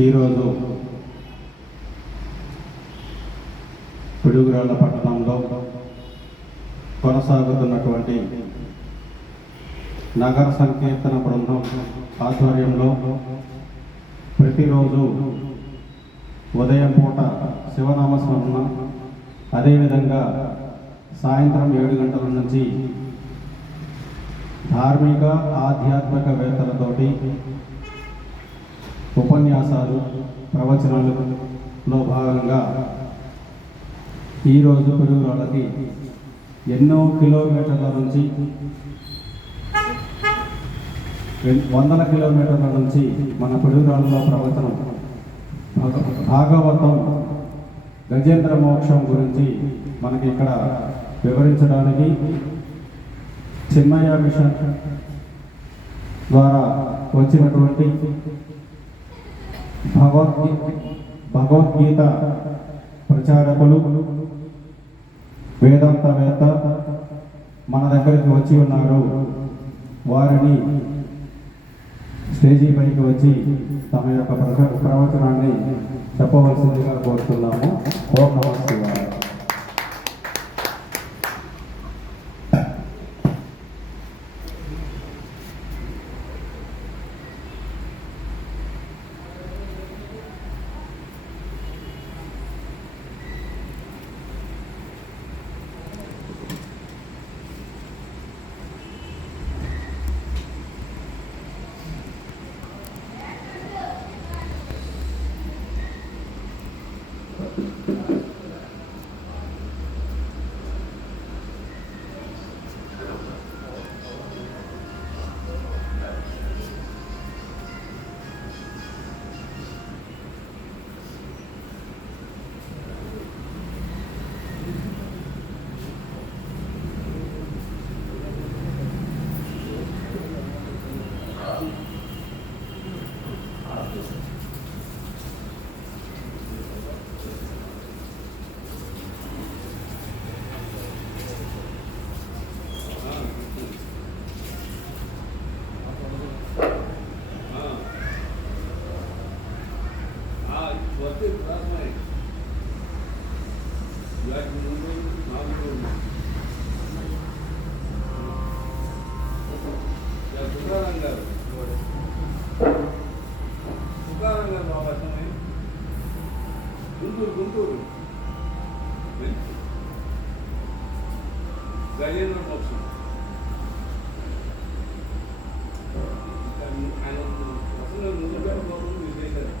ఈరోజు పిడుగురాళ్ల పట్టణంలో కొనసాగుతున్నటువంటి నగర సంకీర్తన బృందం ఆధ్వర్యంలో ప్రతిరోజు ఉదయం పూట శివనామస్మరణ, అదేవిధంగా సాయంత్రం 7 గంటల నుంచి ధార్మిక ఆధ్యాత్మిక వేత్తలతోటి ఉపన్యాసాలు, ప్రవచనాలలో భాగంగా ఈరోజు పిడుగురాళ్ళకి ఎన్నో కిలోమీటర్ల నుంచి, వందల కిలోమీటర్ల నుంచి మన పిడుగురాళ్ళలో ప్రవచనం భాగవతం గజేంద్ర మోక్షం గురించి మనకి ఇక్కడ వివరించడానికి చిన్మయ మిషన్ ద్వారా వచ్చినటువంటి భగవద్గీత ప్రచారకులు, వేదాంతవేత్త మన దగ్గరికి వచ్చి ఉన్నారు. వారిని స్టేజీ పైకి వచ్చి తమ యొక్క ప్రవచనాన్ని చెప్పవలసిందిగా కోరుతున్నాము. ఓం నమః శివాయ. గుంటూరు గజేంద్ర మోక్షం ఆయన అసలు ముందు గౌరవం విశేషాలు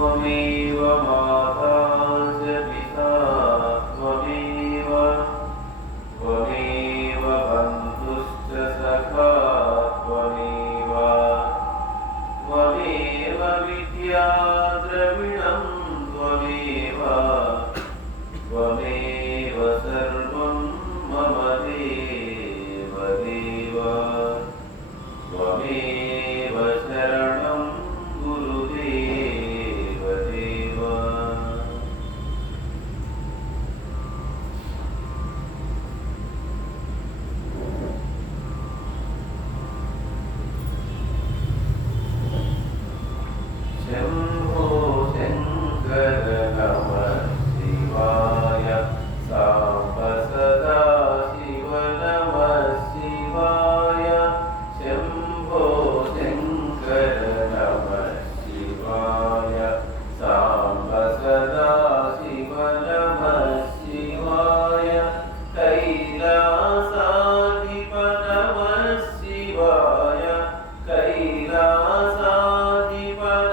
त्वमेव माता च पिता त्वमेव बन्धुश्च सखा त्वमेव विद्या द्रविणं त्वमेव त्वमेव सर्वं मम देव देव त्वमेव शरणं गुरुदेव देव शम्भो शङ्कर नमः शिवाय साम्ब सदा शिव नमः शिवाय शम्भो शङ्कर नमः शिवाय साम्ब सदा शिव नमः शिवाय कैलासाधिप नमः शिवाय कैलासाधिप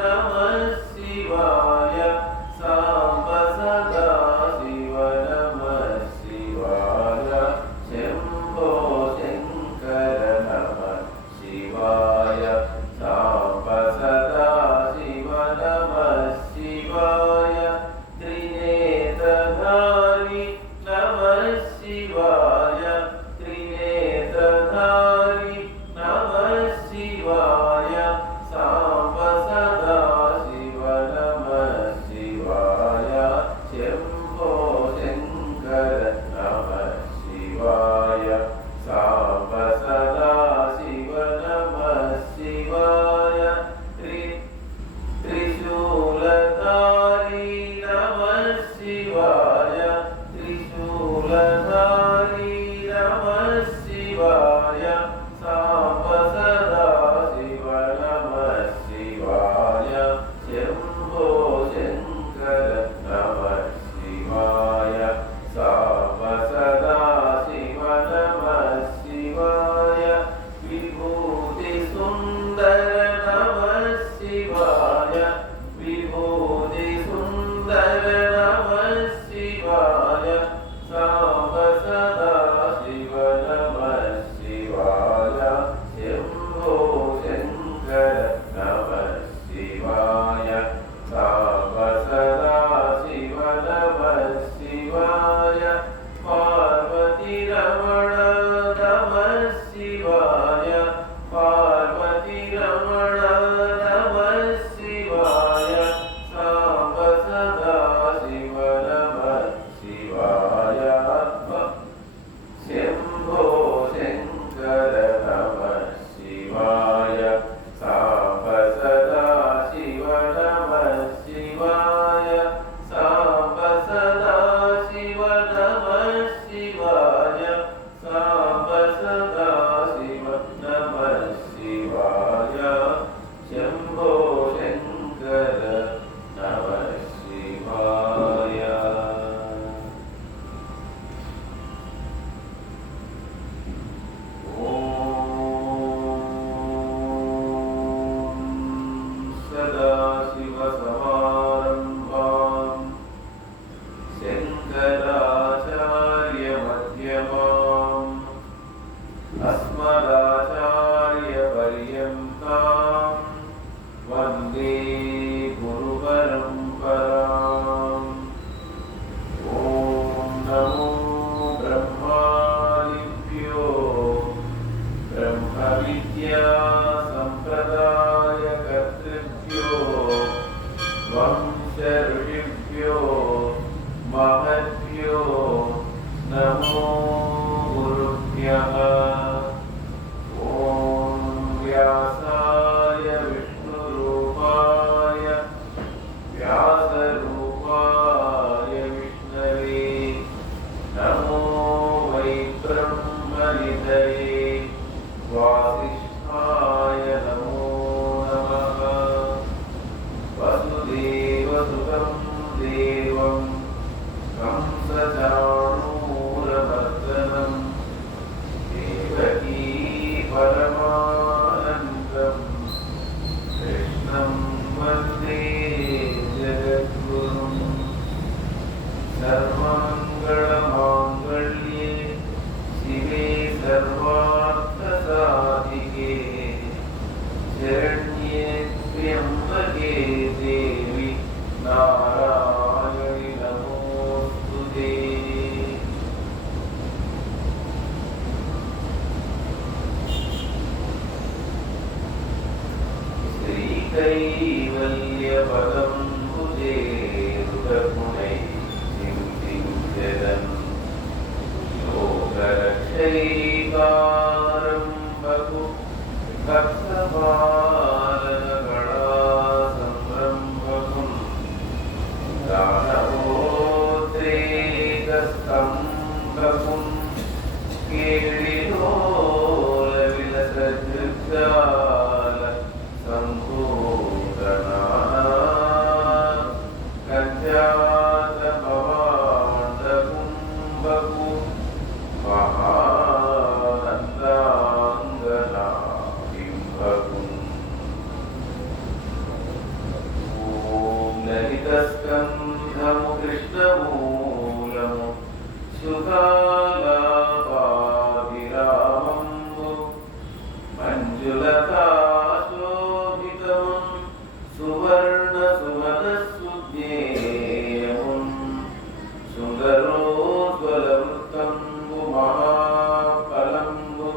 नमः शिवाय साम्ब सदा शिव नमः शिवाय शम्भो शङ्कर नमः शिवाय साम्ब सदा शिव नमः शिवाय त्रिनेत्रधारी नमः शिवाय त्रिनेत्रधारी नमः शिवाय साम्ब सदा शिव नमः शिवाय शम्भो शङ्कर नमः शिवाय साम्ब सदा शिव नमः शिवाय त्रिशूलधारी नमः शिवाय त्रिशूलधारी नमः शिवाय साम्ब सदा शिव नमः शिवाय शम्भो शङ्कर नमः शिवाय साम्ब सदा शिव नमः शिवाय विभूतिसुन्दर नमः शिवाय विभूतिसुन्दर नमः शिवाय साम्ब सदा शिव नमः शिवाय शम्भो शङ्कर नमः शिवाय साम्ब सदा शिव नमः शिवाय पार्वतीरमण नमः शिवाय पार्वतीरमण नमः शिवाय साम्ब सदा शिव नमः शिवाय शम्भो शङ्कर नमः शिवाय साम्ब सदा शिव नमः शिवाय साम्ब सदा शिव नमः शिवाय साम्ब सदा शिव नमः शिवाय शम्भो शङ्कर नमः शिवाय ॐ सदाशिवसमारम्भां शङ्कराचार्यमध्यमाम् अस्मदाचार्यपर्यन्तां वन्दे गुरुपरम्पराम् ॐ नमो ब्रह्मादिभ्यो ब्रह्मविद्या सम्प्रदायकर्तृभ्यो वंश ऋषिभ्यो महद्भ्यो नमो गुरुभ्यः ॐ व्यासाय विष्णुरूपाय व्यासरूपाय विष्णवे नमो वै ब्रह्मनिधये वासिष्ठाय नमो नमः वसुदेवसुतं देवं कंसचाणूरमर्दनं देवकी परमानन्दं कृष्णं वन्दे जगद्गुरुं सर्वमङ्गलमाङ्गल्ये शिवे सर्वार्थसाधिके शरण्ये त्र्यम्बके కైవల్యపదంబు చేరుటకునై చింతించెదన్. లోకరక్షైకారంభకు భక్తపాలన కళా సంరంభకున్ దానవోద్రేకస్తంభకున్ కేళిలోల విలసదృగ్జాల సంపూర్ణనానా కంజాత భవాండకుంభకు మహానందాంగనా బింబకున్. ఓం లలితస్కంధము కృష్ణమూలము సుఖాలాపాభిరామంబు మంజులతాశోభితము సువర్ణ సుమనస్సుజ్ఞేయమున్ సుందరోజ్వలవృత్తంబు మహాఫలంబు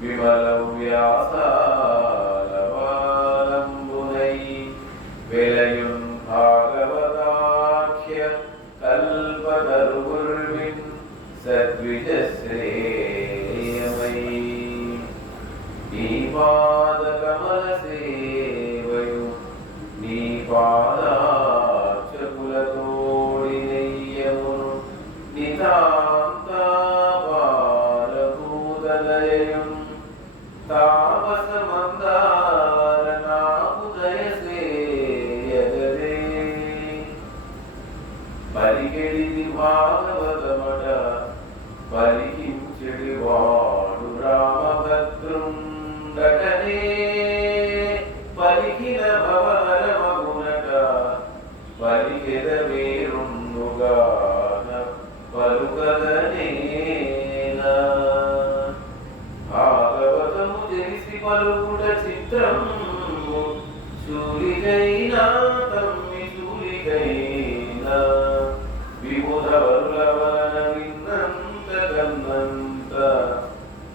విమల వ్యాసాలవాలంబునై వెలయున్ భాగవతాఖ్య కల్పతరుర్విన్ సద్విజశ్రేయమై. నీ పాదకమల సేవయు నీ పాదార్చకులతోడినెయ్యమును నితాంతాపారభూతలయం తాపసమందార నాకు దయసేయగదే. పలికెడిది భాగవతమట పలికించెడి వాడు రామభద్రుండటనే పలికిన భవహరమగునట పలికెద వేరుండుగాన పలుకదనేనా. భాగవతము తెలిసి పలుకుట చిత్రము శూలికైనా తమ్మి శూలికైనా విముద వరులవన విన్నంత కన్నంత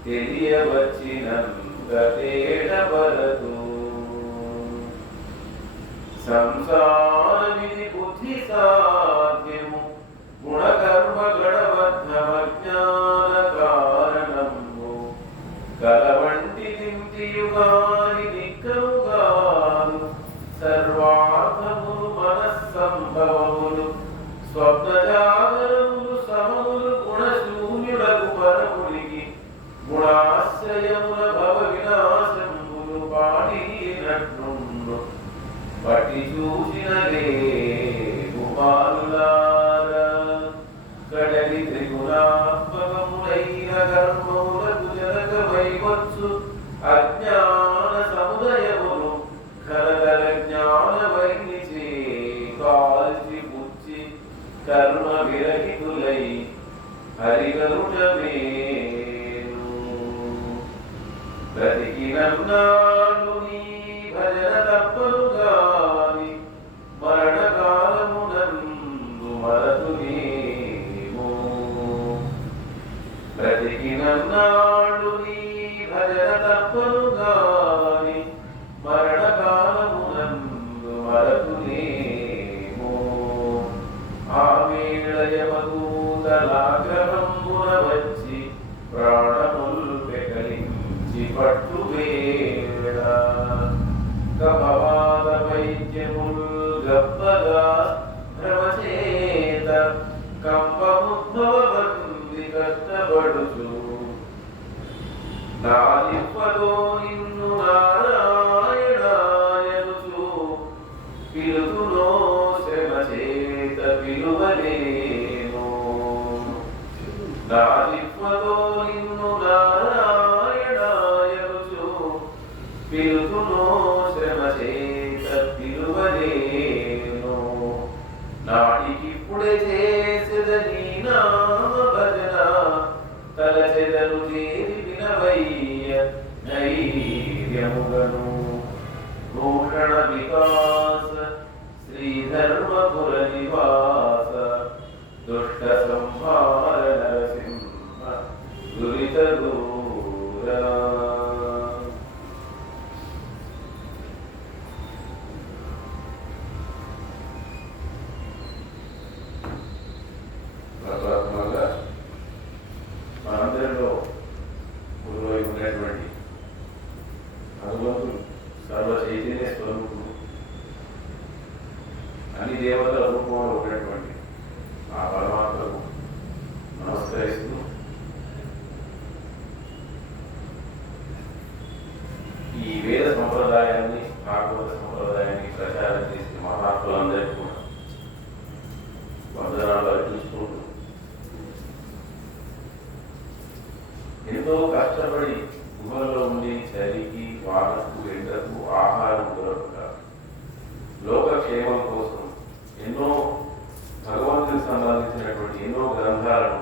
తెలియవచ్చినంత తేటపరదు. సంసారమిది బుద్ధి సాధ్యము గుణకర్మ గణబద్ధమజ్ఞాన కారణము కలవంటి దింతియుగాని నిక్కముగాను సర్వార్థములు మనస్సంభవములు స్వప్న జాగరములు సమములు గుణశూన్యుడకు పరముడికి గుణాశ్రయముల భవ వినాశములు పాడినట్లుండు పట్టి చూసినలే కుమారులారా. కడలి త్రిగుణాత్మకములైన కర్మములకు జనకమైవచ్చు అజ్ఞాన సముదయములు కనకల జ్ఞాన వైనిచే కాల్చి పుచ్చి కర్మ విరహితులై హరిగరుట మేలు. బ్రతికినన్నాడు నీ భజన తప్పను గాని మరణకాలమునందు మరతునేమో. బ్రతికినన్నాడు నీ భజన తప్పను గాని మరణకాలమునందు మరతునేమో. ఆ వేళయమదూతలాగ్రహంబున వచ్చి ప్రాణముల్ పెకలించి పట్టు వేళ కభవాద వైద్యముల్ గబ్బగా భ్రమచేత కంపముద్భవంది కష్టపడుచు నాలిప్పదో నిన్ను నారాయణాయనుచు పిలుతునో శ్రమ చేత పిలువలేను. నాలిప్పదో నిన్ను నారాయణాయనుచు పిలుతునో శ్రమ చేత పిలువలేను. నాటికిప్పుడే చేసేద నీ నామ భజన తలచెదరు చేరి వినవయ్య ధైర్యముగను. భూషణ వికాస శ్రీధర్మపుర నివాస దుష్ట సంహార నరసింహ దురిత దూర. సర్వ చైతన్య స్వరూపుడు, అన్ని దేవతల రూపంలో ఉన్నటువంటి ఆ పరమాత్మకు నమస్కరిస్తూ ఈ వేద సంప్రదాయాన్ని, భాగవత సంప్రదాయాన్ని ప్రచారం చేసిన మహాత్ములందరికీ కూడా వందనాలు అర్పించుకుంటూ ఎంతో కష్టపడి గుహల్లో ఉండి చలికి, వానకు, ఎండకు ఆహారం దొరకక లోకక్షేమం కోసం ఎన్నో భగవంతునికి సంబంధించినటువంటి ఎన్నో గ్రంథాలను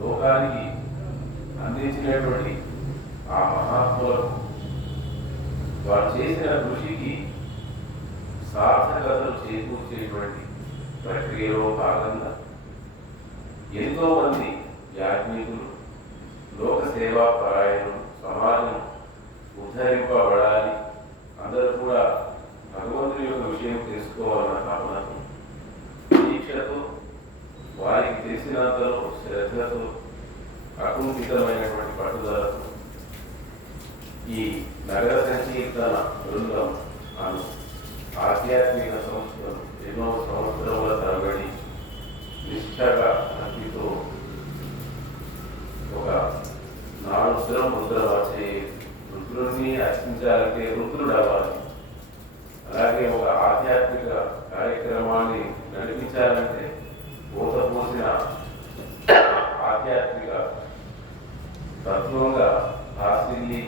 లోకానికి అందించినటువంటి ఆ మహాత్ములకు వారు చేసిన కృషికి సార్థకతలు చేకూర్చేటువంటి ప్రక్రియలో భాగంగా ఎంతో మంది యాజ్ఞికులు, లోక సేవా పరాయణులు, సమాజం ఉద్ధరింపబడాలి, అందరూ కూడా భగవంతుని యొక్క విషయం తెలుసుకోవాలన్న భావనతో, దీక్షతో, వారికి తెలిసినంతలో శ్రద్ధతో, అకుంఠితమైనటువంటి పట్టుదలతో ఈ నగర సంకీర్తన బృందం అను ఆధ్యాత్మిక సంస్థలు ఎన్నో సంవత్సరముల తరబడి నిష్ఠగా భక్తితో ఒక 4 ముద్ర వచ్చే రుద్రుడిని అర్చించాలంటే రుద్రుడు అవ్వాలి, అలాగే ఒక ఆధ్యాత్మిక కార్యక్రమాన్ని నడిపించాలంటే పోత పోసిన ఆధ్యాత్మిక తత్వంగా ఆశిల్లి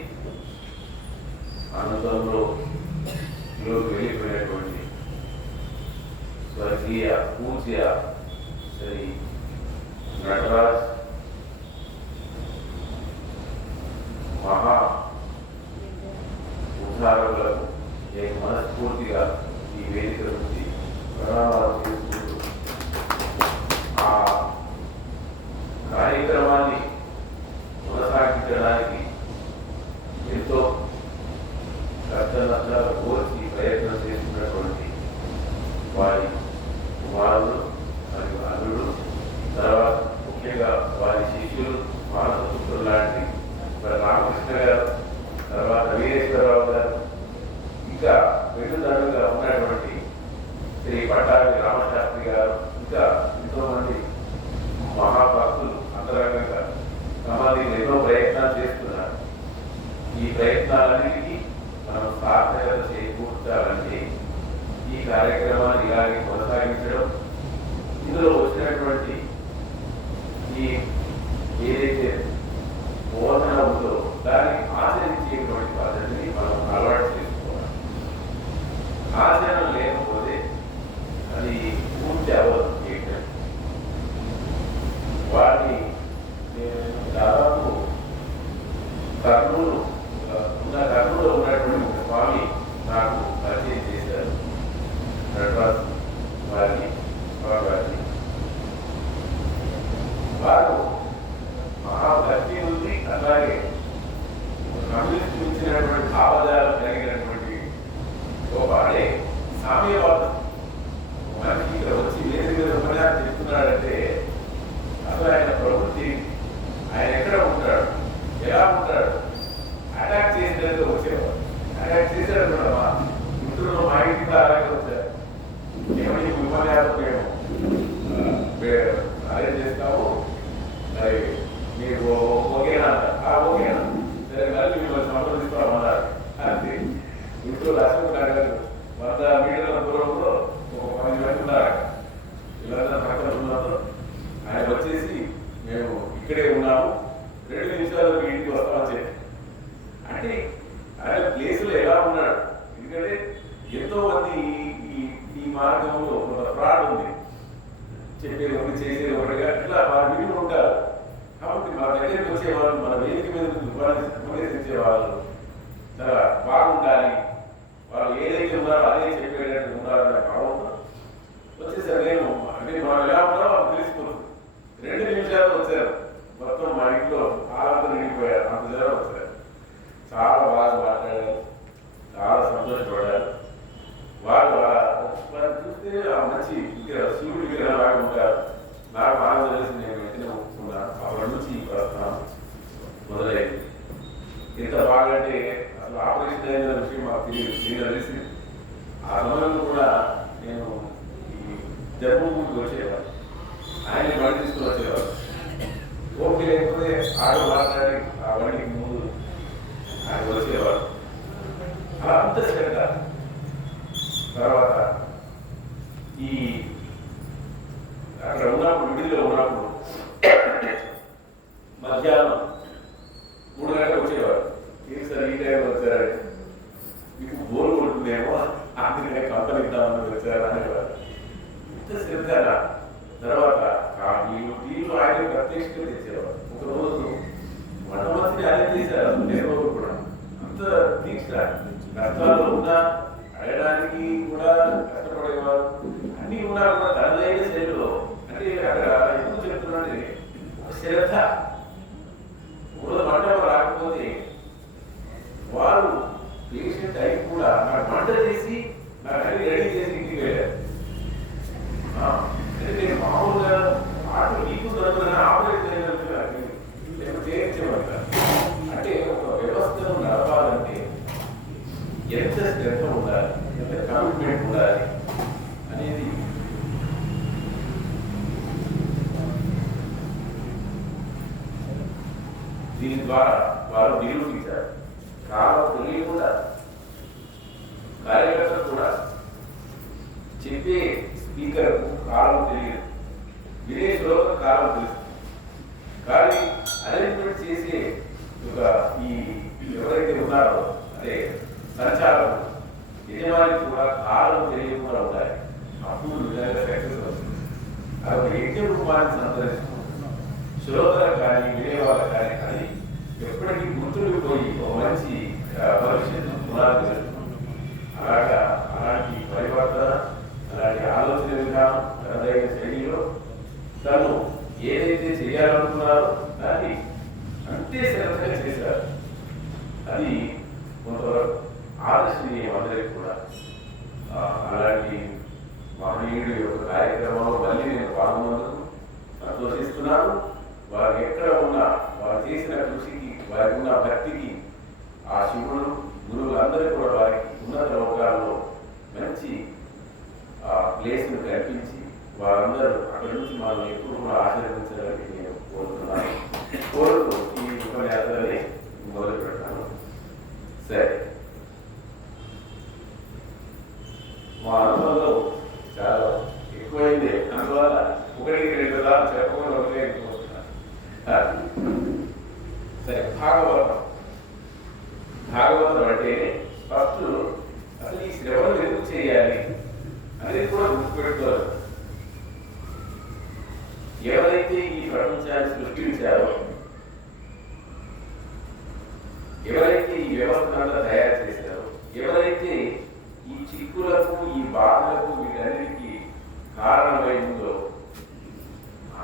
అనంతంలో వెళ్ళిపోయినటువంటి స్వర్గీయ పూజ్య శ్రీ నటరాజ్ మహా ఉద్ధారకులకు నేను మనస్ఫూర్తిగా ఈ వేదిక నుంచి ప్రణామాలు చేసుకుంటూ ఆ కార్యక్రమాన్ని కొనసాగించడానికి ఎంతో కష్టనష్టాలు కోర్చి ప్రయత్నం చేస్తున్నటువంటి వారి కుమారుడు మరియు అల్లుడు, తర్వాత ముఖ్యంగా వారి శిష్యులు, మానసపుత్రులు లాంటి రామకృష్ణ గారు, తర్వాత వీరేశ్వరరావు గారు, ఇంకా వెన్నుదండుగా ఉన్నటువంటి శ్రీ పట్టాభి రామశాస్త్రి గారు, ఇంకా ఎంతోమంది మహాభక్తులు అంతరంగంగా సమాధికి ఎన్నో ప్రయత్నాలు చేస్తున్నారు. ఈ ప్రయత్నాలన్నిటికీ మనం సార్థకత చేకూర్చాలంటే ఈ కార్యక్రమాన్ని ఇలాగే కొనసాగించడం, ఇందులో వచ్చినటువంటి ఈ ఏదైతే బోధన ఉందో దాన్ని ఆచరించేటువంటి పద్ధతిని మనం అలవాటు చేసుకోవాలి. ఆచరణ లేకపోతే అది పూర్తి అవ్వదు. వాటిని దాదాపు కర్నూలులో ఉన్నటువంటి స్వామి నాకు పరిచయం చేశారు. నటరాజ్ వారిని వారు మహాభక్తి ఉంది, అలాగే కమ్యూనిస్ట్ ఇచ్చినటువంటి భావజాలం కలిగినటువంటి వాడే సామ్యవాదం. మనకి ఇక్కడ వచ్చి వేరే మీద ఉపన్యాసం చెప్తున్నాడంటే అసలు ఆయన ప్రవృత్తి, ఆయన ఎక్కడ ఉంటాడు, ఎలా ఉంటాడు, అటాక్ చేసినట్టు వచ్చేవాడు. అటాక్ చేశాడు కూడా మా మిత్రులు, మా ఇంటికి అలాగే వచ్చారు. ఏమని ఉపన్యాసం మేము అరేంజ్ చేస్తాము, మరి మీరు ఓకేనా? ఓకేనా, సరే మళ్ళీ మిమ్మల్ని సంప్రదిస్తామన్నారు. అంతే. ఇంట్లో రాష్ట్రం గారు 100 మీటర్ల దూరంలో ఒక 10 మంది ఉన్నారు. వీళ్ళందరూ పక్కన ఉన్నారు. ఆయన వచ్చేసి మేము ఇక్కడే ఉన్నాము, 2 నిమిషాలు మీ ఇంటికి వస్తామని చెప్పి, అంటే ఆయన ప్లేసులో ఎలా ఉన్నాడు. ఎందుకంటే ఎంతో మంది ఈ మార్గంలో ఒక ఫ్రాడ్ ఉంది, చెప్పేది ఒకటి చేసేది ఒకటిగా ఇట్లా వారు విని ఉంటారు. కాబట్టి మన దగ్గరికి వచ్చేవాళ్ళు, మన వేదిక మీద ఉపదేశించేవాళ్ళు చాలా బాగుండాలి, వాళ్ళు ఏదైతే ఉన్నారో అదే చెప్పేటట్టు ఉన్నారనే భావంతో వచ్చేసరి నేను అంటే మనం ఎలా ఉన్నారో వాళ్ళు తెలిసిపోతుంది. 2 నిమిషాలు వచ్చారు, మొత్తం మా ఇంట్లో ఆనందం నిండిపోయారు. అంత జనం వచ్చారు, చాలా బాగా మాట్లాడారు, చాలా సంతోషపడ్డారు. వాళ్ళు చూస్తే మంచి శివుడి విగ్రహం లాగా ఉంటారు. నాకు ఆనందం తెలిసి నేను వెంటనే ఒప్పుకున్నాను. అప్పటి నుంచి ఈ ప్రస్థానం మొదలైంది. ఎంత బాగంటే అసలు ఆపరేషన్ అయిన విషయం మాకు తెలిసింది. ఆ సమయంలో కూడా నేను ఈ జన్మభూమికి వచ్చేవాడు, ఆయన బండి తీసుకుని వచ్చేవాడు. ఓకే లేకపోతే ఆటో మాట్లాడి ఆ బండికి ముందు ఆయన వచ్చేవాడు. అలా అంత శ్రద్ధ. తర్వాత ఈ అక్కడ ఉన్నప్పుడు విడిలో ఉన్నప్పుడు మధ్యాహ్నం 3 గంటలకు వచ్చేవారు. ఏం సార్ ఈ టైం వచ్చారని, మీకు బోర్ కొడుతుందేమో అందుకనే కంపెనీ ఇద్దామని వచ్చారు అనేవారు. ఇంత శ్రద్ధగా. తర్వాత టీంలో ఆయన ప్రత్యక్షంగా తెచ్చేవారు. ఒకరోజు మొట్టమొదటి ఆయన చేశారు, నేను కూడా అంత దీక్ష. కష్టాల్లో ఉన్నా అడగడానికి కూడా కష్టపడేవారు. అన్ని ఉన్నా కూడా తనదైన శైలిలో, అంటే అక్కడ ఎందుకు చెప్తున్నానంటే ఒక శ్రద్ధ. మూడో మంటలు రాకపోతే వారు పేషెంట్ అయి కూడా నాకు మంట చేసి నాకు అన్ని రెడీ చేసి ఇంటికి వెళ్ళారు. అంటే నేను మామూలుగా ఆటో నీకు దొరకదని ఆపరేట్ చేయగలుగుతున్నాను, లేకపోతే చేయమంటారు. అంటే ఒక వ్యవస్థను నడపాలంటే ఎంత శ్రద్ధ ఉండాలి, ఎంత కమిట్మెంట్ ఉండాలి అనేది దీని ద్వారా వారు నిరూపించారు. కాలం తెలియకుండా కార్యకర్తలు కూడా చెప్పే స్పీకర్కు కాలం తెలియదు, వినే శ్లోకం కాలం తెలుసు. కానీ అరేంజ్మెంట్ చేసే ఒక ఈ ఎవరైతే ఉన్నారో అంటే సంచాలకులు, యజమానికి కూడా కాలం తెలియకుండా ఉండాలి. అప్పుడు నిజంగా సక్సెస్ వస్తుంది. అది ఒక యజ్ఞ రూపాన్ని సంతరిస్తుంది. శ్రోతలకు కానీ వినేవాళ్ళకు కానీ అది ఎప్పటికీ గుర్తుండిపోయి ఒక మంచి భవిష్యత్తు పునాది జరుగుతుంది. అలాంటి పరివర్తన, అలాంటి ఆలోచన విధానం, తనదైన శైలిలో తను ఏదైతే చేయాలనుకున్నారో దాన్ని అంతే శ్రద్ధగా చేశారు. అది కొంతవరకు ఆదర్శనీయం అందరికీ కూడా. అలాంటి మహనీయుడి యొక్క కార్యక్రమంలో మళ్ళీ నేను పాల్గొన్నందుకు సంతోషిస్తున్నాను. వారు ఎక్కడ ఉన్నా వారు చేసిన కృషికి, వారికి ఉన్న భక్తికి ఆ శివుడు గురువులందరూ కూడా వారికి ఉన్నత లోకాల్లో మంచి ప్లేస్ను కల్పించి వారందరూ అక్కడి నుంచి మనం ఎప్పుడు కూడా ఆశీర్వదించాలని నేను కోరుతున్నాను. కోరుతూ ఈ ఉపన్యాసాన్ని మొదలు పెడతాను. సరే, మా అనుభవంలో చాలా ఎక్కువైంది. అందువల్ల 1-2 సార్లు చెప్పకుండా వదిలేకపోతున్నాను. సరే, భాగవతం అంటే ఫస్ట్ అసలు ఈ శ్రవణం ఎందుకు చేయాలి అనేది కూడా గుర్తుపెట్టుకోవాలి. ఎవరైతే ఈ ప్రపంచాన్ని సృష్టించారో, ఎవరైతే ఈ వ్యవస్థను తయారు చేశారో, ఎవరైతే ఈ చిక్కులకు, ఈ బాధలకు, వీటన్నిటికీ కారణమైందో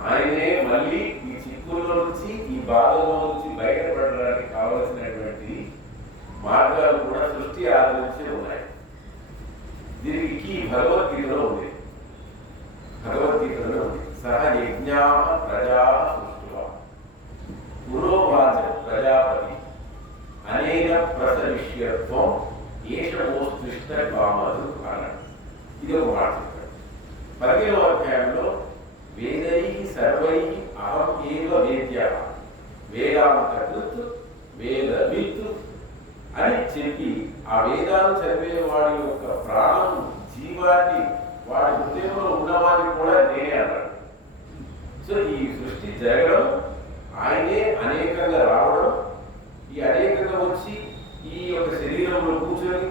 ఆయనే మళ్ళీ ఈ చిక్కుల్లో నుంచి, ఈ బాధల్లో నుంచి బయటపడడానికి కావలసినటువంటి మార్గాలు కూడా సృష్టి ఆదరించే ఉన్నాయి. దీనికి భగవద్గీతలో ఉంది. భగవద్గీతలో ఉంది, సహ యజ్ఞా ప్రజా సృష్టివా పురోవాచ ప్రజాపతి అనేక ప్రసవిష్యత్వం ఏషమోత్కృష్ట కామదు అన్నాడు. ఇది ఒక మాట చెప్పాడు. 11వ అధ్యాయంలో వేదై సర్వై అహం ఏవ వేద్య వేదాంతకృత్ వేదవిత్ అని చెప్పి ఆ వేదాలు చదివే వాడి యొక్క ప్రాణం, జీవాన్ని, వాడి హృదయంలో ఉన్నవాడిని కూడా నేనే అన్నాడు. సో ఈ సృష్టి జరగడం, ఆయనే అనేకంగా రావడం, ఈ అనేకంగా వచ్చి ఈ యొక్క శరీరంలో కూర్చొని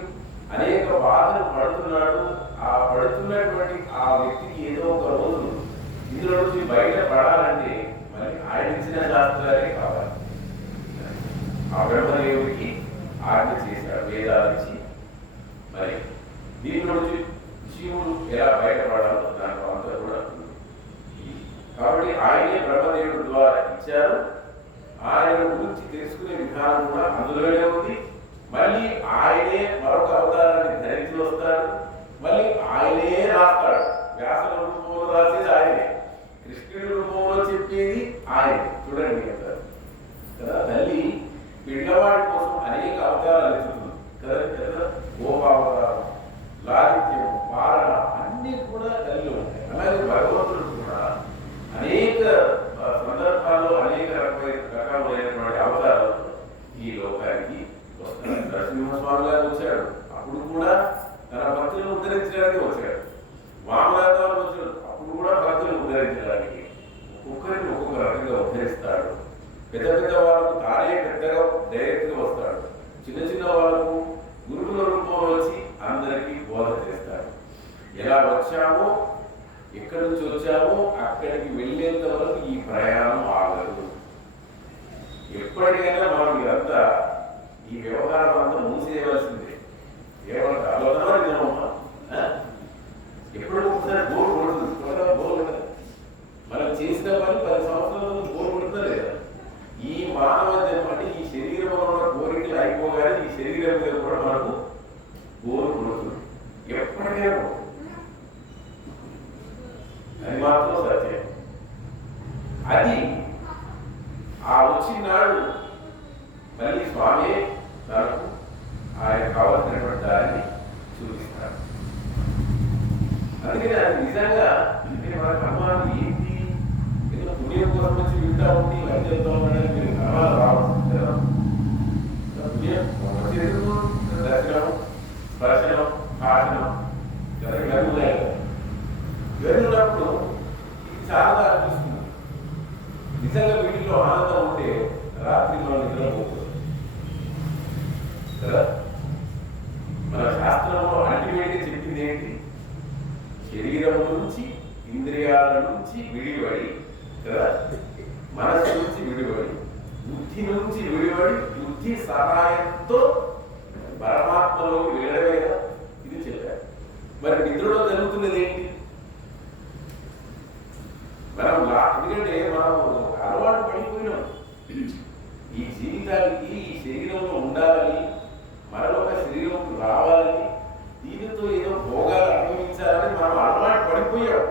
అనేక బాధలు పడుతున్నాడు. ఆ పడుతున్నటువంటి ఆ వ్యక్తికి ఏదో ఒక రోజు ఇందులో నుంచి బయట పడాలంటే మరి ఆయన ఇచ్చిన శాస్త్రాలే కావాలి. ఆ బ్రహ్మదేవుడికి ఆజ్ఞ చేశాడు వేదాలు ఇచ్చి. మరి దీనిలో నుంచి జీవుడు ఎలా బయటపడాలో దాంట్లో అంతా కూడా కాబట్టి ఆయనే బ్రహ్మదేవుడి ద్వారా ఇచ్చారు. ఆయన గురించి తెలుసుకునే విధానం కూడా అందులోనే ఉంది. మళ్ళీ ఆయనే మరొక అవతారాన్ని ధరించి వస్తాడు. మళ్ళీ ఆయనే రాస్తాడు. వ్యాసల రూపంలో రాసేది ఆయనే, కృష్ణుడి రూపంలో చెప్పేది ఆయనే. చూడండి అంటారు కదా, తల్లి పిల్లవాడి కోసం అనేక అవతారాలు ఎత్తుతుంది. కదా గోపావతారం, లాలిత్యం, పాలన అన్నీ కూడా కలిగి ఉంటాయి. అలాగే భగవంతుడు కూడా అనేక సందర్భాల్లో అనేక రకాలైనటువంటి అవతారాలు ఈ లోకానికి వస్తారు. నరసింహస్వామి గారు వచ్చాడు, అప్పుడు కూడా తన భక్తులను ఉద్ధరించడానికి వచ్చాడు. వామనాథాలు వచ్చాడు, అప్పుడు కూడా భక్తులను ఉద్ధరించడానికి. ఒక్కొక్కరిని ఒక్కొక్క రకంగా ఉద్ధరిస్తాడు. పెద్ద పెద్ద వాళ్ళకు తానే పెద్దగా డైరెక్ట్గా వస్తాడు. చిన్న చిన్న వాళ్ళకు గురువుల రూపంలో వచ్చి అందరికీ బోధ చేస్తాడు. ఎలా వచ్చామో, ఎక్కడి నుంచి వచ్చామో అక్కడికి వెళ్ళేంత వరకు ఈ ప్రయాణం ఆగదు. ఎప్పటికైనా మనం ఇదంతా ఈ వ్యవహారం అంతా మూసేయవలసిందే. ఏమంటారు ఎప్పుడు ఒకసారి బోర్ కొడుతుంది, త్వరగా బోర్ కొడదు. మనం చేసిన పని 10 సంవత్సరాల బోర్ కొడుతుందా లేదా? ఈ మానవ జన్మని ఈ శరీరంలో ఉన్న కోరికలు అయిపోగానే ఈ శరీరం మీద కూడా మనకు బోర్ కొడుతుంది. ఎప్పటికైనా అది మాత్రం సత్యం. అది ఆ వచ్చినాడు మళ్ళీ స్వామి తనకు ఆయన కావాల్సినటువంటి దాన్ని చూపిస్తాడు. అందుకని అది నిజంగా మనకు అనుమానం ఏంటి, ఏదో పుణ్యం కోసం వచ్చి వింటా ఉండి వైద్యంతో ఉండడానికి మీరు అనుమానం రావచ్చు కదా. పుణ్యం దర్శనం, స్పర్శనం, భాషణం గరువులే. గరువున్నప్పుడు ఇది చాలా అనిపిస్తుంది. నిజంగా వీటిలో ఆనందం ఉంటే రాత్రి మనం నిద్రపోకూడదు కదా. మన శాస్త్రంలో అల్టిమేట్గా చెప్పింది ఏంటి? శరీరం నుంచి, ఇంద్రియాల నుంచి విడివడి కదా, మనసు నుంచి విడివడి, బుద్ధి నుంచి విడివడి, బుద్ధి సహాయంతో పరమాత్మలోకి వెళ్ళడమే కదా. ఇది చెప్పారు. మరి నిద్రలో జరుగుతున్నది ఏంటి? మనం ఎందుకంటే మనం అలవాటు పడిపోయినాం. ఈ జీవితానికి ఈ శరీరంలో ఉండాలని, మరొక శరీరం రావాలని, దీనితో ఏదో భోగాలు అనుభవించాలని మనం అలవాటు పడిపోయాం.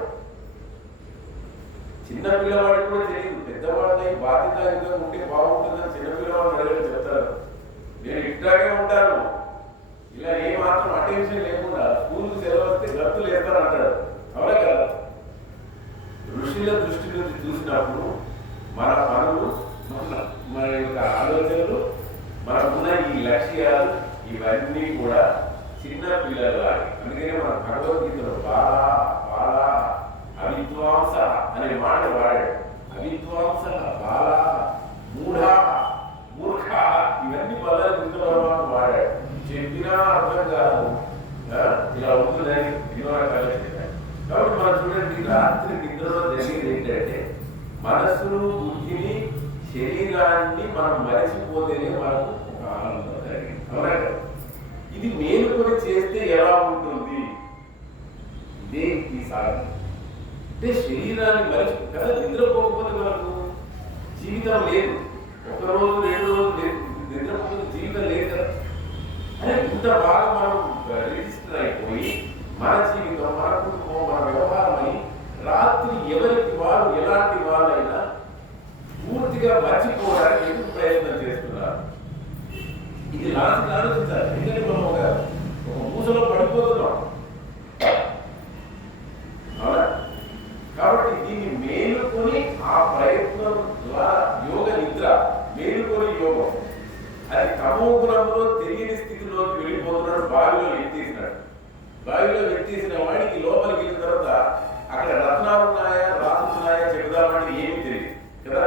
చిన్న పిల్లవాడికి కూడా తెలియదు. పెద్దవాళ్ళని బాధ్యతగా ఉంటే బాగుంటుందని చిన్నపిల్లవాడిని అడగని చెప్తారు. నేను ఇట్లాగే ఉంటాను, ఇలా ఏ మాత్రం అటెన్షన్ లేకుండా స్కూల్కి సెలవు వస్తే గతులు వేస్తానంటాడు. అవునా కదా? ఋషుల దృష్టి నుంచి చూసినప్పుడు మన పనులు, మన యొక్క ఆలోచనలు, మనకున్న ఈ లక్ష్యాలు ఇవన్నీ కూడా చిన్న పిల్లలు. అందుకనే మన భగవద్గీతలో బాలా బాలా అవిద్వాంస అనే మాట వాడాడు. అవిద్వాంస, బాలా, మూఢా, మూర్ఖ ఇవన్నీ పదాలు గుర్తుపడమని వాడాడు. చెప్పినా అర్థం కాదు, ఇలా ఉంటుందని ఎన్నో రకాలు చెప్పాడు. కాబట్టి మనం చూడండి, రాత్రి నిద్రలో జరిగేది ఏంటంటే మనస్సును, బుద్ధిని, శరీరాన్ని మనం మరిచిపోతేనే మనకు ఒక ఆనందం జరిగింది. అవునా? ఇది మేలుకొని చేస్తే ఎలా ఉంటుంది? ఇదే ఈ సాధన. అంటే శరీరాన్ని మరిచి కదా, నిద్రపోకపోతే మనకు జీవితం లేదు. 1 రోజు 2 రోజులు నిద్రపోతే జీవితం లేదు కదా. అంటే ఇంత బాగా మనం రిజిస్టర్ అయిపోయి మన జీవితం, మన కుటుంబం, మన వ్యవహారం అని రాత్రి ఎవరికి వారు ఎలాంటి వాళ్ళైనా పూర్తిగా మర్చిపోవడానికి ఎందుకు ప్రయత్నం చేస్తున్నారు? ఇది లాస్ట్ ఆలోచించాలి. ఎందుకంటే మనం ఒక మూసలో పడిపోతున్నాం. అవునా? కాబట్టి దీన్ని మేలుకొని ఆ ప్రయత్నం ద్వారా యోగ నిద్ర, మేలుకొని యోగం, అది తమో గుణంలో తెలియని స్థితిలోకి వెళ్ళిపోతున్నాడు. బావిలో ఎత్తేసినాడు. బావిలో ఎత్తేసిన వాడికి లోపలికి వెళ్ళిన తర్వాత అక్కడ రత్నాలు ఉన్నాయా, రాసులు ఉన్నాయా చెబుదామంటే ఏమి తెలియదు కదా.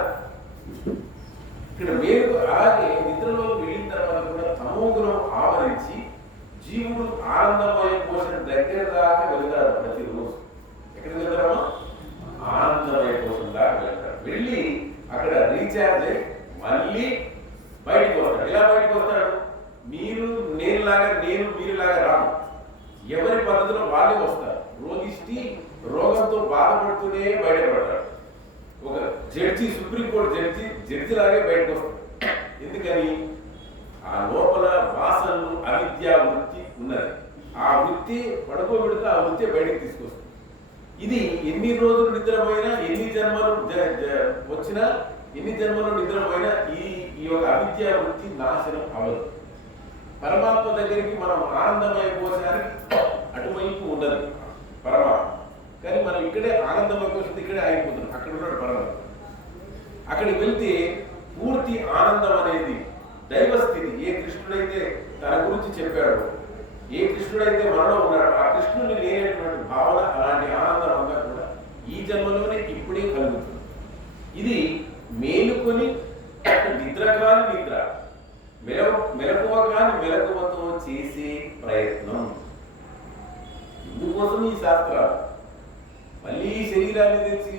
ఇక్కడ మేలు అలాగే నిద్రలోకి వెళ్ళిన తర్వాత కూడా తమో గుణం ఆవరించి జీవుడు ఆనందమయ కోశం దగ్గర దాకా వెళ్తాడు. ప్రతిరోజు ఎక్కడికి వెళ్తామో ఆనందమయ కోశం దాకా వెళ్తాడు. వెళ్ళి అక్కడ రీఛార్జ్ అయ్యి మళ్ళీ బయటకు వస్తాడు. ఎలా బయటకు వస్తాడు? మీరు నేనులాగా, నేను మీరులాగా రాను. ఎవరి పద్ధతిలో వాళ్ళే వస్తారు. రోగిష్టి రోగంతో బాధపడుతూనే బయటపడతాడు. ఒక జడ్జి, సుప్రీంకోర్టు జడ్జి లాగే బయటకు వస్తాడు. ఎందుకని? ఆ లోపల వాసనలు, అవిద్యా వృత్తి ఉన్నది. ఆ వృత్తి పడుకోబెడితే ఆ వృత్తి బయటకు తీసుకొస్తుంది. ఇది ఎన్ని రోజులు నిద్రపోయినా, ఎన్ని జన్మలు వచ్చినా, ఎన్ని జన్మలు నిద్రపోయినా ఈ యొక్క అవిద్యా వృత్తి నాశనం అవ్వదు. పరమాత్మ దగ్గరికి మనం ఆనందమయ కోశానికి అటువైపు ఉన్నది పరమాత్మ. కానీ మనం ఇక్కడే ఆనందమయ కోశం ఇక్కడే ఆగిపోతున్నాం. అక్కడ ఉన్నాడు పరమాత్మ. అక్కడికి వెళ్తే పూర్తి ఆనందం అనేది దైవస్థితి. ఏ కృష్ణుడైతే తన గురించి చెప్పాడో, ఏ కృష్ణుడైతే మనలో ఉన్నాడో ఆ కృష్ణుని లేనటువంటి భావన, అలాంటి ఆనందం అంతా కూడా ఈ జన్మలోనే ఇప్పుడే కలుగుతుంది. ఇది మేలుకొని నిద్ర కాని నిద్ర, మెలకువ కాని మెలకువతో చేసే ప్రయత్నం. ఇందుకోసం ఈ శాస్త్రాలు మళ్ళీ శరీరాన్ని తెచ్చి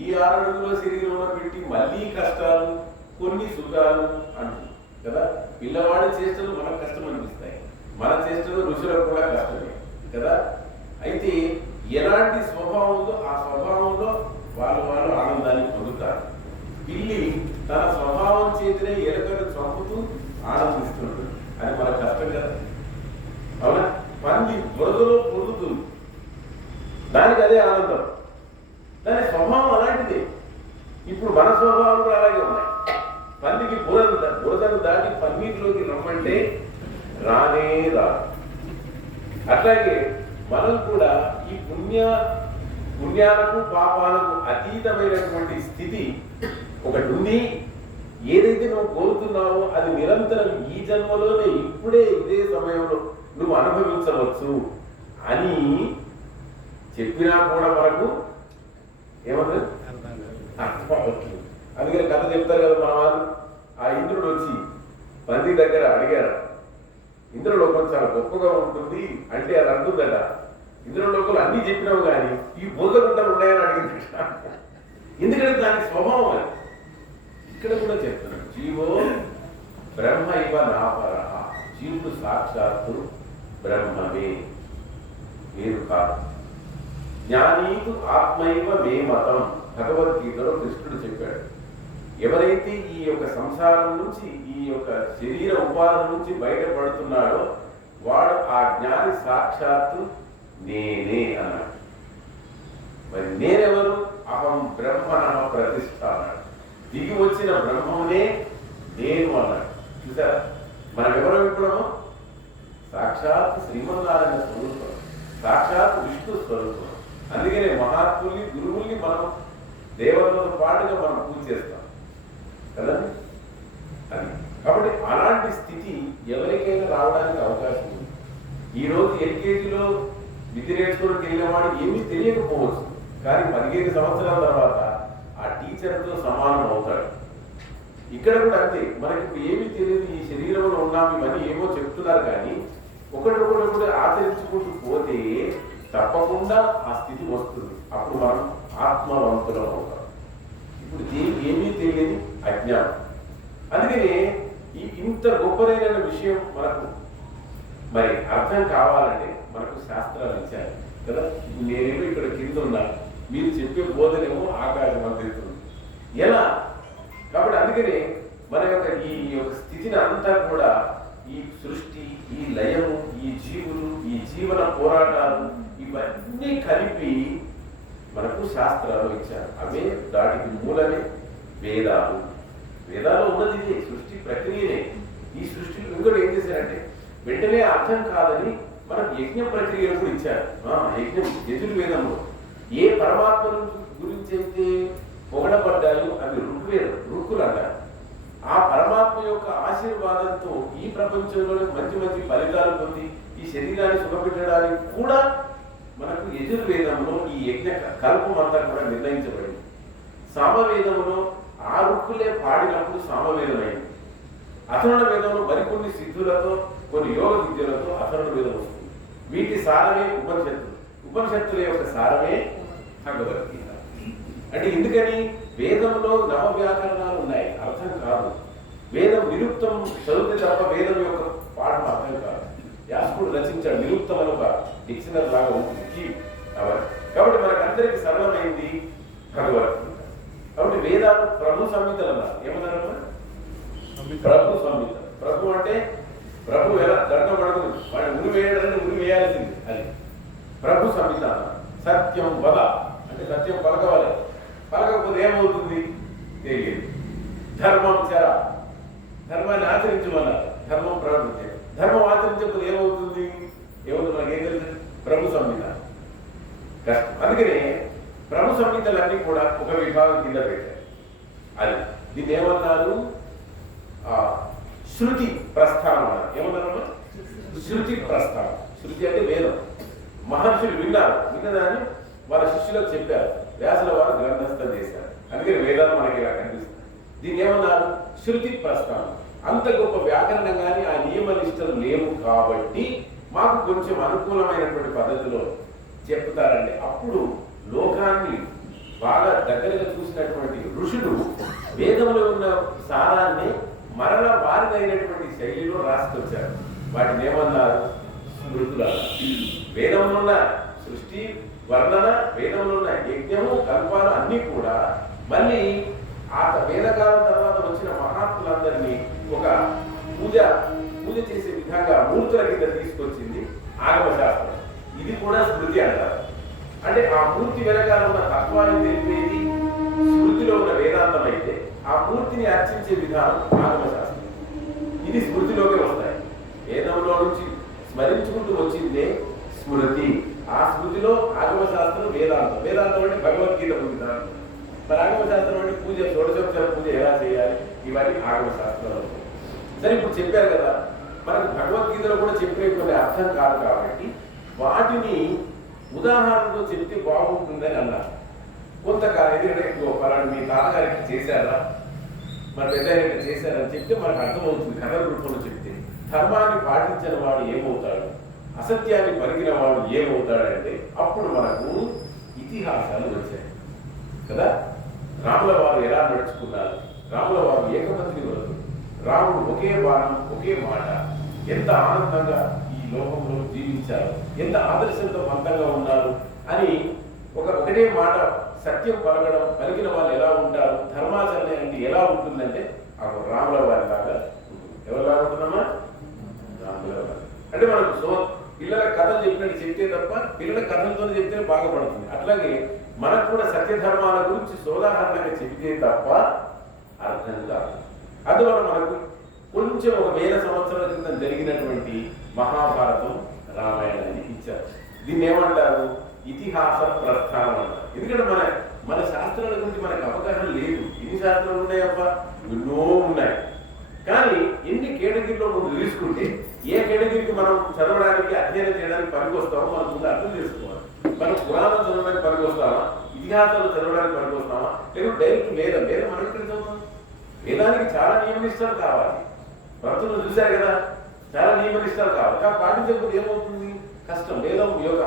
ఈ 6 అడుగుల శరీరంలో పెట్టి మళ్ళీ కష్టాలు, కొన్ని సుఖాలు అంటుంది కదా. పిల్లవాడి చేష్టలు మనకు కష్టం అనిపిస్తాయి, మన చేష్టలు ఋషులకు కూడా కష్టమే కదా. అయితే ఎలాంటి స్వభావం ఉందో ఆ స్వభావంలో వాళ్ళు ఆనందాన్ని పొందుతారు. పిల్లి తన స్వభావం చేతినే ఎలుకను చంపుతూ ఆనందిస్తుంటుంది. అది మన కష్టం కదా. అవునా? పంది బురదలో పొందుతుంది, దానికి అదే ఆనందం. దాని స్వభావం అలాంటిదే. ఇప్పుడు మన స్వభావం కూడా అలాగే ఉన్నాయి. పందికి బురదను దాటి పన్నీటిలోకి రమ్మంటే రానే రాదు. అట్లాగే మనం కూడా ఈ పుణ్యాలకు పాపాలకు అతీతమైనటువంటి స్థితి ఒకటి ఉంది. ఏదైతే నువ్వు కోరుతున్నావో అది నిరంతరం ఈ జన్మలోనే ఇప్పుడే ఇదే సమయంలో నువ్వు అనుభవించవచ్చు అని చెప్పినా కూడా మనకు ఏమవుతుంది అర్థమవుతుంది. అందుకని కథ చెప్తారు కదా మన వాళ్ళు. ఆ ఇంద్రుడు వచ్చి పంది దగ్గర అడిగారు, ఇంద్రలోకం చాలా గొప్పగా ఉంటుంది అంటే అది అంటుందట, ఇంద్రలోకలు అన్ని చెప్పినావు కానీ ఈ బురద గుంటలు ఉన్నాయని అడిగింది. ఎందుకంటే దాని స్వభావం అది. ఇక్కడ కూడా చెప్తున్నాడు, జీవో బ్రహ్మ ఇవ నాపరహ. జీవుడు సాక్షాత్తు బ్రహ్మమే, వేరు కాదు. జ్ఞానీతు ఆత్మైవ మే మతం. భగవద్గీతలో కృష్ణుడు చెప్పాడు, ఎవరైతే ఈ యొక్క సంసారం నుంచి, ఈ యొక్క శరీర ఉపాధి నుంచి బయటపడుతున్నాడో వాడు ఆ జ్ఞాని సాక్షాత్తు నేనే అన్నాడు. మరి నేనెవరు? అహం బ్రహ్మణ ప్రతిష్ఠ అన్నాడు. దిగి వచ్చిన బ్రహ్మమునే నేను అన్నాడు. చూసారా, మనం ఎవరో ఇప్పుడమో సాక్షాత్ శ్రీమన్నారాయణ స్వరూపం, సాక్షాత్ విష్ణు స్వరూపం. అందుకనే మహాత్ముల్ని, గురువుల్ని మనం దేవతలతో పాటుగా మనం పూజ చేస్తాం కదండి. అది కాబట్టి అలాంటి స్థితి ఎవరికైనా రావడానికి అవకాశం ఉంది. ఈరోజు ఎల్కేజీలో విద్య నేర్చుకోవడానికి వెళ్ళిన వాడు ఏమీ తెలియకపోవచ్చు, కానీ 15 సంవత్సరాల తర్వాత ఆ టీచర్తో సమానం అవుతాడు. ఇక్కడ కూడా అంతే. మనకి ఇప్పుడు ఏమీ తెలియదు, ఈ శరీరంలో ఉన్నాం, ఇవన్నీ ఏమో చెప్తున్నారు, కానీ ఒకటి ఆచరించుకుంటూ పోతే తప్పకుండా ఆ స్థితి వస్తుంది. అప్పుడు మనం ఆత్మవంతులం అవుతాం. ఇప్పుడు దీనికి ఏమీ తెలియని అజ్ఞానం. అందుకనే ఈ ఇంత గొప్పదైన విషయం మనకు మరి అర్థం కావాలంటే మనకు శాస్త్రాలు ఇచ్చారు కదా. నేనేమో ఇక్కడ కింద ఉన్నా, మీరు చెప్పే బోధనేమో ఆకాశం అందిస్తుంది ఎలా. కాబట్టి అందుకనే మన యొక్క ఈ యొక్క స్థితిని అంతా కూడా ఈ సృష్టి, ఈ లయము, ఈ జీవులు, ఈ జీవన పోరాటాలు ఇవన్నీ కలిపి మనకు శాస్త్రాలు ఇచ్చారు. అవే దాటికి మూలమే వేదాలు. వేదాలు ఉన్నది ఇదే, సృష్టి ప్రక్రియనే. ఈ సృష్టిలో ఇంకోటి ఏం చేశారంటే వెంటనే అర్థం కాదని మనకు యజ్ఞ ప్రక్రియలు కూడా ఇచ్చారు. యజ్ఞం యజుర్వేదంలో ఏ పరమాత్మ గురించి అయితే పొగడబడ్డాయో అవి రుక్కులు అంటారు. ఆ పరమాత్మ యొక్క ఆశీర్వాదంతో ఈ ప్రపంచంలోనే మంచి మంచి ఫలితాలు పొంది ఈ శరీరాన్ని సుఖపెట్టడానికి కూడా మనకు యజుర్వేదంలో ఈ యజ్ఞ కల్పం అంతా కూడా నిర్ణయించబడింది. సామవేదంలో ఆ రుక్కులే పాడినప్పుడు సామవేదమైంది. అథర్వణ వేదంలో మరికొన్ని సిద్ధులతో, కొన్ని యోగ విద్యలతో అథర్వణ వేదం వస్తుంది. వీటి సారమే ఉపనిషత్తులు, ఉపనిషత్తుల యొక్క సారమే భగవద్గీత. అంటే ఎందుకని వేదంలో నవ వ్యాకరణాలు ఉన్నాయి, అర్థం కాదు. వేదం నిరుక్తం చదివితే తప్ప వేదం యొక్క పాఠం అర్థం కాదు. వ్యాసుడు రచించాడు నిరుక్తం అని ఒక డిక్షనరీ లాగా ఉంటుంది. కాబట్టి మనకందరికి సరళమైంది భగవద్గీత. కాబట్టి వేదాలు ప్రభు సంహితలు అన్నారు. ఏమన్నారు? ప్రభు సంహిత. ప్రభు అంటే ప్రభు ఎలా దండ పడుతుంది, వాడిని ఉరి వేయడాన్ని ఉరి వేయాల్సింది. అది ప్రభు సంహిత. సత్యం వద అంటే సత్యం పలకవాలి, పలకపోతే ఏమవుతుంది తెలియదు. ధర్మం చర, ధర్మాన్ని ఆచరించమన్నారు. ధర్మం ప్రవర్తించే, ధర్మం అందుకనే ప్రభు సంహితలన్నీ కూడా ఒక విభాగం కింద పెట్టారు. అది దీన్ని ఏమన్నారు? శృతి ప్రస్థానం అన్నారు. ఏమన్నారు? శృతి ప్రస్థానం. శృతి అంటే వేదం. మహర్షులు విన్నదాన్ని వాళ్ళ శిష్యులకు చెప్పారు. వ్యాసుల వారు గ్రంథస్థం చేశారు. అందుకని వేదాలు మనకి ఇలా కనిపిస్తుంది. దీన్ని ఏమన్నారు? శృతి ప్రస్థానం. అంత గొప్ప వ్యాకరణం కానీ ఆ నియమ నిష్టలు లేవు కాబట్టి మాకు కొంచెం అనుకూలమైనటువంటి పద్ధతిలో చెప్తారండి. అప్పుడు లోకాన్ని బాగా దగ్గరగా చూసినటువంటి ఋషులు వేదంలో ఉన్న సారాన్ని మరలా వారిదైనటువంటి శైలిలో రాసుకొచ్చారు. వాటిని ఏమన్నారు? స్మృతులు. వేదంలో ఉన్న సృష్టి వర్ణన, వేదంలో ఉన్న యజ్ఞము కల్పాలు అన్నీ కూడా మళ్ళీ ఆ వేదకాలం తర్వాత వచ్చిన మహాత్ములందరినీ ఒక పూజ చేసే విధంగా మూర్తుల కింద తీసుకొచ్చింది ఆగమ శాస్త్రం. ఇది కూడా స్మృతి అంటారు. అంటే ఆ మూర్తి వెనకాల ఉన్న తత్వాన్ని తెలిపేది స్మృతిలో ఉన్న వేదాంతం అయితే, ఆ మూర్తిని అర్చించే విధానం ఆగమ శాస్త్రం. ఇది స్మృతిలోకి వస్తాయి. వేదంలో నుంచి స్మరించుకుంటూ వచ్చిందే స్మృతి. ఆ స్మృతిలో ఆగమ శాస్త్రం వేదాంతం. వేదాంతం అంటే భగవద్గీత విధానం. మరి ఆగమ శాస్త్రం అంటే పూజ, షోడశోపచార పూజ ఎలా చేయాలి, ఇవన్నీ ఆగమ శాస్త్రంలో. సరే, ఇప్పుడు చెప్పారు కదా, మనకు భగవద్గీతలో కూడా చెప్పే కొన్ని అర్థం కాదు కాబట్టి వాటిని ఉదాహరణతో చెప్తే బాగుంటుందని అన్నారు. కొంతకాలం ఎందుకంటే పలానా మీ తాతగారికి చేశారా, మన పెద్ద చేశారని చెప్తే మనకు అర్థమవుతుంది. కథల రూపంలో చెప్తే ధర్మాన్ని పాటించిన వాడు ఏమవుతాడు, అసత్యాన్ని పలికిన వాడు ఏమవుతాడంటే అప్పుడు మనకు ఇతిహాసాలు వచ్చాయి కదా. రాముల వారు ఎలా నడుచుకున్నారు, రాముల వారు ఏకపత్ని వరకు, రాముడు ఒకే బాణం ఒకే మాట, ఎంత ఆనందంగా ఈ లోకంలో జీవించారు, ఎంత ఆదర్శంతో మంతంగా ఉన్నారు అని ఒకటే మాట సత్యం పలికిన వాళ్ళు ఎలా ఉంటారు, ధర్మాచరణ అంటే ఎలా ఉంటుందంటే అప్పుడు రాముల వారి లాగా ఎవరిలా ఉంటుందమ్మా? రాముల వారి. అంటే మనకు పిల్లల కథలు చెప్పినట్టు చెప్తే తప్ప పిల్లల కథలతో చెప్తే బాగుపడుతుంది. అట్లాగే మనకు కూడా సత్యధర్మాల గురించి సోదాహరణంగా చెప్తే తప్ప అర్థం కాదు. అందువల్ల మనకు కొంచెం 1000 సంవత్సరాల క్రితం జరిగినటువంటి మహాభారతం, రామాయణాన్ని ఇచ్చారు. దీన్ని ఏమంటారు? ఇతిహాస ప్రస్థానం అంటారు. ఎందుకంటే మన శాస్త్రాల గురించి మనకు అవగాహన లేదు. ఎన్ని శాస్త్రాలు ఉన్నాయబ్బా? ఎన్నో ఉన్నాయి. కానీ ఎన్ని కేటగిరీలో ముందు తీసుకుంటే ఏ కేటగిరీకి మనం చదవడానికి, అధ్యయనం చేయడానికి పనికి వస్తామో మనం ముందు అర్థం చేసుకోవాలి. మనం పురాణం చదవడానికి పనికి వస్తామా, ఇతిహాసాలు చదవడానికి పనికి వస్తామా, లేదు డైరెక్ట్ వేదం మనం ఎక్కడ చదువుతాం? వేదానికి చాలా నియమనిష్టాలు కావాలి. భక్తులు చూశారు కదా, చాలా నియమనిష్టాలు కావాలి. కానీ పాటించకపోతే ఏమవుతుంది? కష్టం. వేదం యొక్క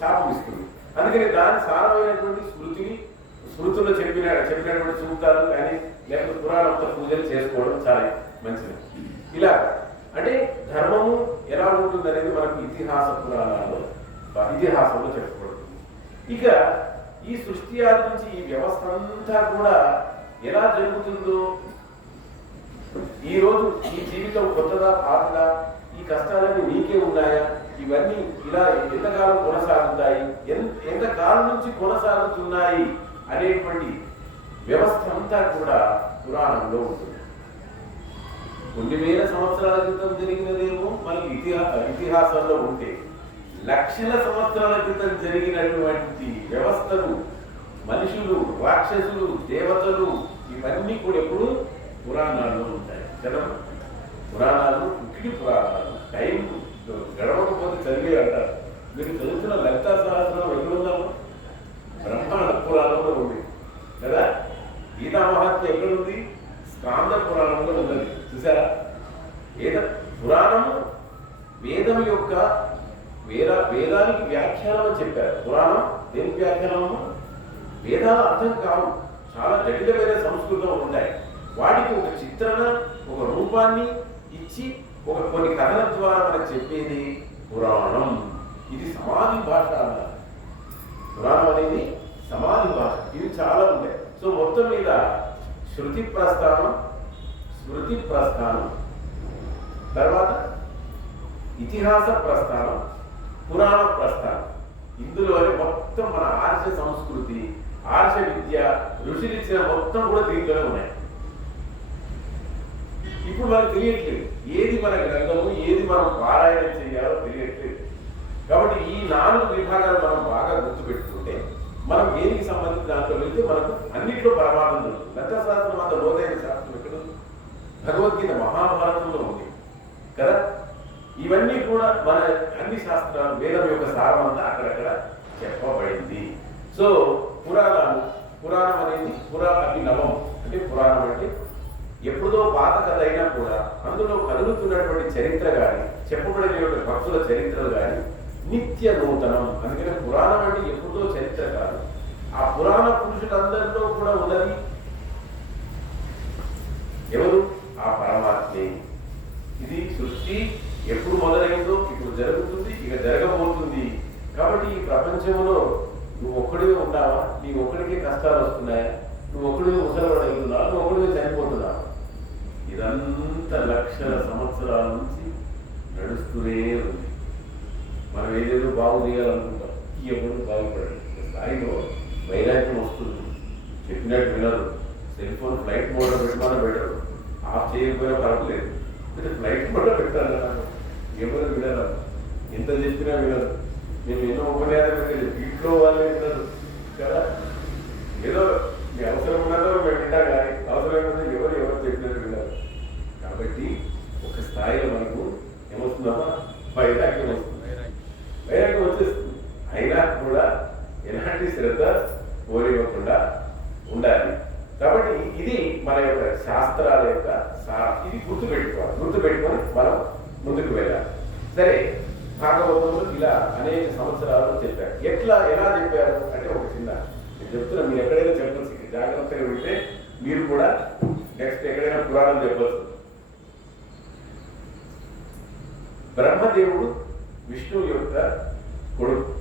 శాపం ఇస్తుంది. అందుకని దాని సారమైనటువంటి స్మృతుల్లో చెప్పినటువంటి సూక్తాలు కానీ లేకపోతే పురాణోక్త పూజలు చేసుకోవడం చాలా మంచిది. ఇలా అంటే ధర్మము ఎలా ఉంటుంది అనేది మనకు ఇతిహాసంలో చెప్పబడుతుంది. ఇక ఈ సృష్టి ఆది నుంచి ఈ వ్యవస్థ అంతా కూడా ఎలా జరుగుతుందో, ఈ రోజు ఈ జీవితం కొత్తదా పాతదా, ఈ కష్టాలన్నీ నీకే ఉన్నాయా, ఇవన్నీ ఇలా ఎంతకాలం కొనసాగుతాయి, ఎంతకాలం నుంచి కొనసాగుతున్నాయి అనేటువంటి వ్యవస్థ అంతా కూడా పురాణంలో ఉంటుంది. కొన్ని వేల సంవత్సరాల క్రితం జరిగినదేమో మనకి ఇతిహాసంలో ఉంటే, లక్షల సంవత్సరాల క్రితం జరిగినటువంటి వ్యవస్థలు, మనుషులు, రాక్షసులు, దేవతలు, ఇవన్నీ కూడా ఎప్పుడు పురాణాల్లో ఉంటాయి కదా. పురాణాలు ఇక్కడి పురాణాలు టైం గడవకపోతే చదివే అంటారు. మీరు చదువుతున్న లలితా సహస్రం ఎక్కడుందాము? బ్రహ్మాండ పురాణంలో ఉంది కదా. గీతా మహాత్మ్యం ఎక్కడుంది? స్కాంద పురాణంలో ఉన్నది. చూసారా? పురాణము వేదం యొక్క వేదానికి వ్యాఖ్యానం అని చెప్పారు. పురాణం దేనికి వ్యాఖ్యానము? వేదాలు అర్థం కావు, చాలా జటిలమైన సంస్కృతం ఉంటాయి. వాటికి ఒక చిత్రణ, ఒక రూపాన్ని ఇచ్చి కొన్ని కథల ద్వారా మనకు చెప్పేది పురాణం. ఇది సమాధి భాష అన్నారు. పురాణం అనేది సమాధి భాష. ఇవి చాలా ఉంటాయి. సో మొత్తం మీద శృతి ప్రస్థానం, స్మృతి ప్రస్థానం, తర్వాత ఇతిహాస ప్రస్థానం, పురాణ ప్రస్థానం. ఇందులోనే మొత్తం మన ఆర్ష సంస్కృతి, ఆర్ష విద్య, ఋషులు ఇచ్చిన మొత్తం కూడా దీంట్లోనే ఉన్నాయి. ఇప్పుడు మనకు తెలియట్లేదు ఏది మన గ్రంథము, ఏది మనం పారాయణం చేయాలో తెలియట్లేదు. కాబట్టి ఈ 4 విభాగాలు మనం బాగా గుర్తుపెట్టుకుంటే మనం దేనికి సంబంధించి దాంట్లో వెళ్తే మనకు అన్నింటిలో పరమార్థం దొరుకుతుంది. లక్షశాస్త్రం అంత లోతైన శాస్త్రం ఎక్కడ ఉంది? భగవద్గీత మహాభారతంలో ఉంది కదా. ఇవన్నీ కూడా మన అన్ని శాస్త్రాలు వేదం యొక్క సారం అంతా అక్కడక్కడ చెప్పబడింది. సో పురాణం అనేది అతి నవం అంటే పురాణం అంటే ఎప్పుడో పాత కథ అయినా కూడా అందులో కదులుతున్నటువంటి చరిత్ర కానీ చెప్పబడినటువంటి భక్తుల చరిత్రలు కానీ నిత్య నూతనం. అందుకని పురాణం అంటే ఎప్పుడో చరిత్ర కాదు. ఆ పురాణ పురుషులందరిలో కూడా ఉన్నది ఎవరు? ఆ పరమాత్మే. ఇది సృష్టి ఎప్పుడు మొదలైందో ఇప్పుడు జరుగుతుంది, ఇక జరగబోతుంది. కాబట్టి ఈ ప్రపంచంలో నువ్వు ఒక్కడివే ఉంటావా? నీ ఒక్కడికే కష్టాలు వస్తున్నాయా? నువ్వు ఒక్కడివే ముసలబడగలుగుతున్నావా? నువ్వు ఒక్కడివే చనిపోతున్నావా? ఇదంతా లక్షల సంవత్సరాల నుంచి నడుస్తూనే ఉంది. మనం ఏదేదో బాగు చేయాలనుకుంటాం, ఎవరు బాగుపడండి. స్థాయిలో వైరాగ్యం వస్తుంది, చెప్పినట్టు వినరు. సెల్ ఫోన్ ఫ్లైట్ మోడ్లో పెట్టమని పెట్టరు, ఆఫ్ చేయకపోయినా పర్వాలేదు. ఫ్లైట్ మోడ్లో పెట్టాలి, ఎవరు వినరు, ఎంత చెప్పినా వినరు. మేము ఎన్నో ఉపన్యాసాలు ఇంట్లో వాళ్ళు వినరు కదా. ఏదో మీ అవసరం ఉన్నదో మేము వింటాం, కానీ అవసరం ఉన్నదో ఎవరు చెప్పినట్టు వినరు. కాబట్టి ఒక స్థాయిలో మనకు ఏమొస్తుందమ్మా? వైరాగ్యం వస్తుంది. వైరాగ్యం వచ్చేస్తుంది. అయినా కూడా ఎలాంటి శ్రద్ధ కోరివ్వకుండా ఉండాలి. కాబట్టి ఇది మన యొక్క శాస్త్రాల యొక్క ఇది గుర్తుపెట్టుకొని మనం ముందుకు వెళ్ళాలి. సరే, భాగవతంలో ఇలా అనేక సంవత్సరాలు చెప్పారు. ఎలా చెప్పారు అంటే ఒక చిన్న నేను చెప్తున్నా, మీరు ఎక్కడైనా చెప్పాల్సి జాగ్రత్తగా వింటే మీరు కూడా నెక్స్ట్ ఎక్కడైనా పురాణం చెప్పచ్చు. బ్రహ్మదేవుడు విష్ణువు యొక్క కొడుకు.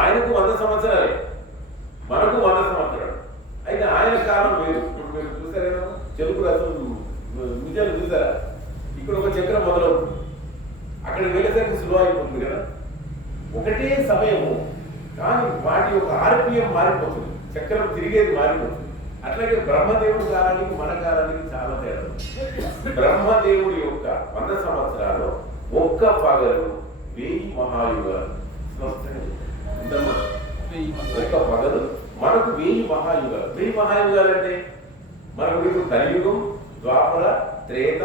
ఆయనకు 100 సంవత్సరాలే, మనకు 100 సంవత్సరాలు. అయితే ఆయన కాలం వేరు. ఇప్పుడు మీరు చూసారేమో చెరుకు రసం నిజాలు చూసారా? ఇక్కడ ఒక చక్రం మొదలవుతుంది, అక్కడికి వెళ్ళేసరికి సులువు అయిపోతుంది కదా. ఒకటే సమయము, కానీ వాటి యొక్క ఆర్పిఎం మారిపోతుంది, చక్రం తిరిగేది మారిపోతుంది. అట్లాగే బ్రహ్మదేవుడి కాలానికి మన కాలానికి చాలా తేడా. బ్రహ్మదేవుడి యొక్క 100 సంవత్సరాలు ఒక్క పగలు 1000 మహాయుగాలు. ఒక్క పగలు మనకు 1000 మహాయుగాలు. 1000 మహాయుగాలు అంటే మనకు ఇప్పుడు కలియుగం, ద్వాపర, త్రేత,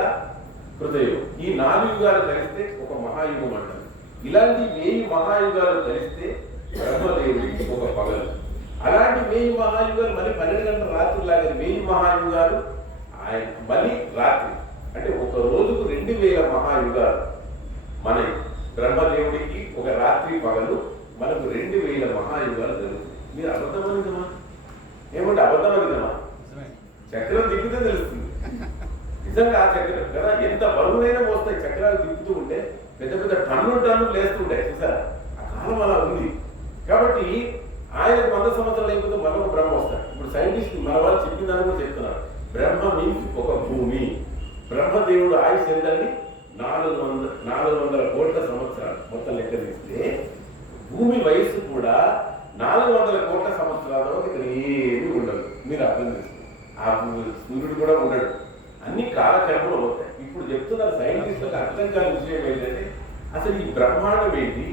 కృతయుగం, ఈ 4 యుగాలు కలిస్తే ఒక మహాయుగం అంటారు. ఇలాంటి 1000 మహాయుగాలు కలిస్తే బ్రహ్మదేవుడికి ఒక పగలు. అలాంటి 1000 మహాయుగాలు మళ్ళీ 12 గంటల రాత్రి లాగా 1000 మహాయుగాలు ఆయన మళ్ళీ రాత్రి. అంటే ఒక రోజుకు 2000 మహాయుగాలు. మన బ్రహ్మదేవుడికి ఒక రాత్రి పగలు, మనకు 2000 మహాయుగాలు జరుగుతుంది. మీరు అబద్ధమనిదమా? ఏమంటే అబద్ధమనిదమా? చక్రం తిప్పితే తెలుస్తుంది. నిజంగా ఆ చక్రం కదా, ఎంత బరువునైనా మోస్తాయి చక్రాలు తిప్పుతూ ఉంటే. పెద్ద పెద్ద టన్నులు లేస్తుంటాయి చూసారా? ఆ కాలం అలా ఉంది. కాబట్టి ఆయనకు 100 సంవత్సరాలు అయిపోతే మరొక బ్రహ్మ వస్తాడు. ఇప్పుడు సైంటిస్ట్ మన వాళ్ళు చెప్పిన దాన్ని కూడా చెప్తున్నారు. బ్రహ్మ మీన్స్ ఒక భూమి. బ్రహ్మదేవుడు ఆయుష్ ఎంతండి? 400 కోట్ల సంవత్సరాలు. మొత్తం లెక్క తీస్తే భూమి వయస్సు కూడా 400 కోట్ల సంవత్సరాల వరకు ఇక్కడ ఏమీ ఉండదు. మీరు అర్థం చేసుకోండి. ఆ సూర్యుడు కూడా ఉండడు. అన్ని కాలక్రమంలో అవుతాయి. ఇప్పుడు చెప్తున్నారు సైంటిస్టులకు అర్థం కాని విషయం ఏంటంటే, అసలు ఈ బ్రహ్మాండం ఏంటి?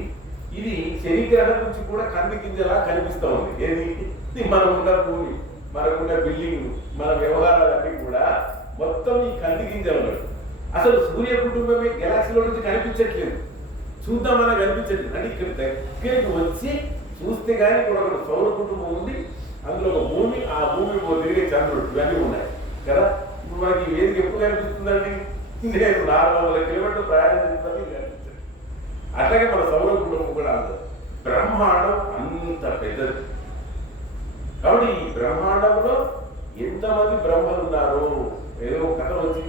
ఇది శనిగ్రహం నుంచి కూడా కంది గింజలా కనిపిస్తూ ఉంది. ఏది? మనకున్న భూమి, మనకున్న బిల్డింగ్, మన వ్యవహారాలన్నీ కూడా మొత్తం ఈ కంది గింజలు. అసలు సూర్య కుటుంబమే గెలాక్సీలో నుంచి కనిపించట్లేదు, చూద్దామన్నా కనిపించట్లేదు. అంటే ఇక్కడ దగ్గరికి వచ్చి చూస్తే కానీ కూడా ఒక సౌర కుటుంబం ఉంది, అందులో ఒక భూమి, ఆ భూమి తిరిగే చంద్రుడు, ఇవన్నీ ఉన్నాయి కదా. ఇప్పుడు మనకి ఏది ఎప్పుడు కనిపిస్తుందండి? నేను 400 కిలోమీటర్లు ప్రయాణం చేస్తాను కనిపించండి. అట్లాగే మన సౌర కుటుంబం కూడా అంత బ్రహ్మాండం అంత పెద్దది. కాబట్టి ఈ బ్రహ్మాండంలో ఎంతమంది బ్రహ్మలు ఉన్నారు? ఏదో కథ వచ్చి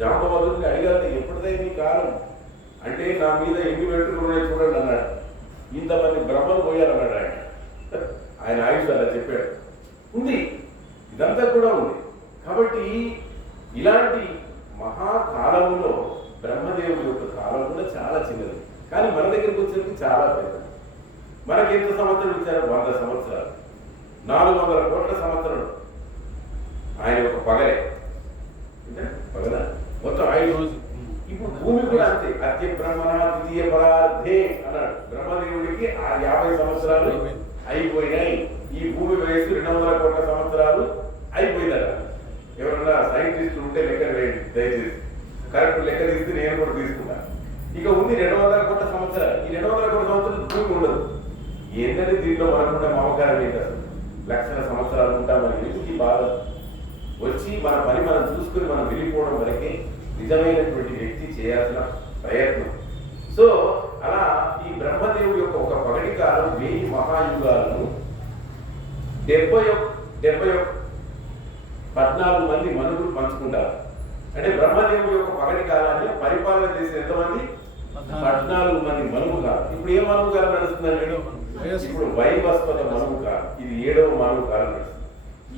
జాంబవతుడిని అడిగారు, ఎప్పుడుదైంది కాలం అంటే నా మీద ఎన్ని వెంట్రుకలు చూడండి అన్నాడు. ఇంతమంది బ్రహ్మలు పోయారన్నాడు ఆయన. ఆయన ఆయుష్ అలా చెప్పాడు. ఉంది, ఇదంతా కూడా ఉంది. కాబట్టి ఇలాంటి మహాకాలంలో బ్రహ్మదేవుడి యొక్క కాలం కూడా చాలా చిన్నది, కానీ మన దగ్గరికి వచ్చేది చాలా పెద్దది. మనకి ఎంత సంవత్సరం ఇచ్చారు? 100 సంవత్సరాలు. 400 కోట్ల సంవత్సరాలు ఆయన యొక్క పగలే. పగల మొత్తం 5 రోజులు. ఇప్పుడు భూమి కూడా అంతే. అత్య బ్రహ్మణ ద్వితీయ పరార్థే అన్నాడు. బ్రహ్మదేవుడికి ఆ 50 సంవత్సరాలు అయిపోయినాయి. ఈ భూమి వయసు 200 కోట్ల సంవత్సరాలు అయిపోయిందట. ఎవరన్నా సైంటిస్టులు ఉంటే లెక్క వేయండి దయచేసి. కరెక్ట్ లెక్క తీస్తే నేను కూడా తీసుకుంటాను. ఇక ఉంది 200 కోట్ల సంవత్సరాలు. ఈ 200 కోట్ల సంవత్సరాలు భూమి ఉండదు. ఏంటంటే దీంట్లో మనకుంటే మమకారం ఏంటి అసలు? లక్షల సంవత్సరాలు ఉంటామని ఎందుకు ఈ బాధ? వచ్చి మన పని మనం చూసుకుని మనం వెళ్ళిపోవడం వరకే నిజమైనటువంటి వ్యక్తి చేయాల్సిన ప్రయత్నం. సో అలా ఈ బ్రహ్మదేవుడి యొక్క ఒక పగటి కాలం 1000 మహాయుగాలను 14 మంది మనుగులు పంచుకుంటారు. అంటే బ్రహ్మదేవుడి యొక్క పగటి కాలాన్ని పరిపాలన చేసిన ఎంతమంది? 14 మంది మనుగు కాలం. ఇప్పుడు ఏ మనుగు కాలం నడుస్తుందండి? ఇప్పుడు వైవస్వత మనుగు కాలం. ఇది 7వ మనుగు కాలం నడుస్తుంది.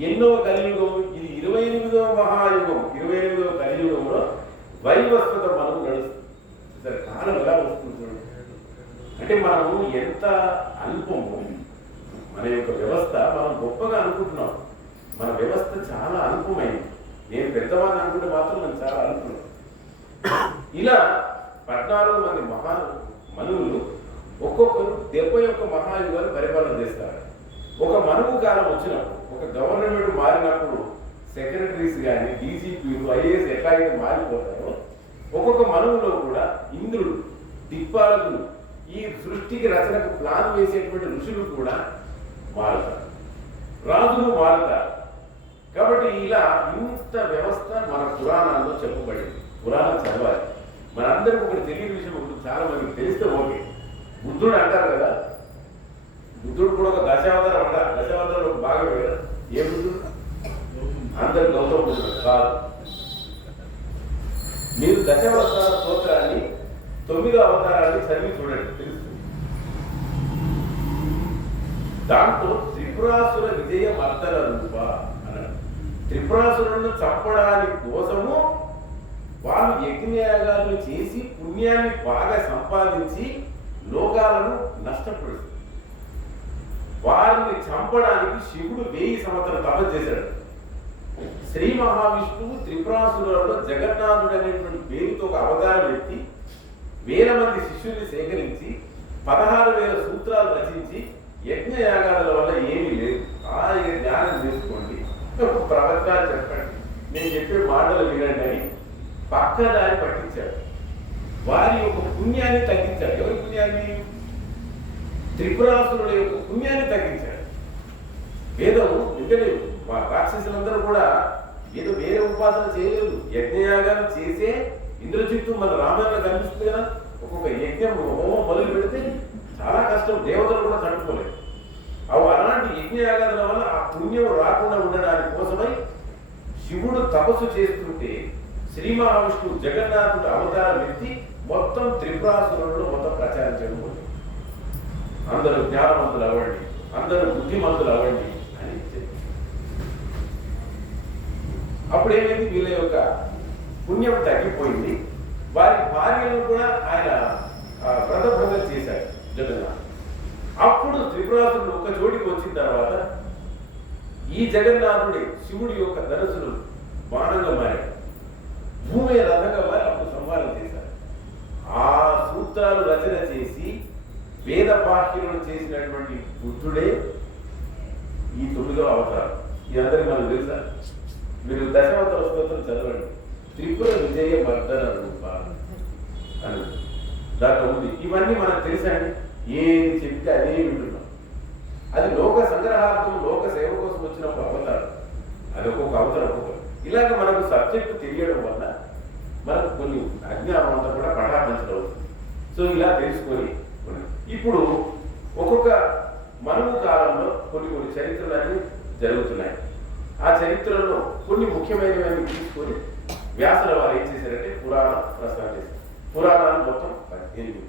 ఎన్నో కలియుగం? ఇది 28వ మహాయుగం. 28వ కలియుగంలో వైవస్వత మనుగు నడుస్తుంది. సరే, కాలం ఎలా వస్తుంది చూడండి. అంటే మనము ఎంత అల్పము, మన యొక్క వ్యవస్థ మనం గొప్పగా అనుకుంటున్నాం. మన వ్యవస్థ చాలా అల్పమైంది. నేను పెద్దవాడిని అనుకుంటే మాత్రం మనం చాలా అల్పం. ఇలా 14 మంది మనువులు ఒక్కొక్కరు 71 మహాయుగాలు పరిపాలన చేస్తారు. ఒక మనువు కాలం వచ్చినప్పుడు, ఒక గవర్నమెంట్ మారినప్పుడు సెక్రటరీస్ కానీ డీజీపీలు ఐఏఎస్ ఎట్లా అయితే మారిపోతారో, ఒక్కొక్క మనువులో కూడా ఇంద్రుడు, దిక్పాలకులు, ఈ సృష్టికి రచనకు ప్లాన్ వేసేటువంటి ఋషులు కూడా మారుతారు, రాజులు మారుతారు. కాబట్టి ఇలా ఇంత వ్యవస్థ మన పురాణాల్లో చెప్పబడింది. పురాణం చదవాలి. మనందరికీ ఒకటి తెలియని విషయం ఒకటి చాలా మందికి తెలిస్తే ఓకే. బుద్ధుడు అంటారు కదా, బుద్ధుడు కూడా ఒక దశావతారం అంటారు. దశావతారంలో ఒక భాగం కదా. ఏ బుద్ధుడు? అందరు గౌతమ బుద్ధుడు కాదు. మీరు దశావతార స్తోత్రాన్ని 9వ అవతారాన్ని చదివి చూడండి, తెలుస్తుంది. దాంట్లో త్రిపురాసుర విజయ మర్దన రూప అన్నాడు. త్రిపురాసురులను చంపడానికి కోసము వాళ్ళు యజ్ఞయాగాలు చేసి పుణ్యాన్ని బాగా సంపాదించి లోకాలను నష్టపరుస్తారు. వారిని చంపడానికి శివుడు 1000 సంవత్సరాలు తపస్సు చేశాడు. శ్రీ మహావిష్ణువు త్రిపురాసురులలో జగన్నాథుడు అనేటువంటి పేరుతో ఒక అవతారం ఎత్తి 1000 మంది శిష్యుల్ని సేకరించి 16,000 సూత్రాలు రచించి యజ్ఞయాగాల వల్ల ఏమీ లేదు, ఆయన జ్ఞానం చేసుకోండి, ప్రవచనాలు చెప్పండి, నేను చెప్పే మాటలు వినండి అని పక్కదారి పట్టించాడు. వారి యొక్క పుణ్యాన్ని తగ్గించాడు. ఎవరి పుణ్యాన్ని? త్రిపురాసురుల యొక్క పుణ్యాన్ని తగ్గించాడు. వేదము ఎందుకంటే రాక్షసులందరూ కూడా ఏదో వేరే ఉపాసన చేయలేదు, యజ్ఞయాగాలు చేసే ఇంద్రజిత్తు మన రామాయణంలో కనిపిస్తుంది కదా. ఒక్కొక్క యజ్ఞం హోమం మొదలు పెడితే చాలా కష్టం, దేవతలు కూడా తట్టుకోలేదు. అలాంటి యజ్ఞయాగాల వల్ల ఆ పుణ్యం రాకుండా ఉండడానికి కోసమై శివుడు తపస్సు చేస్తుంటే శ్రీ మహావిష్ణువు జగన్నాథుడు అవతారం ఎత్తి మొత్తం త్రిపురాసురులను మొత్తం ప్రచారం చేయడం. అందరూ జ్ఞానవంతులు అవ్వండి, అందరూ బుద్ధిమంతులు అవ్వండి అని చెప్పి అప్పుడు ఏమైంది? వీళ్ళ యొక్క పుణ్యం తగ్గిపోయింది. వారి భార్యలను కూడా ఆయన వ్రతభంగం చేశాడు జగన్నాథ్. అప్పుడు త్రిపురాసురుడు ఒక చోటికి వచ్చిన తర్వాత ఈ జగన్నాథుడి శివుడి యొక్క ధనుసులు బాణంగా మారాడు, భూమి రథంగా మారి అప్పుడు సంహారం చేశారు. ఆ సూత్రాలు రచన చేసి వేద పాఠ్యులను చేసినటువంటి బుద్ధుడే ఈ 9వ అవతారం. ఇదందరికీ మనకు తెలుసా? మీరు దశావతార స్తోత్రం చదవండి. త్రిపుర విజయ మర్దన రూప అని దాంట్లో ఉంది. ఇవన్నీ మనకు తెలుసండి. ఏది చెప్తే అదే వింటున్నాం. అది లోక సంగ్రహార్థం, లోక సేవ కోసం వచ్చినప్పుడు అవతారం. అది ఒక్కొక్క అవతారం ఒక్కొక్క. ఇలాగ మనకు సబ్జెక్టు తెలియడం వల్ల మనకు కొన్ని అజ్ఞానం అంతా కూడా పటాపంచడం అవుతుంది. సో ఇలా తెలుసుకొని ఇప్పుడు ఒక్కొక్క మనువు కాలంలో కొన్ని చరిత్రలన్నీ జరుగుతున్నాయి. ఆ చరిత్రలో కొన్ని ముఖ్యమైనవన్నీ తీసుకొని వ్యాసుల వారు ఏం చేశారంటే పురాణం ప్రస్తావన చేశారు. పురాణాలు మొత్తం 18.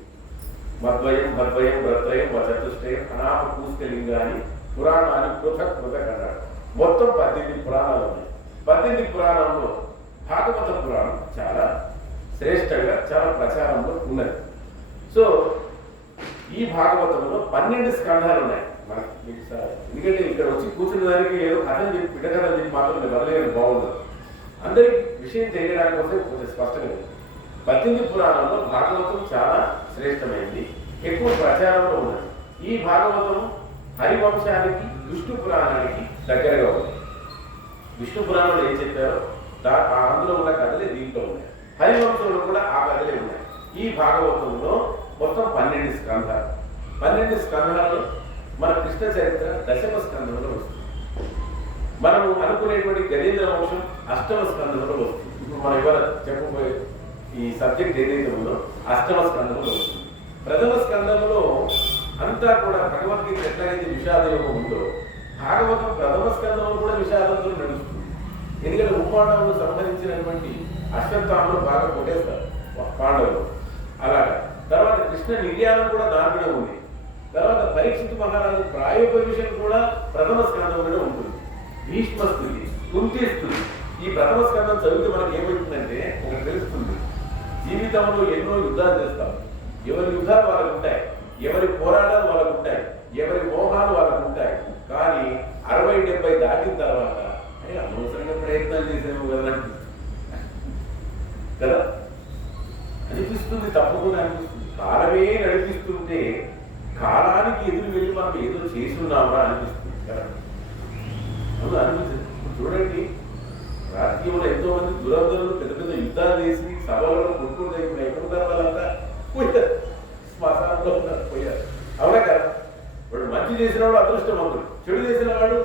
మద్వయం మద్వయం వ్రత్రయం చతుష్టయం అనాప పూస్తలింగాన్ని పురాణాన్ని పృథక్ అన్నాడు. మొత్తం 18 పురాణాలు ఉన్నాయి. 18 పురాణంలో భాగవత పురాణం చాలా శ్రేష్టంగా చాలా ప్రచారంలో ఉన్నది. సో ఈ భాగవతంలో 12 స్కంధాలు ఉన్నాయి మనకి. ఎందుకంటే ఇక్కడ వచ్చి కూర్చున్న దానికి ఏదో కథలు చెప్పి పిట్టకథలు చెప్పి మాత్రం వదిలేదు, బాగుండదు. అందరికి విషయం తెలియడానికి కోసం కొంచెం స్పష్టంగా 18 పురాణంలో భాగవతం చాలా శ్రేష్టమైంది, ఎక్కువ ప్రచారంలో ఉన్నది. ఈ భాగవతం హరివంశానికి విష్ణు పురాణానికి దగ్గరగా ఉంది. విష్ణు పురాణంలో ఏం చెప్పారో అందులో ఉన్న కథలే దీంట్లో ఉన్నాయి. హరివంశంలో కూడా ఆ కథలే ఉన్నాయి. ఈ భాగవతంలో మొత్తం 12 స్కంధాలు. 12 స్కంధాలు మన కృష్ణ చరిత్ర 10వ స్కంధంలో వస్తుంది. మనము అనుకునేటువంటి గజేంద్ర వంశం 8వ స్కంధంలో వస్తుంది. ఇప్పుడు మనం ఇవాళ చెప్పబోయే ఈ సబ్జెక్ట్ ఏదైతే ఉందో 8వ స్కంధంలో వస్తుంది. ప్రథమ స్కంధంలో అంతా కూడా భగవద్గీత ఎట్లయితే విషాదయోగం ఉందో భాగవతం ప్రథమ స్కంధంలో కూడా విషాదంతో నడుస్తుంది. ఎందుకంటే ఉపాండవులకు సంబంధించినటువంటి అశ్వత్థామలు బాగా కొట్టేస్తారు పాండవులు. అలాగా తర్వాత కృష్ణ నిర్యాణం కూడా దాంట్లోనే ఉంది. తర్వాత పరీక్షిత్ మహారాజు ప్రాయోపవిషయం కూడా ప్రథమ స్కంధంలోనే ఉంటుంది. భీష్మ స్థుతి, కుంతి స్థుతి. ఈ ప్రథమ స్కంధం చదివితే మనకి ఏమవుతుందంటే ఒకటి తెలుస్తుంది. జీవితంలో ఎన్నో యుద్ధాలు చేస్తాం. ఎవరి యుద్ధాలు వాళ్ళకు ఉంటాయి, ఎవరి పోరాటాలు వాళ్ళకు ఉంటాయి, ఎవరి మోహాలు వాళ్ళకు ఉంటాయి. కానీ 60-70 దాటిన తర్వాత అనవసరంగా ప్రయత్నాలు చేసేమో కదా కదా అనిపిస్తుంది. తప్పకుండా అనిపిస్తుంది. కాలమే నడిపిస్తుంటే కాలానికి ఎదురు వెళ్ళి మనం ఏదో చేస్తున్నామా అనిపిస్తుంది కదా. అవును అనిపిస్తుంది. చూడండి, రాజకీయంలో ఎంతో మంది దురంధరులు పెద్ద పెద్ద యుద్ధాలు చేసి సభలలో కొట్టుకుంటే ఎక్కడ వాళ్ళంతా పోయారు, శ్మశానంలో పోయారు. అవునా కదా. వాడు మంచి చేసిన వాడు అదృష్టవంతుడు, చెడు చేసిన వాడు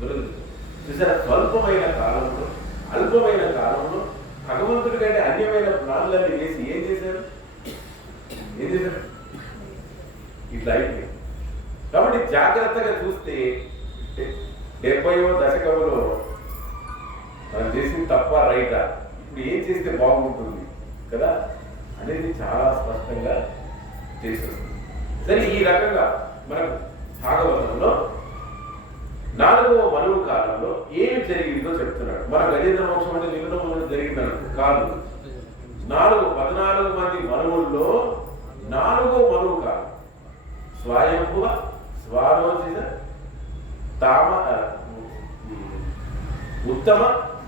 దురదృష్టం. చూసారా, స్వల్పమైన కాలంలో అల్పమైన కాలంలో భగవంతుడి కంటే అన్యమైన ప్రాణులన్నీ వేసి ఏం చేశారు? ఇట్లా అయిపోయింది. కాబట్టి జాగ్రత్తగా చూస్తే 70వ దశకంలో మనం చేసింది తప్ప రైటా, ఇప్పుడు ఏం చేస్తే బాగుంటుంది కదా అనేది చాలా స్పష్టంగా చేస్తుంది. సరే, ఈ రకంగా మనకు భాగవతంలో 4వ మనువు కాలంలో ఏమి జరిగిందో చెప్తున్నాడు. మన గజేంద్ర మోక్షం అంటే నిరుణం జరిగిందన్నట్టు కాదు. 14 మంది మనువుల్లో 4వ మనువు కాలం స్వయంభువ, స్వారోచిత, ఉత్తమ,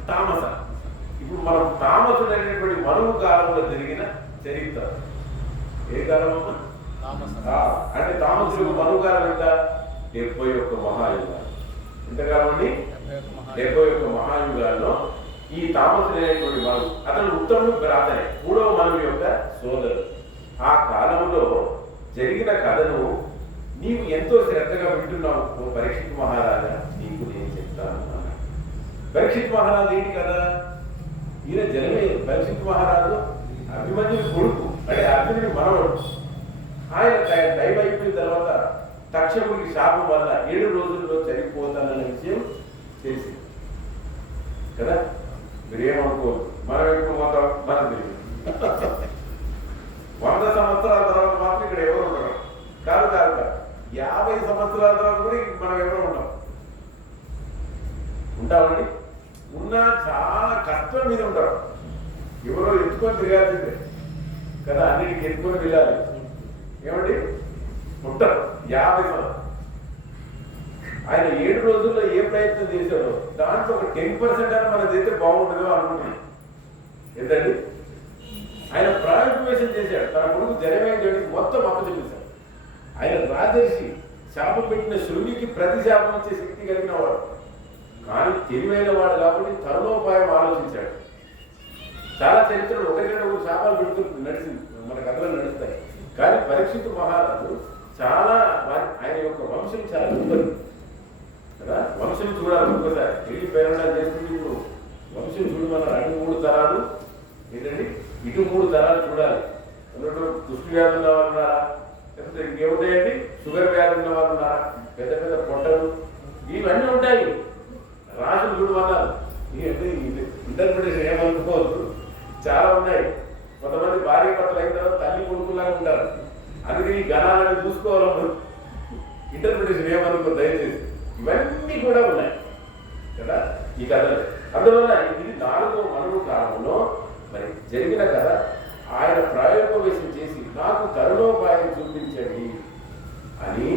తామస. ఇప్పుడు మనం తామసుడు అనేటువంటి మనువు కాలంలో జరిగిన చరిత్ర. ఏ కాలం అంటే తామసుడు మనువు కాలం ఎంత? 71 మహాయుగాలు. ఎంతకాలం అండి? 71 మహాయుగాల్లో ఈ తామసుడు అనేటువంటి మనువు, అతను ఉత్తముడు భ్రాతనే, 3వ మనువు యొక్క సోదరుడు. ఆ కాలంలో జరిగిన కథను నీవు ఎంతో శ్రద్ధగా వింటున్నావు ఓ పరీక్షిత్ మహారాజా, నీకు నేను చెప్తాను అన్నాడు. పరీక్షిత్ మహారాజు ఏంటి కదా, ఈయన జనమే. పరీక్షిత్ మహారాజు అభిమన్యుడి కొడుకు, అంటే అర్జునుడి మనవడు. ఆయన టైం అయిపోయిన తర్వాత తక్షకుడికి శాపం వల్ల 7 రోజుల్లో చనిపోతానన్న విషయం తెలిసింది కదా. మీరేమనుకోదు, మనం ఎప్పుడు మనకు తెలియదు. 100 సంవత్సరాల తర్వాత మాత్రం ఇక్కడ ఎవరు ఉండరు. కాదు 50 సంవత్సరాల తర్వాత కూడా మనం ఎవరు ఉంటామండి. ఉన్నా చాలా కష్టం మీద ఉంటారు. ఎవరో ఎత్తుకొని తిరగాల్సిందే కదా, అన్నిటికి ఎత్తుకొని వెళ్ళాలి. ఏమండి ఉంటారు 50 సంవత్సరాలు. ఆయన 7 రోజుల్లో ఏ ప్రయత్నం చేశాడో దాంట్లో ఒక 10% అని మనం చేస్తే బాగుంటుందో అనుకుంటున్నాం. ఏంటండి, ఆయన ప్రాయోపవేశం చేశాడు. తన కొడుకు జనమేజయుడికి మొత్తం అప్పచెప్పేశాడు. ఆయన రాజర్షి, శాపం పెట్టిన శృంగికి ప్రతి శాపం ఇచ్చే శక్తి కలిగిన వాడు. కానీ తెలివైన వాడు కాబట్టి తరుణోపాయం ఆలోచించాడు. చాలా చరిత్రలు ఒకరికంటే శాపాలు పెడుతూ నడిచింది, మన కథలు నడుస్తాయి. కానీ పరీక్షిత్ మహారాజు చాలా ఆయన యొక్క వంశం చాలా గొప్పది కదా. వంశం చూడాలి ఒక్కసారి. పెళ్లి పేరంగా చేస్తుంది. ఇప్పుడు వంశం చూడమన్నారు. అటు 3 తరాలు ఏంటండి, ఇటు 3 తరాలు చూడాలి. దృష్టి వ్యాధి ఉన్న వాళ్ళు ఉన్నారా, లేకపోతే ఇంకేముంటాయండి, షుగర్ వ్యాధి ఉన్న వాళ్ళు ఉన్నారా, పెద్ద పెద్ద పొట్టలు, ఇవన్నీ ఉంటాయి. రాసులు చూడమన్నారు. అంటే ఇంటర్ప్రిటేషన్ ఏమనుకోవద్దు, చాలా ఉన్నాయి. కొంతమంది భార్య భర్తలు అయిన తర్వాత తల్లి కొడుకులాగా ఉంటారు. అందుకే ఈ గణాలను చూసుకోవాలి. ఇంటర్ప్రిటేషన్ ఏమనుకో దయచేసి. ఇవన్నీ కూడా ఉన్నాయి కదా ఈ కథలు. అందువల్ల ఇది 4వ మనువు కాలంలో మరి జరిగిన కథ. ఆయన ప్రాయోపవేశం చేసి నాకు తరుణోపాయం చూపించండి అని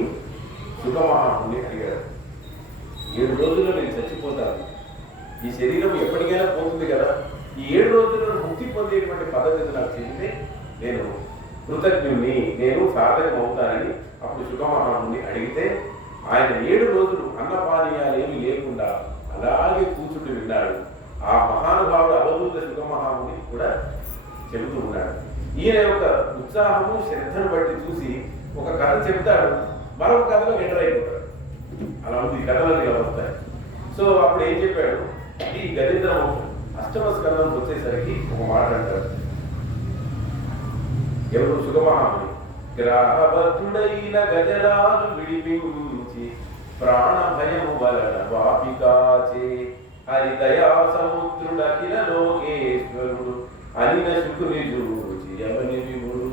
సుఖమహాముని అడిగాడు. 7 రోజుల్లో నేను చచ్చిపోతాను, ఈ శరీరం ఎప్పటికైనా పోతుంది కదా, ఈ 7 రోజుల్లో ముక్తి పొందేటువంటి పద్ధతి నాకు చెప్తే నేను కృతజ్ఞుని, నేను సాధకం అవుతానని అప్పుడు సుఖమహాముని అడిగితే ఆయన 7 రోజులు అన్నపానీయాలు ఏమీ లేకుండా అలాగే కూర్చుంటూ విన్నాడు. ఆ మహానుభావుడు అవధూత సుఖమహాముని కూడా చెబుతూ ఉన్నాడు. ఈయన యొక్క ఉత్సాహము శ్రద్ధను బట్టి చూసి ఒక కథ చెప్తాడు, మరొక కథలో ఎంటర్ అయిపోతాడు. అలా ఉంది ఈ కథలో ఇలా వస్తాయి. సో అప్పుడు ఏం చెప్పాడు, ఈ గజేంద్ర వంశం అష్టమ స్కంధం వచ్చేసరికి ఒక మాట అంటారు. ఎవరు? సుఖమహాముని. గ్రాహబద్ధుడైన గజరాజు విడిపించి ప్రాణ భయము వలన వాపికాచే హరిదయా సముద్రుడఖిల లోకేశ్వరుడు అనిన శుకుని చూచి యమని విముడు.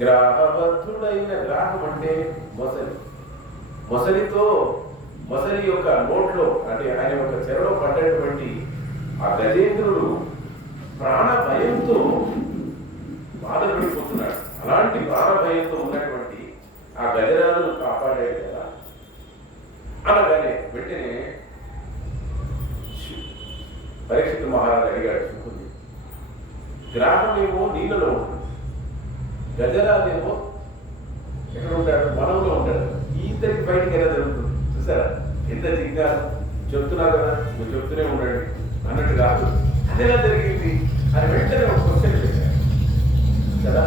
గ్రాహబద్ధుడైన, గ్రాహం అంటే మొసలి. మొసలి యొక్క నోట్లో అంటే ఆయన యొక్క చెరలో పడ్డటువంటి ఆ గజేంద్రుడు ప్రాణ భయంతో బాధపడిపోతున్నాడు. అలాంటి ప్రాణ భయంతో ఉన్నటువంటి ఆ గజరాజును కాపాడాడు కదా. అనగానే వెంటనే పరీక్షిత్ మహారాజు అడిగాడు శుకుని. గ్రామమేమో నీళ్ళలో ఉంటుంది, గజరాజేమో ఎక్కడ ఉంటాడు? వనంలో ఉంటాడు. ఇద్దరికి బయటికి ఎలా జరుగుతుంది? చూసారా ఎంత జిజ్ఞాస. చెప్తున్నారు కదా, మీరు చెప్తూనే ఉండండి అన్నట్టు కాదు. అదేలా జరిగింది అని వెంటనే ఒక క్వశ్చన్ పెట్టాడు కదా.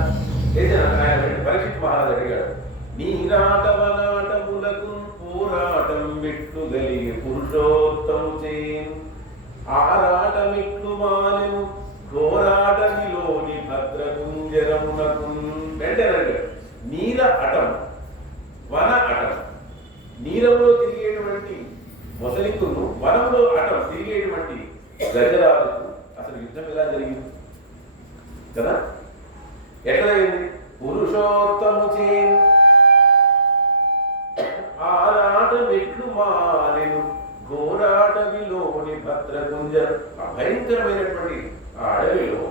ఏదైనా ఆయన పరీక్షిత్ మహారాజు అడిగాడు, నీరాటవనాటములకు పోరాటం మెట్లు గలిగి పురుషోత్తము చేయను ఆరాటమెట్లు మానెను ఘోరాటమిలోని భద్రకుంజరమునకు. వెంటనే నీర అటం, వన అటం, నీరంలో తిరిగేటువంటి మొసలికును వనంలో అటం తిరిగేటువంటి గజరాజుకు అసలు యుద్ధం ఎలా జరిగింది కదా? ఎట్లా అయింది? పురుషోత్తము చే ఆరాటమెట్లు మానెను ఘోరాటవిలోని భద్రకుంజర. భయంకరమైనటువంటి ఆ అడవిలో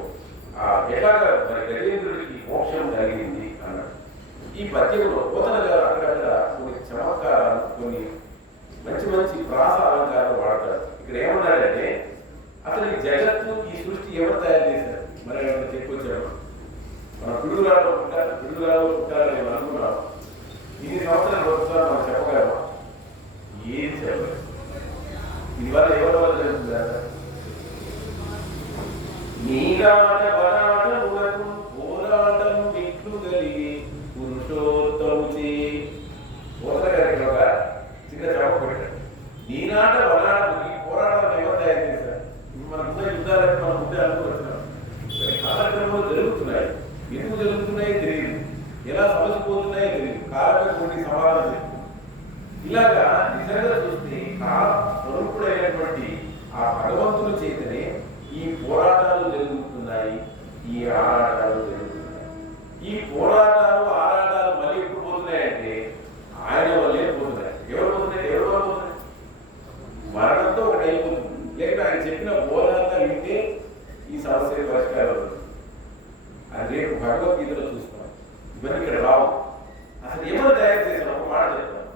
ఎలాగా మరి గజేంద్రుడికి మోక్షం కలిగింది అన్నాడు. ఈ పద్యంలో పోతన గారు అక్కడక్కడ కొన్ని చమత్కారాలు, కొన్ని మంచి మంచి ప్రాస అలంకారాలు వాడతారు. ఇక్కడ ఏమన్నాడంటే, అసలు ఈ జగత్తు, ఈ సృష్టి ఎవరు తయారు చేశారు? మరి ఏమైనా చెప్పుకొచ్చాడు. మన పిడుగురాలో పుట్టాలని మనం అనుకున్నాం. ఇన్ని సంవత్సరాలు వస్తున్నా మనం చెప్పగలమా? ఏం చెప్పలేదు. ఇది వల్ల ఎవరి వల్ల జరుగుతుందా? నీరాట బలాటములకు పోరాటం విట్లు కలిగి పురుషోత్తము చే. పోతగారికి ఒక చిన్న చెప్ప పెట్టాడు. నీనాట బలాటముకి పోరాటం ఎవరు తయారు చేశారు? మన ముందే యుద్ధాలని మనం ముందే అనుకుంటున్నాం. కాలక్రమంలో జరుగుతున్నాయి. ఎందుకు జరుగుతున్నాయో తెలియదు, ఎలా సమసిపోతున్నాయో తెలియదు. కాలమే కొన్ని సమాధానం చెప్పు. ఇలాగా నిజంగా చూస్తే స్వరూపుడైనటువంటి ఆ భగవంతుని చేతనే ఈ పోరాటాలు జరుగుతున్నాయి, ఈ ఆరాటాలు జరుగుతున్నాయి. ఈ పోరాటాలు ఆరాటాలు మళ్ళీ ఎప్పుడు పోతున్నాయంటే ఆయన వల్లే పోతున్నాయి. ఎవరు పోతున్నాయి? ఎవరు వల్ల పోతున్నాయి? మరణంతో ఒకటి అయిపోతుంది. లేకపోతే ఆయన చెప్పిన బోధనంతా వింటే ఈ సమస్య పరిష్కారం అవుతుంది. అది రేపు భగవద్గీతలో చూస్తున్నాం. ఇవన్నీ ఇక్కడ రావు. అసలు ఏమైనా తయారు చేశాను ఒక మాట చెప్తాను.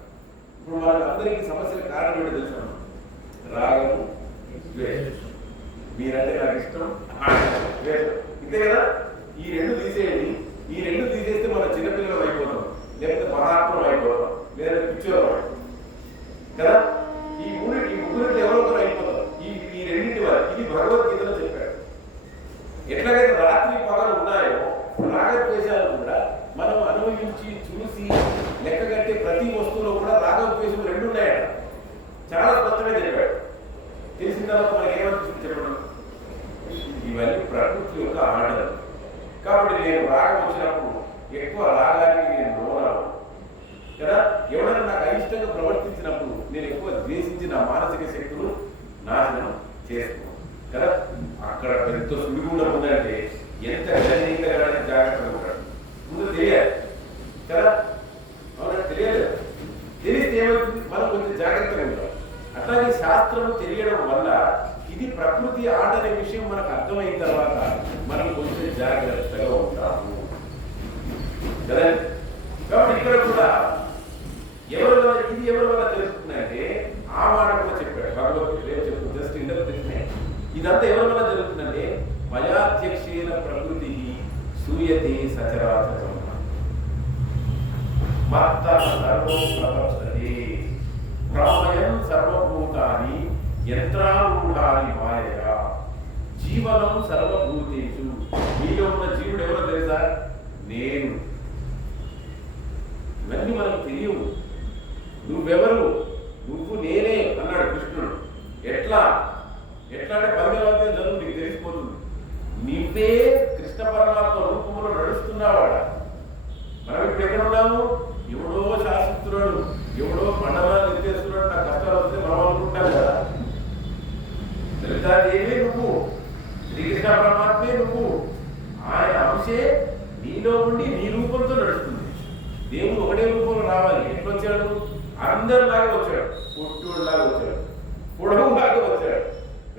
ఇప్పుడు వాళ్ళందరికీ సమస్యల కారణం ఏంటో తెలుసాను. రాగము, ద్వేషం. మీరంటే నాకు ఇష్టం, ద్వేషం. ఇంతే కదా. ఈ రెండు తీసేయండి. ఈ రెండు తీసేస్తే మనం చిన్నపిల్లలు అయిపోతాం, లేకపోతే మహాత్ములు అయిపోతాం, లేదా పిచ్చోరం కదా. ఈ ముగ్గురికి ఎవరో ఒకరు అయిపోతాం. ఈ రెండింటి వారు. ఇది భగవద్గీతలో చెప్పాడు. ఎట్లాగైతే రాత్రి పగలు ఉన్నాయో రాగద్వేషాలు కూడా మనం అనుభవించి చూసి లెక్కగట్టే ప్రతి వస్తువులో కూడా రాగద్వేషం రెండు ఉన్నాయట. చాలా స్పష్టంగా చెప్పాడు. తెలిసిన తర్వాత మనకి ఏమనిపిస్తుంది చెప్పడం? ఇవన్నీ ప్రకృతి యొక్క ఆటలు. కాబట్టి నేను రాగం వచ్చినప్పుడు ఎక్కువ రాగానికి నేను లోనాను కదా. ఎవరైనా నాకు అయిష్టంగా ప్రవర్తించినప్పుడు నేను ఎక్కువ ద్వేషించి నా మానసిక శక్తులు నాశనం చేస్తున్నాను కదా. అక్కడ పెద్ద సుడిగుండం ఉందంటే ఎంత గణనీయంగా జాగ్రత్తగా ఉంటాడు. ముందు తెలియాలి కదా. అవునా? తెలియాలి. తెలిస్తే ఏమవుతుంది? మనం కొంచెం జాగ్రత్తగా ఉంటాం. అట్లాగే శాస్త్రం తెలియడం వల్ల ఇది ప్రకృతి ఆట అనే విషయం మనకు అర్థమైన తర్వాత మనం కొంచెం జాగ్రత్తగా ఉంటాము కదా. కాబట్టి ఇక్కడ కూడా ఎవరి వల్ల ఇది ఎవరి వల్ల జరుగుతుందంటే ఆ మాట కూడా చెప్పాడు భగవద్గీత. చెప్తుంది జస్ట్ ఇంటర్ప్రిటేషన్. ఇదంతా ఎవరి వల్ల జరుగుతుందంటే మయాధ్యక్షేణ ప్రకృతి సూయతే సచరాచరం. మత్తః సర్వం ప్రవర్తతే భ్రమయం సర్వభూతాని యంత్రారూఢాని మాయయా జీవనం సర్వభూతేషు. మీలో ఉన్న జీవుడు ఎవరో తెలుసా? నేను. ఇవన్నీ మనకు తెలియవు. నువ్వెవరు? నువ్వు నేనే అన్నాడు కృష్ణుడు. ఎట్లా ఎట్లా అంటే 10వ అధ్యాయం చదువు, నీకు తెలిసిపోతుంది. నీవే కృష్ణ పరమాత్మ రూపంలో నడుస్తున్నావాడ. మనం ఇప్పుడు ఎక్కడ ఉన్నాము? ఎవడో శాసిస్తున్నాడు, ఎవడో మండలాలు ఎత్తేస్తున్నాడు, నా కష్టాలు వస్తే మనం అనుకుంటాం కదా. ఏమే నువ్వు, శ్రీకృష్ణ పరమాత్మే నువ్వు. ఆయన అంశే నీలో ఉండి నీ రూపంతో నడుస్తుంది. దేవుడు ఒకటే రూపంలో రావాలి. ఎట్లా వచ్చాడు? అందరిలాగా వచ్చాడు. పుట్టులాగా వచ్చాడు, పొడవులాగా వచ్చాడు,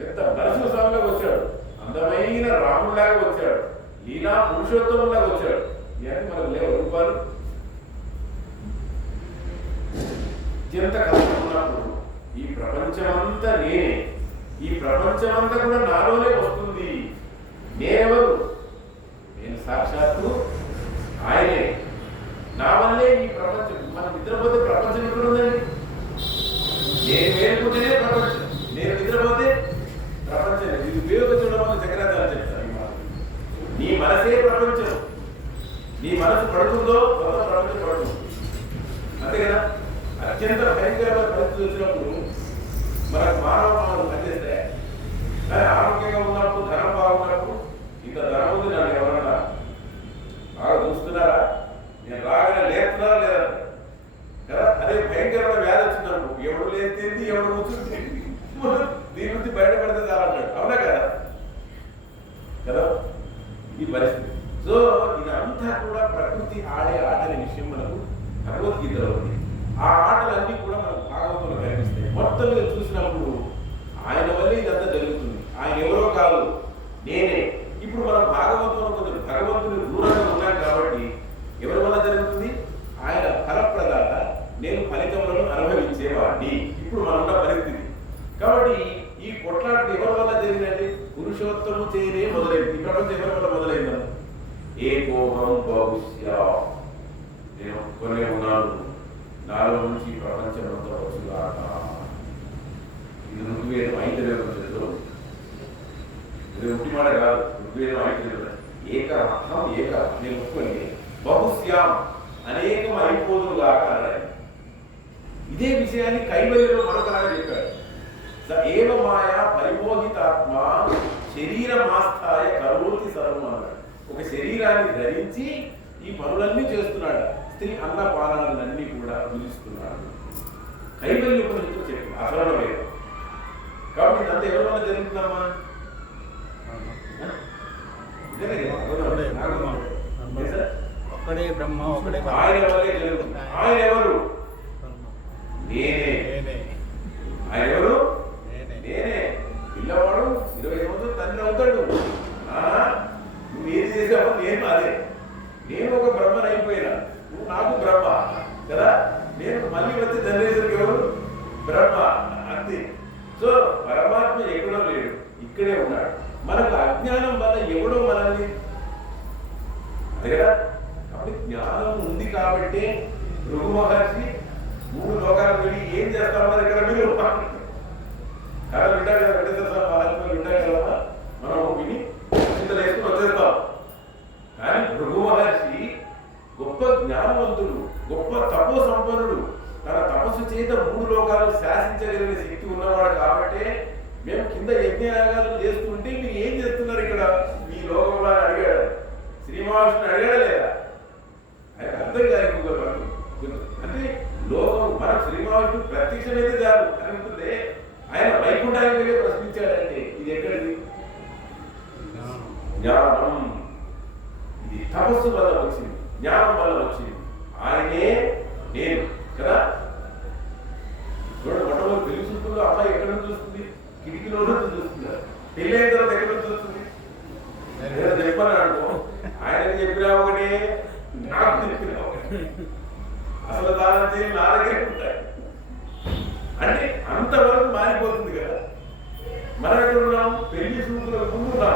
ఎంత నరసింహ స్వామిలాగా వచ్చాడు, అందమైన రాముడిలాగా వచ్చాడు, లీలా పురుషోత్తములాగా వచ్చాడు. ఇవన్నీ మనకు లేవు రూపాలు. అత్యంత కష్టమున్నప్పుడు ఈ ప్రపంచమంతా నేనే, ఈ ప్రపంచమంతా కూడా నాలోనే వస్తుంది. నేనెవరు? నేను సాక్షాత్తు ఆయనే. నా వల్లే ఈ ప్రపంచం. మనం నిద్రపోతే ప్రపంచం ఎక్కడ ఉందండి? నేను మేలుకుంటేనే ప్రపంచం, నేను నిద్రపోతే ప్రపంచం. ఇది ఉపయోగించడం వల్ల శంకరాచార్య చెప్తారు. నీ మనసే ప్రపంచం. నీ మనసు పడుతుందో మొత్తం ప్రపంచం పడుతుంది. అంతే కదా. అత్యంత భయంకరమైన పరిస్థితి వచ్చినప్పుడు మనకు మానవ పనిచేస్తే, కానీ ఆరోగ్యంగా ఉన్నప్పుడు, ధనం బాగున్నప్పుడు, ఇంత ధనం ఉంది నన్ను ఎవరన్నా బాగా చూస్తున్నారా, నేను రాగానే లేపుతున్నారా లేదా కదా. అదే భయంకరమైన వ్యాధి వచ్చినప్పుడు ఎవడు లేస్తేంది, ఎవడు కూర్చుంది, దీని నుంచి బయటపడితే చాలా అంటాడు. అవునా కదా కదా ఈ పరిస్థితి. సో ఇదంతా కూడా ప్రకృతి ఆడే ఆటల విషయం మనకు భగవద్గీతలో ఉంది. ఆ ఆటలన్నీ కూడా మనకు భాగవతంలో కనిపిస్తాయి. మొత్తం మీద చూసినప్పుడు ఆయన వల్లే ఇదంతా జరుగుతుంది. ఆయన ఎవరో కాదు, నేనే. ఇప్పుడు మనం భాగవతంలో కొంచెం భగవంతుని దూరంగా ఉన్నాం కాబట్టి ఎవరి వల్ల జరుగుతుంది? ఆయన ఫలప్రదాత, నేను ఫలితములను అనుభవించేవాడిని. ఇప్పుడు మనం ఉన్న పరిస్థితి కాబట్టి ఈ కొట్లాట ఎవరి వల్ల జరిగినది? పురుషోత్తము చేయనే మొదలైంది. ఈ ప్రపంచం ఎవరి వల్ల మొదలైందా? ఏకోహం బహుశ్యా, నేను కొనే ఉన్నాను, నాలో నుంచి ప్రపంచం అంతా వచ్చుగాక. ఇది ఋగ్వేదం ఐతరేయం చదువు. ఇది ఒకటి మాట కాదు, ఋగ్వేదం ఐతరేయం. ఏకరథం ఏక, నేను ఒప్పుకొని బహుశ్యాం, అనేకం అయిపోదుగాక అన్నాడు. ఇదే విషయాన్ని కైవల్యంలో మరొకలాగా చెప్పాడు. ఏవ మాయా పరిమోహితాత్మ శరీరమాస్థాయ కరోతి సర్వం అన్నాడు. ఒక శరీరాన్ని ధరించి ఈ పనులన్నీ చేస్తున్నాడు. స్త్రీ అన్నపానాలన్నీ కూడా పిలుస్తున్నాడు. కైవల్య ఉపనిషత్తు చెప్పి అసలు లేదు. కాబట్టి ఇదంతా ఎవరి వల్ల జరుగుతుందమ్మా? ఒక్కడే బ్రహ్మ, ఒక్కడే ఆయన వల్లే జరుగుతుంది. ఆయన ఎవరు? నేనే. ఆయన ఎవరు? నేనే. పిల్లవాడు 20 సంవత్సరాలు తండ్రి అవుతాడు. నువ్వు ఏది చేసావు? నేను అదే. నేను ఒక బ్రహ్మను అయిపోయినా, నువ్వు నాకు బ్రహ్మ కదా. నేను మళ్ళీ వచ్చి జనరేషన్కి ఎవరు? బ్రహ్మ. అంతే. సో పరమాత్మ ఎక్కడో లేడు, ఇక్కడే ఉన్నాడు. మనకు అజ్ఞానం వల్ల ఎవడో మనల్ని, అదే కదా. కాబట్టి జ్ఞానం ఉంది కాబట్టి భృగు మహర్షి 3 లోకాలకు వెళ్ళి ఏం చేస్తామన్నారు ఇక్కడ మీరు కథ వింటారు కదా. వింటారు కదా, మనం విని చింతలు వేసుకుని వచ్చేస్తాం. కానీ భృగు మహర్షి గొప్ప జ్ఞానవంతుడు, గొప్ప తపో సంపన్నుడు. తన తపస్సు చేత 3 లోకాలు శాసించగలిగిన శక్తి ఉన్నవాడు. కాబట్టి మేము కింద యజ్ఞయాగాలు చేస్తుంటే మీరు ఏం చేస్తున్నారు ఇక్కడ ఈ లోకంలో అని అడిగాడు. శ్రీమహావిష్ణుని అడిగాడా లేదా? ఆయన అర్థం కాదు. అంటే లోకం మన శ్రీమహావిష్ణుడు ప్రత్యక్షమైతే చాలు అని ఉంటుంది. ఆయన వైకుంఠానికి వెళ్ళి ప్రశ్నించాడంటే ఇది ఎక్కడిది? జ్ఞానం. ఇది తపస్సు వల్ల వచ్చింది, జ్ఞానం వల్ల వచ్చింది. ఆయనే నేను కదా. చూడండి, మొట్టమొదటి పెళ్లి చూపుల్లో అమ్మాయి ఎక్కడ నుంచి చూస్తుంది? కిటికీలో నుంచి చూస్తుంది. పెళ్ళి అయిన తర్వాత ఎక్కడ నుంచి చూస్తుంది? చెప్పాను అనుకో, ఆయనకి చెప్పినా ఒకటి, నాకు చెప్పినా ఒకటి. అసలు దాని నా దగ్గర ఉంటాయి. అంటే అంతవరకు మారిపోతుంది కదా. మనం ఎక్కడ ఉన్నాం? పెళ్లి చూపుల ముందు ఉన్నాం.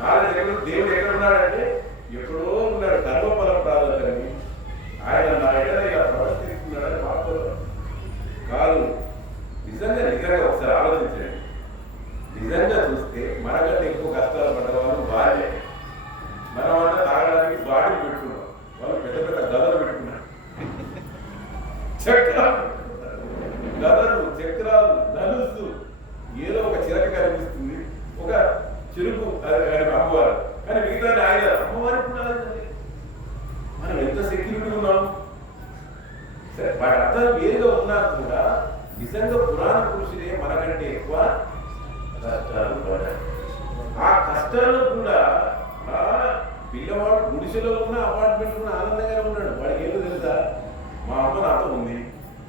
నా దగ్గర దేవుడు ఎక్కడ ఉన్నాడంటే ఎక్కడో ఉన్నాడు. కర్మఫల ప్రాధాన్యతని ఆయన నా ఎడ ఇలా ప్రవర్తిస్తున్నాడని మాట్లాడారు కాదు. నిజంగా ఒకసారి ఆలోచించండి. నిజంగా చూస్తే మనకంటే ఎక్కువ కష్టాలు పడ్డవాళ్ళు భార్య. మనం అంతా తాగడానికి బాటిల్ పెట్టుకున్నాం, వాళ్ళు పెద్ద పెద్ద గదలు పెట్టుకున్నారు, చక్రాలు నలుస్తూ ఏదో ఒక చిరక కనిపిస్తుంది, ఒక చెరుకు అమ్మవారు, కానీ మిగతా ఆయన అమ్మవారికి కూడా మనం ఎంత సెక్యూరిటీ ఉన్నాం. సరే వాటి అర్థాలు వేరుగా ఉన్నా కూడా నిజంగా పురాణ పురుషులే మనకంటే ఎక్కువ కష్టాలు పడ్డారు. ఆ కష్టాల్లో కూడా పిల్లవాడు గుడిసెలో ఉన్న అపార్ట్మెంట్ కూడా ఆనందంగానే ఉన్నాడు. వాడికి ఏదో తెలుసా, మా అమ్మ నాతో ఉంది,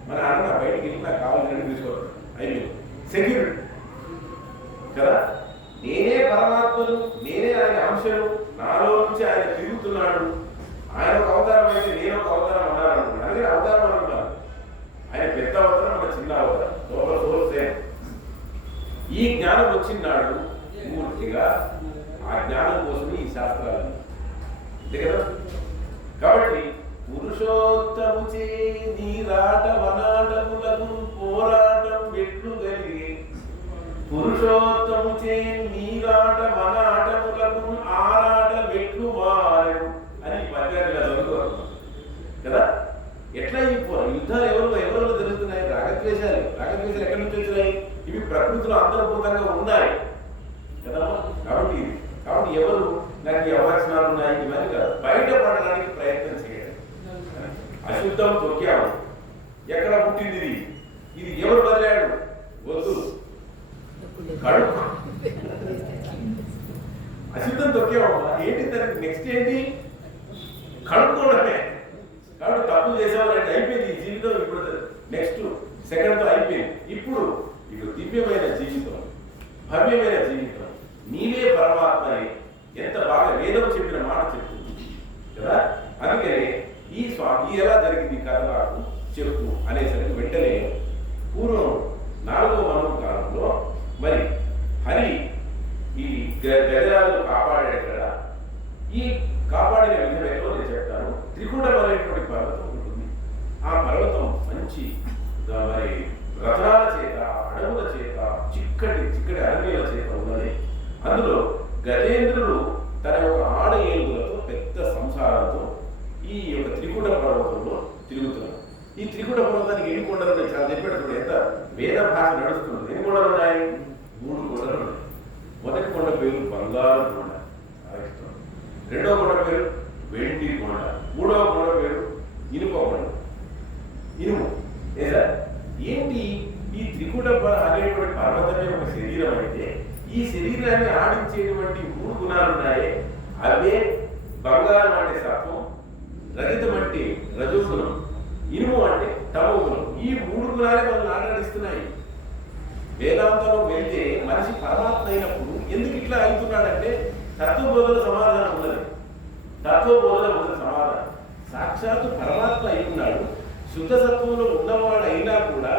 మన అన్న బయటికి వెళ్ళి నాకు కావాలని తీసుకోవాలి, అయిపోయింది సెక్యూరిటీ కదా. నేనే పరమాత్మను, నేనే ఆయన అంశను, నాలో నుంచి ఆయన తిరుగుతున్నాడు. ఆయన ఒక అవతారం అయితే నేను ఒక అవతారం అన్నారు అనుకున్నాను. అందుకే అవతారం అనుకున్నాను. ఆయన పెద్ద అవతారం, మన చిన్న అవతారం, సోర్సే. ఈ జ్ఞానం వచ్చినాడు పూర్తిగా ఆ జ్ఞానం కోసమే ఈ శాస్త్రాలు అంతే కదా. కాబట్టి పురుషోత్తముచే నీరాట వనాటములకు పోరాటం వెట్లు కలిగి, పురుషోత్తముచే నీరాట వనాటములకు ఆరాట వెట్లు మారు అని పద్యాలుగా చదువుకోరు కదా. ఎట్లా ఈ యుద్ధాలు ఎవరిలో జరుగుతున్నాయి? రాగద్వేషాలు ఎక్కడి నుంచి వచ్చినాయి? ఇవి ప్రకృతిలో అంతర్భూతంగా ఉన్నాయి కదా. కాబట్టి ఎవరు నాకు ఈ అవకాశాలు ఉన్నాయి ఇవన్నీ కాదు, బయటపడడానికి ప్రయత్నం చేయండి. అశుద్ధం తొక్కాము, ఎక్కడ పుట్టింది ఇది ఎవరు వదిలాడు? వద్దు, కడుపు అశుద్ధం తొక్కామమ్మా, ఏంటి దానికి నెక్స్ట్ ఏంటి? కడుక్కోవడమే. కాబట్టి తప్పులు చేసేవాళ్ళంటే అయిపోయింది ఈ జీవితం. ఇప్పుడు నెక్స్ట్ సెకండ్తో అయిపోయింది. ఇప్పుడు ఇక దివ్యమైన జీవితం, భవ్యమైన జీవితం, నీవే పరమాత్మని ఎంత బాగా వేదం చెప్పిన మాట చెప్తుంది కదా. అందుకని ఈ స్వామి ఎలా జరిగింది కథ నాకు చెప్పు అనేసరికి వెంటనే పూర్వం 4వ మనువు కాలంలో మరి హరి ఈ గజరాలను కాపాడాడు కదా. ఈ కాపాడిన విధమేదో నేను చెప్తాను. త్రికూటమైనటువంటి పర్వతం ఉంటుంది. ఆ పర్వతం మంచి మరి రథాల చేత, అడవుల చేత, చిక్కటి అరణ్యాల చేత ఉన్నది. అందులో గజేంద్రుడు తన యొక్క ఆడ ఏనుగులతో పెద్ద సంసారంతో ఈ యొక్క త్రికూట పర్వతంలో తిరుగుతున్నాడు. ఈ త్రికూట పర్వతానికి ఎన్ని కొండలు ఉన్నాయి? చాలా చెప్పేటప్పుడు ఎంత వేద భాష నడుస్తుంది. ఎన్ని కొండలు ఉన్నాయి? 3 కొండలు ఉన్నాయి. మొదటి కొండ పేరు బంగారు కొండ, రెండవ కొండ పేరు వెండి కొండ, మూడవ కొండ పేరు ఇనుప కొండ, ఇనుము. లేదా ఏంటి ఈ త్రికూట అనేటువంటి పర్వతమే ఒక శరీరం అయితే ఈ శరీరాన్ని ఆడించేటువంటి 3 గుణాలు ఉన్నాయి. అవే బంగారం అంటే సత్వం, రజతం అంటే రజోగుణం, ఇనుము అంటే తమో గుణం. ఈ 3 గుణాలే మనల్ని ఆరాధిస్తున్నాయి. వేదాంతంలో వెళ్తే మనిషి పరమాత్మ అయినప్పుడు ఎందుకు ఇట్లా అవుతున్నాడంటే తత్వబోధన సమాధానం ఉన్నది. తత్వబోధన ఉన్నది సమాధానం. సాక్షాత్తు పరమాత్మ అయి ఉన్నాడు. శుద్ధ సత్వంలో ఉన్నవాడు అయినా కూడా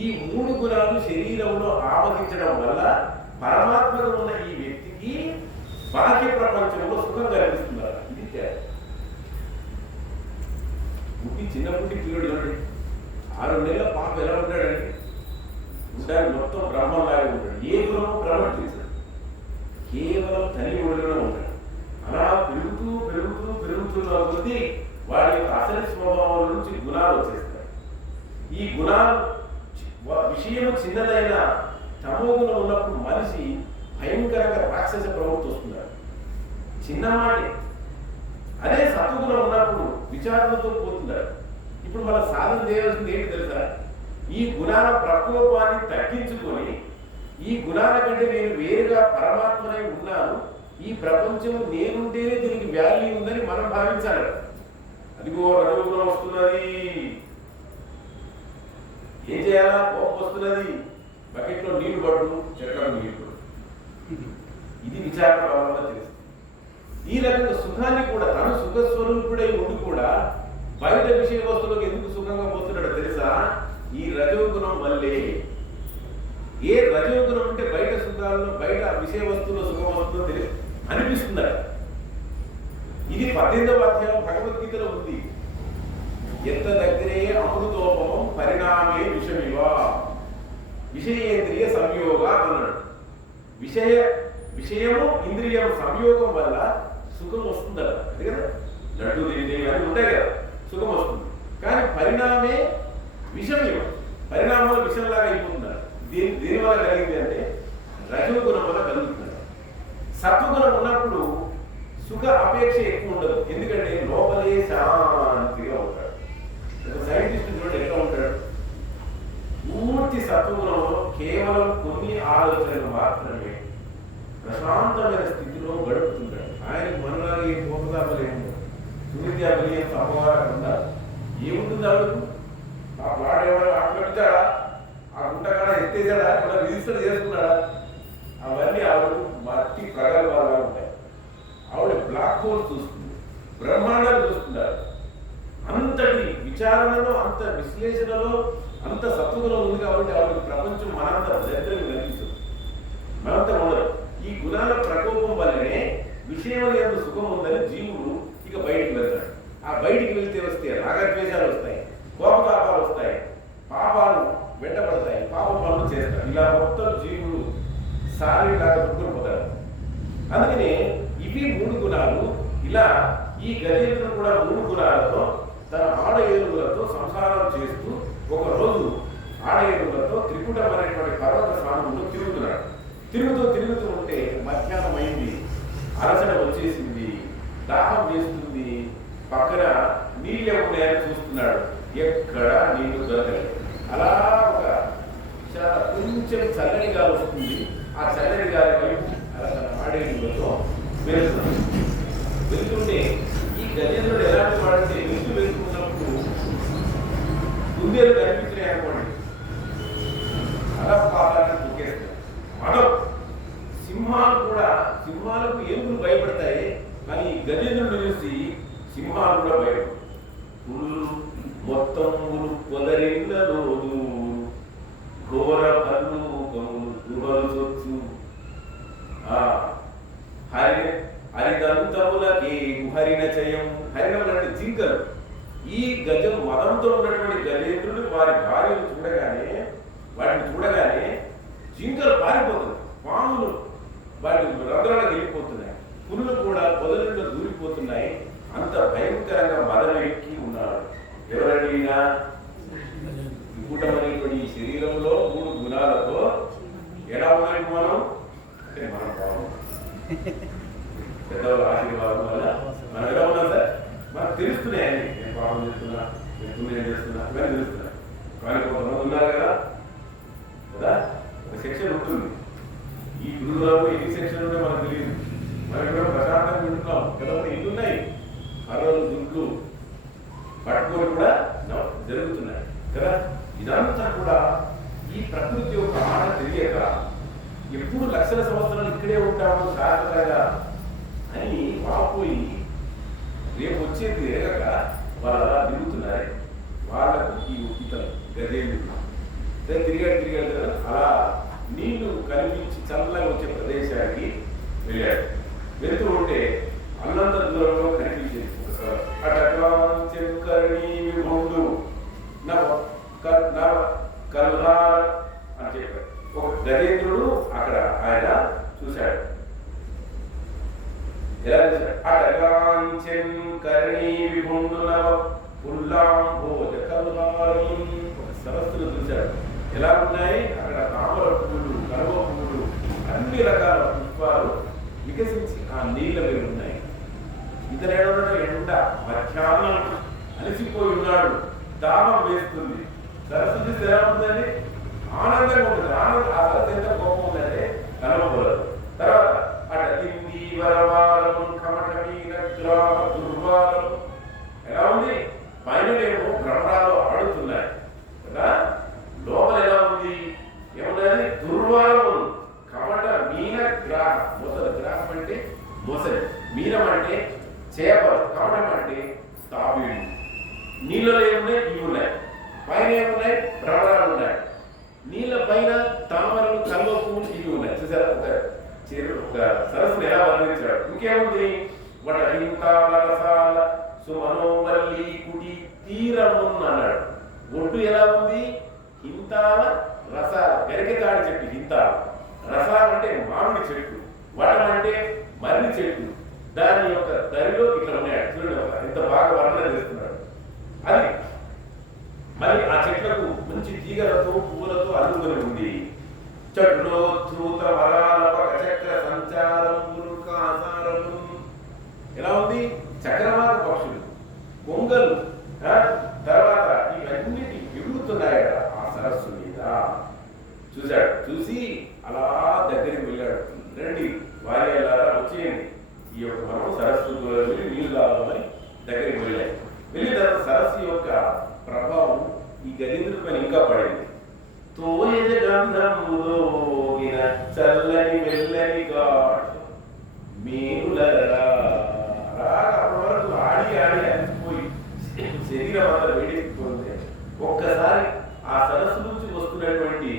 ఈ 3 గుణాలు శరీరంలో ఆవహించడం వల్ల పరమాత్మలో ఉన్న ఈ వ్యక్తికి బాహ్య ప్రపంచంలో సుఖం కనిపిస్తున్నారు. ఇది చిన్నప్పటి పిల్లడు చూడండి, 6 నెలల పాప ఎలా ఉంటాడండి? ఉంటాడు మొత్తం బ్రహ్మంలాగా ఉంటాడు. ఏ గుణము ప్రవర్తించాడు, కేవలం తల్లి ఒడిలో ఉంటాడు. అలా పెరుగుతున్న కొద్దీ వాడి యొక్క అసలు స్వభావం నుంచి గుణాలు వచ్చేస్తాయి. ఈ గుణాలు విషయం చిన్నదైన తమోగుణం ఉన్నప్పుడు మనిషి భయంకరంగా రాక్షస ప్రవృత్తి వస్తున్నాడు. చిన్నమాటే. అదే సత్వగుణం ఉన్నప్పుడు విచారణతో పోతున్నాడు. ఇప్పుడు మన సాధన చేయాల్సింది ఏంటి తెలుసా? ఈ గుణాల ప్రకోపాన్ని తగ్గించుకొని ఈ గుణాల కంటే నేను వేరుగా పరమాత్మనై ఉన్నాను, ఈ ప్రపంచం నేనుంటేనే దీనికి వాల్యూ ఉందని మనం భావించాలి. అదిగో రజోగుణం వస్తున్నది, ఏం చేయాలా? కోపం వస్తున్నది, బకెట్లో నీళ్లు పట్టు, చెట్లకు నీళ్లు పట్టు. ఇది విచారణ వల్ల తెలుస్తుంది. ఈ రకంగా సుఖాన్ని కూడా తను సుఖస్వరూపుడై ఉండి కూడా బయట విషయ వస్తువులకు ఎందుకు సుఖంగా పోతున్నాడో తెలుసా? ఈ రజోగుణం వల్లే. ఏ రజోగుణం అంటే బయట సుఖాల్లో, బయట విషయ వస్తువుల్లో సుఖం వస్తుందో తెలియదు అనిపిస్తుంది. ఇది 18వ అధ్యాయం భగవద్గీతలో ఉంది. ఎంత దగ్గరే అమృతోపమం పరిణామే విషమివ విషయేంద్రియ సంయోగ అన్నాడు. విషయము ఇంద్రియం సంయోగం వల్ల సుఖం వస్తుంది అలా, అది కదా. లడ్డు తింటే అన్నీ ఉంటాయి కదా, సుఖం వస్తుంది. కానీ పరిణామే విషమివ, పరిణామంలో విషంలాగా అయిపోతున్నారు. దేనివల్ల కలిగింది అంటే రజోగుణం వల్ల కలుగుతున్నారు. సత్వగుణం ఉన్నప్పుడు సుఖ అపేక్ష ఎక్కువ ఉండదు, ఎందుకంటే లోపలే శాంతిగా ఉంటాడు. సైంటిస్ట్ చూడండి ఎట్లా ఉంటాడు, పూర్తి సత్వగుణంలో కేవలం కొన్ని ఆలోచనలు మాత్రమే ప్రశాంతమైన స్థితిలో గడుపుతుంటాడు. ఆయనకు మనలాగా ఏ కోపదాపలేము, సునిత్యాబలియం అపవాదం ఉండాలి. ఏముంటుంది ఆవిడకు? ఆ ప్లాట్ ఎవరు ఆటపెట్టాడా, ఆ గుంట కాడ ఎత్తేసాడా, ఇలా రిజిస్టర్ చేసుకున్నాడా, అవన్నీ ఆవిడకు మట్టి ప్రగల్భాలుగా ఉంటాయి. ఆవిడ బ్లాక్ హోల్ చూస్తుంది, బ్రహ్మాండాలు చూస్తున్నారు. అంతటి విచారణలో, అంత విశ్లేషణలో, అంత సత్వగుణం ఉంది కాబట్టి ఆవిడకి ప్రపంచం మనంత దరిద్రం కనిపిస్తుంది, మనంత ఉండదు. ఈ గుణాల ప్రకోపం వల్లనే విషయం ఎంత సుఖం ఉందని జీవుడు ఇక బయటికి వెళ్తాడు. ఆ బయటికి వెళ్తే వస్తే రాగద్వేషాలు వస్తాయి, కోపతాపాలు వస్తాయి, పాపాలు వెంటబడతాయి, పాప పనులు చేస్తాడు. ఇలా మొత్తం జీవుడు సారిలాగా దుఃఖపోతాడు. అందుకనే ఇవి 3 గుణాలు. ఇలా ఈ గజేంద్రుడు కూడా 3 గుణాలతో తన ఆడ ఏనుగులతో సంసారం చేస్తూ ఒకరోజు ఆడ ఏనుగులతో త్రికుటం అనేటువంటి పర్వత స్నానంలో తిరుగుతున్నాడు. తిరుగుతూ ఉంటే మధ్యాహ్నం అయింది, అలసట వచ్చేసింది, దాహం వేస్తుంది. పక్కన నీళ్ళు ఉన్నాయని చూస్తున్నాడు, ఎక్కడ నీళ్లు దొరకలేదు. అలా ఒక చాలా కొంచెం చల్లని గాలి వస్తుంది. ఆ చల్లని గాలి వైపు అలా తన ఆడేనుగులతో వెళ్తుంటే ఈ గజేంద్రుడు ఎలాంటి వాడంటే వెళ్తున్నప్పుడు కుందేలు కనిపించినాయి అనుకోండి, అలా పాదాలను తొక్కేస్తాయి. మనం సింహాలకు ఏనుగులు భయపడతాయి, కానీ గజేంద్రుడు చూసి సింహాలు కూడా భయపడతాయి. పులులు మొత్తం పొదరిల్లలోదు ఘోర భల్లూకములు గుహలు చొచ్చు హరిదంతములకి హరిణ చయం. హరిణములు అంటే జింకలు. ఈ గజం మదంతో ఉన్నటువంటి గజేంద్రుడు వాటిని చూడగానే జింకలు పారిపోతుంది, పాములు వాటి రంధ్రాలకు వెళ్ళిపోతున్నాయి, పులులు కూడా పొదలలో దూరిపోతున్నాయి. అంత భయంకరంగా మదమెక్కి ఉన్నాడు. ఎవరైనా కూటమనేటువంటి ఈ శరీరంలో 3 గుణాలతో ఎలా ఉన్నాయి మనం అంటే మనం బాగున్నాం. పెద్దవాళ్ళ ఆశీర్వాదం వల్ల మనం ఎలా ఉన్నాం సార్, మనకు తెలుస్తున్నాయండి. నేను పాపం చేస్తున్నా, నేను చేస్తున్నా, ఇవన్నీ తెలుస్తున్నాయి. కానీ కొంతమంది ఉన్నారు కదా, ఒక సెక్షన్ ఉంటుంది. ఈ గురువులో ఎన్ని సెక్షన్ ఉన్నాయో మనకు తెలియదు. మనం కూడా ప్రశాంతంగా ఉంటున్నాం కదా, ఇల్లు ఉన్నాయి, కర్రలు దుంట్లు పట్టుకొని కూడా జరుగుతున్నాయి కదా. ఇదంతా కూడా ఈ ప్రకృతి యొక్క ఆట తెలియక ఎప్పుడు లక్షల సంవత్సరాలు ఇక్కడే ఉంటాము శాశ్వతంగా అని వాపోయి రేపు వచ్చేది ఎరగక వాళ్ళు అలా తిరుగుతున్నారు. వాళ్ళకు ఈ ఇతను గజేంద్రుడు తిరిగాడు కదా, అలా నీళ్లు కనిపించి చల్లగా వచ్చే ప్రదేశానికి వెళ్ళాడు. వెళ్తూ ఉంటే అల్లంత దూరంలో కనిపించేది కల్హార్ అని చెప్పాడు. ఒక గజేంద్రుడు అక్కడ ఆయన చూశాడు. ఎలా చూశాడు? అటగాంచెన్ కర్ణీ విభుండునవ పుల్లాంభోజ కల్హారం. ఒక సరస్సును చూశాడు. ఎలా ఉన్నాయి అక్కడ తామర పువ్వులు, కలువ పువ్వులు, అన్ని రకాల పుష్పాలు వికసించి ఆ నీళ్ళ మీద ఉన్నాయి. ఇతను ఎండ మధ్యాహ్నం అలసిపోయి ఉన్నాడు, దాహం వేస్తుంది. సరస్సు చూసి ఎలా ఉందండి, ఆనందంగా ఉంటుంది. ఆ సరస్సు ఎంత కోపం ఉందంటే కలవకూడదు. తర్వాత అటలింది వరవారం కమటమీన గ్రామ దుర్వారం. ఎలా ఉంది, పైనలేమో భ్రమరాలు ఆడుతున్నాయి కదా, లోపల ఎలా ఉంది, ఏమన్నది దుర్వారం కమట మీన గ్రాహ. మొసలు, గ్రాహం అంటే మొసలి, మీనం అంటే చేపలు, కమటం అంటే తాబేళ్ళు. నీళ్ళలో ఏమున్నాయి, ఇవి ఉన్నాయి. పైన ఏమున్నాయి, భ్రమరాలు ఉన్నాయి. నీళ్ళ పైన తామరలు, కలువ పువ్వులు, ఇవి ఉన్నాయి. చూసారా, ఒక సరస్సును ఎలా వర్ణించాడు. ఇంకేముంది, వట ఇంతాల రసాల సుమనోవల్లి కుడి తీరమున్ అన్నాడు. ఒడ్డు ఎలా ఉంది? హింతాల రసాల, గరికెతాడి చెట్టు హింతాల, రసాలు అంటే మామిడి చెట్టు, వడం అంటే మర్రి చెట్టు, దాని యొక్క దరిలో ఇట్లా ఉన్నాడు. చూడండి ఎంత బాగా వర్ణన చేస్తున్నాడు. అది మరి ఆ చెట్లకు మంచి తీగలతో పువ్వులతో అల్లుకొని ఉంది. చెట్టులో త్రూత వరాలపక చక్ర సంచారములు కాసారము, ఎలా ఉంది? చక్రవాక పక్షులు, కొంగలు, తర్వాత ఇవన్నిటి ఎగురుతున్నాయి ఆ సరస్సు మీద. చూశాడు. చూసి అలా దగ్గరికి వెళ్ళాడు. రండి వారిలారా వచ్చేయండి, ఈ యొక్క మనం సరస్సు నీళ్ళు కావాలని దగ్గరికి వెళ్ళాడు. వెళ్ళిన తర్వాత సరస్సు యొక్క ప్రభావం ఈ గజేంద్రుడి పైన ఇంకా పడింది. తోయజ గంధములోగిన చల్లని వెళ్ళని ఘాట్ మీనులరా, అప్పటి వరకు ఆడి ఆడి అలసిపోయి శరీరం అంతా వేడెక్కిపోయింది. ఒక్కసారి ఆ సరస్సు నుంచి వస్తున్నటువంటి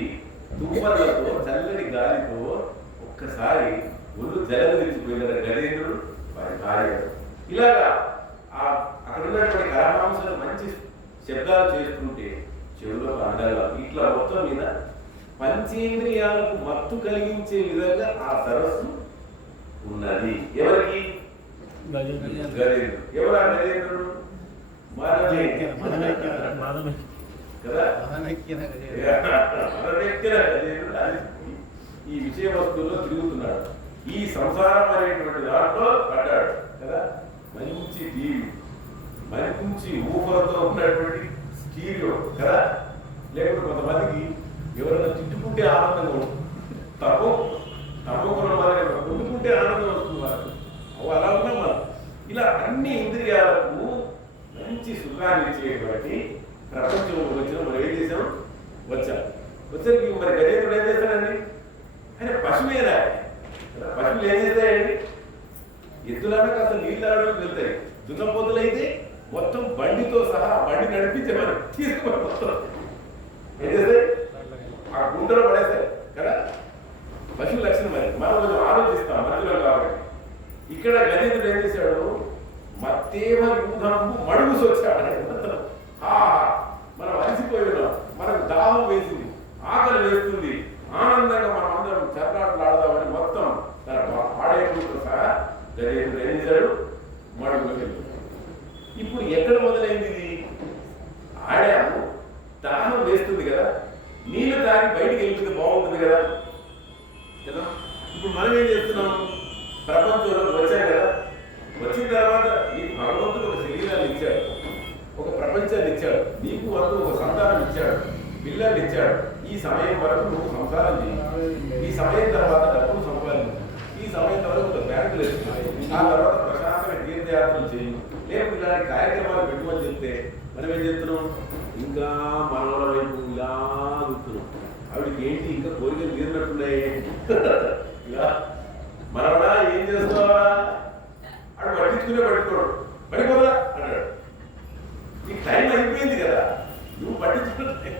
తుమ్మలతో చల్లని గాలితో ఒక్కసారి ఒళ్ళు జలధరించిపోయినారు గజేంద్రుడు వారి భార్య. ఇలాగా అక్కడ ఉన్నటువంటి కరమాంసాలు మంచి శబ్దాలు చేస్తుంటే చెవులో అండగా ఇట్లా మొత్తం మీద పంచేంద్రియాలకు మత్తు కలిగించే విధంగా ఆ సరస్సు ఉన్నది. ఎవరికి? గజేంద్రుడు. ఎవరు ఆ గజేంద్రుడు? కదా, ఈ విషయ వస్తువుల్లో తిరుగుతున్నాడు. ఈ సంసారం అనేటువంటి దాంట్లో పడ్డాడు కదా. మంచి టీవీ, మంచి ఊహలతో ఉన్నటువంటి స్టీరియో కదా. లేకపోతే కొంతమందికి ఎవరైనా తిట్టుకుంటే ఆనందంగా ఉంటుంది, తప్పకుండా మరి కొట్టుకుంటే ఆనందం వస్తుంది మనకు. అలా ఉన్నాం మనం. ఇలా అన్ని ఇంద్రియాలకు మంచి సుఖాన్ని ఇచ్చేటువంటి ప్రపంచంలో వచ్చిన మనం ఏం చేసాం? వచ్చరికి మరి గజేంద్రుడు ఏం చేస్తాడండి? ఆయన పశువేనా? పశువులు ఏం చేస్తాయండి? ఎద్దులన్నా కాస్త నీళ్ళు తాగడానికి వెళ్తాయి. దున్నపోతులు అయితే మొత్తం బండితో సహా బండి నడిపించే మనం తీసుకుని మొత్తం ఏం చేస్తాయి? ఆ గుంటలో పడేస్తాయి కదా. పశువు లక్షణం మరి. మనం కొంచెం ఆలోచిస్తాం మధ్యలో కాబట్టి. ఇక్కడ గజేంద్రుడు ఏం చేశాడు? మత్తేవ యూధంపు మడుగుసి వచ్చాడు. మనం అలసిపోయి ఉన్నాం, మనకు దాహం వేసింది, ఆకలి వేస్తుంది, ఆనందంగా మనం అందరం చర్రాట్లు ఆడదామని మొత్తం తన ఆడేపుతో సహా గజేంద్రుడు ఏం చేశాడు? మడుగులో వెళ్ళాడు. ఇప్పుడు ఎక్కడ మొదలైంది ఇది? ఆడాము, దాహం వేస్తుంది కదా, నీళ్లు తాగి బయటికి వెళ్తుంది బాగుంటుంది కదా. ఇప్పుడు మనం ఏం చేస్తున్నాం? ప్రపంచంలో వచ్చాం కదా. వచ్చిన తర్వాత నీకు భగవంతుడు ఒక శరీరాన్ని ఇచ్చాడు, ఒక ప్రపంచాన్ని ఇచ్చాడు, నీకు వరకు ఒక సంతానం ఇచ్చాడు, పిల్లల్ని ఇచ్చాడు. ఈ సమయం వరకు నువ్వు సంసారం చేయి, ఈ సమయం తర్వాత డబ్బులు సంపాదించు, ఈ సమయం వరకు ఒక బ్యాంకులు వేస్తున్నాయి, ఆ తర్వాత ప్రశాంతమైన తీర్థయాత్రలు చేయి, లేకపోతే ఇలాంటి కార్యక్రమాలు పెట్టుమని చెప్తే మనం ఏం చేస్తున్నాం? ఇంకా మనవల వైపు ఇలా చూస్తున్నాం. ఆవిడకి ఏంటి ఇంకా కోరికలు తీరినట్టున్నాయి. ఇలా మనవడా ఏం చేస్తావా? అడు పట్టించుకోడు, పడిపోదా అన్నాడు. నీకు టైం అయిపోయింది కదా, నువ్వు పట్టించుకుంటే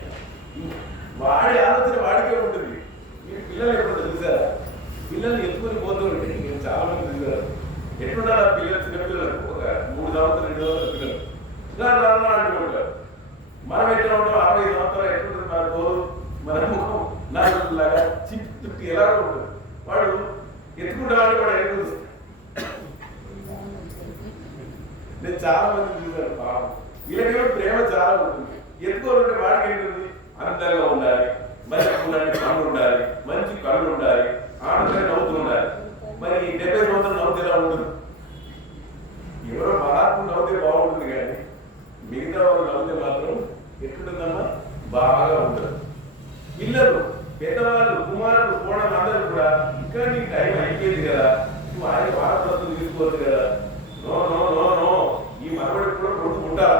వాడి ఆలోచన వాడికే ఉంటుంది. మీరు పిల్లలు ఎప్పుడు చూసారా? పిల్లల్ని ఎత్తుకొని పోతూ ఉంటే నేను చాలా మంది చూసారు. ఎట్లుండాలి ఆ పిల్లలు? చిన్నపిల్లలు ఒక 3 సంవత్సరాలు 2 సంవత్సరాల పిల్లలు ఇలా అంటుకుంటారు. మనం ఎట్లా ఉంటాం? 60 సంవత్సరాలు ఎట్లుంటుంది మన గోరు, మన ముఖం నాలుగులాగా చిట్టి ఎలా ఉంటుంది. వాడు ఎత్తుకుంటామని వాడు ఎదుగుతుంది. నేను చాలా మంది చూసాను. పాపం వీళ్ళకేమో ప్రేమ చాలా ఉంటుంది. ఎత్తుకోవాలంటే వాడికి ఏంటుంది? అందంగా ఉండాలి, మంచి కళ్ళు ఉండాలి, మంచి కళ్ళు ఉండాలి, ఆనందంగా నవ్వుతూ ఉండాలి. మరి 70 సంవత్సరాలు నవ్వుతే ఎలా ఉంటుంది? ఎవరో మహాత్ముడు నవ్వుతే బాగుంటుంది, కానీ మిగతా వాళ్ళు నవ్వుతే మాత్రం ఎట్లుంటుందమ్మా? బాగా ఉంటుంది. పిల్లలు, పెద్దవాళ్ళు, కుమారులు, కోడలు అందరూ కూడా ఇంకా నీకు టైం అయిపోయింది కదా, నువ్వు ఆయన వారసత్వం తీసుకోవచ్చు కదా. నో నో నో నో, ఈ మనవడికి కూడా కొడుకు ఉంటారా?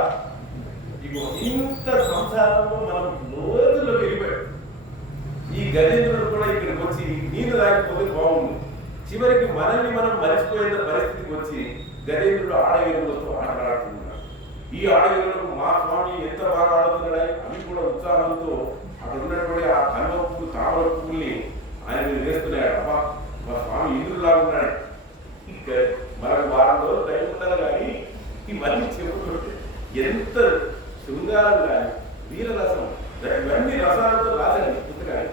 ఇగో ఇంత సంసారంలో మనం రోజుల్లో వెళ్ళిపోయాడు. ఈ గజేంద్రుడు కూడా ఇక్కడికి వచ్చి నీళ్ళు తాగిపోతే బాగుంది. చివరికి మనల్ని మనం మరిచిపోయిన పరిస్థితికి వచ్చి గజేంద్రుడు ఆడవేరులతో ఆటలాడుతున్నాడు. ఈ ఆడవేరులకు మా స్వామి ఎంత బాగా ఆడుతున్నాడు. అవి కూడా ఉత్సాహంతో అక్కడ ఉన్నటువంటి ఆ కనుమ పువ్వు, తామర పువ్వుల్ని ఆయన వేస్తున్నాడు. అబ్బా మా స్వామి ఇంద్రుడు లాగున్నాడు. మనకు వారం రోజులు టైం ఉండాలి, కానీ ఇవన్నీ చెప్పుకుంటే ఎంత శృంగారం కానీ వీరరసం ఇవన్నీ రసాలతో రాసండి పుస్తకాన్ని.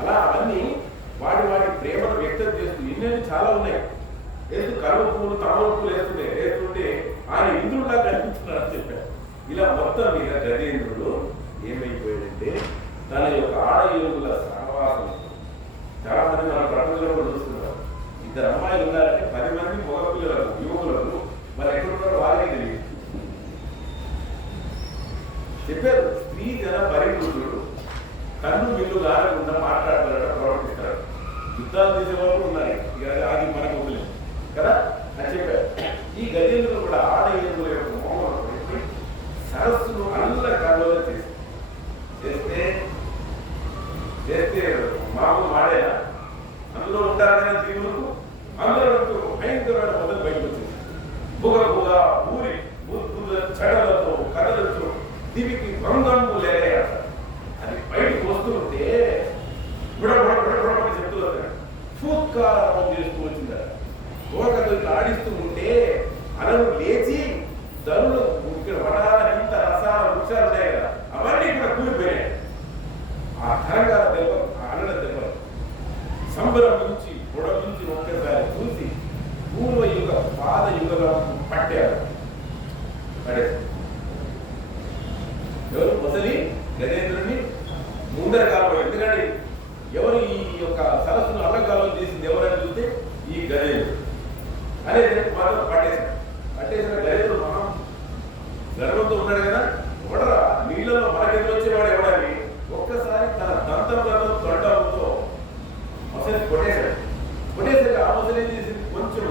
అలా అవన్నీ వాడి ప్రేమను వ్యక్తం చేస్తూ ఇన్ని చాలా ఉన్నాయి. వేస్తూ కరువు పూలు తామర పూలు వేస్తుంటే ఆయన ఇంద్రుడులా కనిపిస్తున్నాడు అని చెప్పాడు. ఇలా మొత్తం మీద గజేంద్రుడు ఏమైపోయాడంటే తన యొక్క ఆడ ఏనుగుల సహవాసం. చాలా మంది మన ప్రపంచంలో కూడా చూస్తున్నారు. ఇద్దరు అమ్మాయిలు ఉన్నారంటే 10 మంది మగ పిల్లలకు యువకులకు మరి ఎక్కడున్నారో వాళ్ళే తెలియదు. చెప్పారు స్త్రీ జన పరిపూర్ణుడు కన్ను మిల్లు కాకుండా మాట్లాడతాడు, ప్రవర్తిస్తాడు. యుద్ధాలు చేసేవాళ్ళు ఉన్నాయి, ఇక అది మనకు వదిలేదు కదా అని చెప్పారు. ఈ గజేంద్రుడు కూడా ఆడ ఏనుగుల యొక్క మోహం పెట్టి సరస్సును అల్ల కళ్ళలో చేస్తే మామూలు మాడేనా అందులో ఉంటారనే జీవులకు అందరూ భయంకరమైన మొదలు బయటకు వచ్చింది. బుగ ఊరి చెడలతో కథలతో దివికి భంగము లేక అది బయటకు వస్తుంటే చెప్తూ వస్తాడు. ఫూత్కారం చేస్తూ వచ్చిందా ఓకతో ఆడిస్తూ ఉంటే అలలు లేచి ధనులు ఇక్కడ వడాల ఇంత రసాల వృక్షాలు ఉన్నాయి కదా అవన్నీ ఇక్కడ కూలిపోయాయి. ఆ తరంగాల దెబ్బ అలల దెబ్బ సంబరం నుంచి పొడవ నుంచి ఒక్కసారి చూసి పూర్వ యుగ పాద యుగం పట్టారు. ఎవరు మొసలి గజేంద్రుడిని ముందర కాలం. ఎందుకంటే ఎవరు ఈ యొక్క సరస్సును అల్లకాలం చేసింది ఎవరైనా చూస్తే ఈ గజేంద్రుడు అనేది మాత్రం పట్టేసిన గజేంద్రుడు మనం గర్వంతో ఉన్నాడు కదా. ఎవడరా నీళ్ళలో మనకెందుకు వచ్చేవాడు ఎవడని ఒక్కసారి తన దంతంలో తొండంతో మొసలి కొట్టేసాక ఆ మొసలి ఏం చేసింది, కొంచెం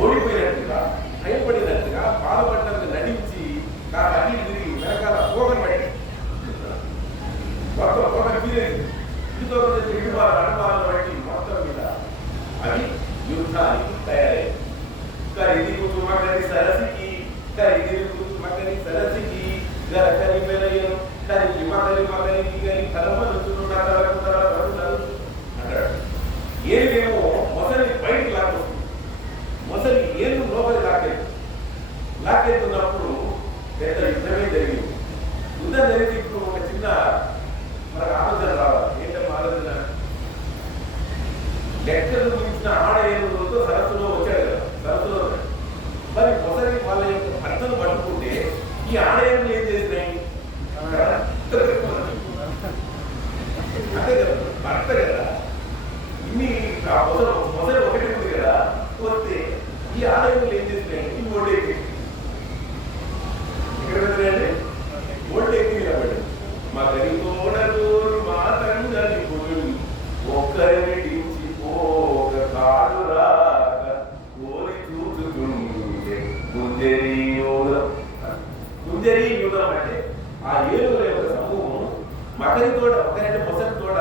ఓడిపోయినట్టుగా భయపడినట్టుగా బాధపడినట్టుగా నటించి నాకు అన్ని తిరిగి వెనకాల పోగని పట్టి మొత్తం ఒక తీరేది ఇందుతో అనుభవాలను బట్టి మొత్తం మీద అది యుద్ధానికి తయారయ్యింది. ఇది కుటుంబకరి సరసికి ఇది కుటుంబకరి సరసికి గరకరి మెలయను దానికి మకరికి కానీ కలమలుతున్నాడు అంటాడు. ఏమేమో మొసలి బయటకు లాక్కొస్తుంది. మొసలి ఏను లోపలి లాక్కెళ్తున్నప్పుడు పెద్ద యుద్ధమే జరిగింది. యుద్ధం జరిగి ఇప్పుడు ఒక చిన్న మనకు ఆలోచన రావాలి. ఏంటంటే ఆలోచన లెక్కలు మించిన ఆడ ఏనుగులతో సరస్సులో వచ్చాడు కదా. సరస్సులో మరి మొసలి వాళ్ళ యొక్క భర్తను పట్టుకుంటే ఈ ఆడ ఏనుగులు ఏం చేసినాయి అంతే కదా, భర్త కదా. ఇన్ని మొదలు ఒకటి ఉంది కదా. వస్తే ఈ ఆలయంలో ఏం చేసినాయి ఈ ఓటేకి ఇక్కడ వెళ్తున్నాయండి. ఓటేకి నిలబడి మా గరికోడలు మా తండ్రి ఒక్కరిని దించిపోక కాడు రాక కోరి చూసుకుంటే కుంజరీ యూదం అంటే ఆ ఏనుగుల యొక్క సమూహం మకరి తోట ఒకరంటే మొసలి తోట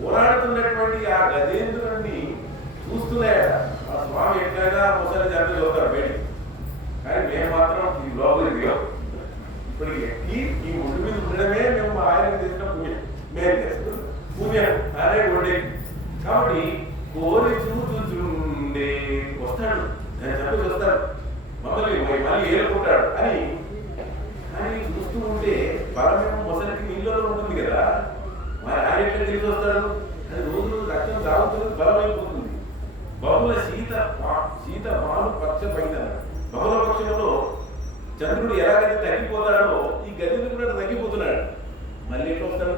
పోరాడుతున్నటువంటి ఆ గజేంద్రుడిని చూస్తున్నాయట. ఆ స్వామి ఎట్లయినా మొసలి జంట చదువుతారు బయటికి, కానీ మేము మాత్రం ఈ లోపలికి దిగాం. ఇప్పటికి ఎక్కి ఈ ఒడ్డు మీద ఉండడమే మేము ఆయనకు చేసిన పుణ్యం. మేము చేస్తున్నాం పుణ్యం అనే ఒడ్డేకి. కాబట్టి కోరి చూచుండే వస్తాడు, నేను చెప్పి వస్తాడు, మళ్ళీ ఏలుకుంటాడు అని. కానీ చూస్తూ ఉంటే బలమేమో మొసలికి నీళ్ళలో ఉంటుంది కదా. మరి ఆయన ఎట్లా తిరిగి వస్తాడు? అది రోజు రక్తం తాగుతుంది, బలమైపోతుంది. బహుళ శీత పాలు పక్ష పైన బహుళ పక్షంలో చంద్రుడు ఎలాగైతే తగ్గిపోతాడో ఈ గజేంద్రుడు కూడా తగ్గిపోతున్నాడు. మళ్ళీ ఎట్లా వస్తాడు?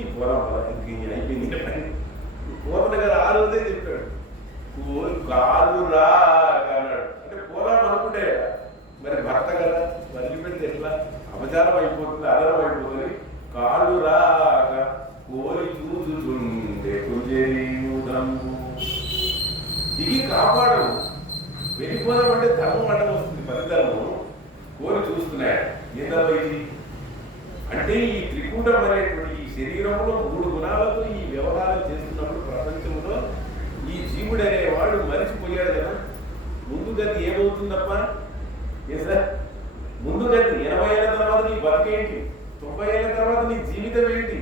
ఈ పొలం అయిపోయింది పని. పోతన గారు ఆ రోజే చెప్పాడు, కాదు రా అన్నాడు. అంటే పోదాం అనుకుంటే మరి భర్త కదా వదిలిపెడితే ఎట్లా అపచారం అయిపోతుంది, అదరం అయిపోతుంది. కాడు రాక కోరి చూచుతుండే దిగి కాపాడు. వెళ్ళిపోదామంటే ధర్మం అడ్డం వస్తుంది. పరిధర్మం కోరి చూస్తున్నాడు. ఏందో ఇది అంటే ఈ త్రికూటం అనేటువంటి ఈ శరీరంలో 3 గుణాలతో ఈ వ్యవహారం చేస్తున్నప్పుడు ప్రపంచంలో ఈ జీవుడు అనేవాడు మరిచిపోయాడు కదా. ముందు గతి ఏమవుతుందప్ప? ఏ సార్ ముందు గతి 80 ఏళ్ళ తర్వాత నీ బతికేంటి, 90 ఏళ్ళ తర్వాత నీ జీవితం ఏంటి,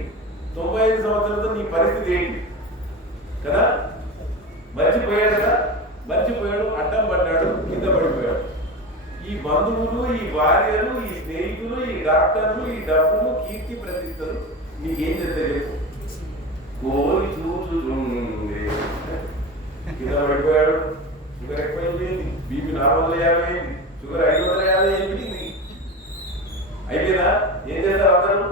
95 సంవత్సరాలతో నీ పరిస్థితి ఏంటి కదా. మర్చిపోయాడు కదా. మర్చిపోయాడు, అడ్డం పడ్డాడు, కింద పడిపోయాడు. ఈ బంధువులు, ఈ భార్యలు, ఈ స్నేహితులు, ఈ డాక్టర్లు, ఈ డబ్బులు, కీర్తి ప్రతిష్టలు నీకేం చేస్తే చెప్పు. కోరి చూచుచుండే కింద పడిపోయాడు. షుగర్ ఎక్కువైపోయింది, బీపీ 450 అయింది, షుగర్ 550 అయిపోయింది. అయిపోయిందా? ఏం చేస్తారు అందరూ?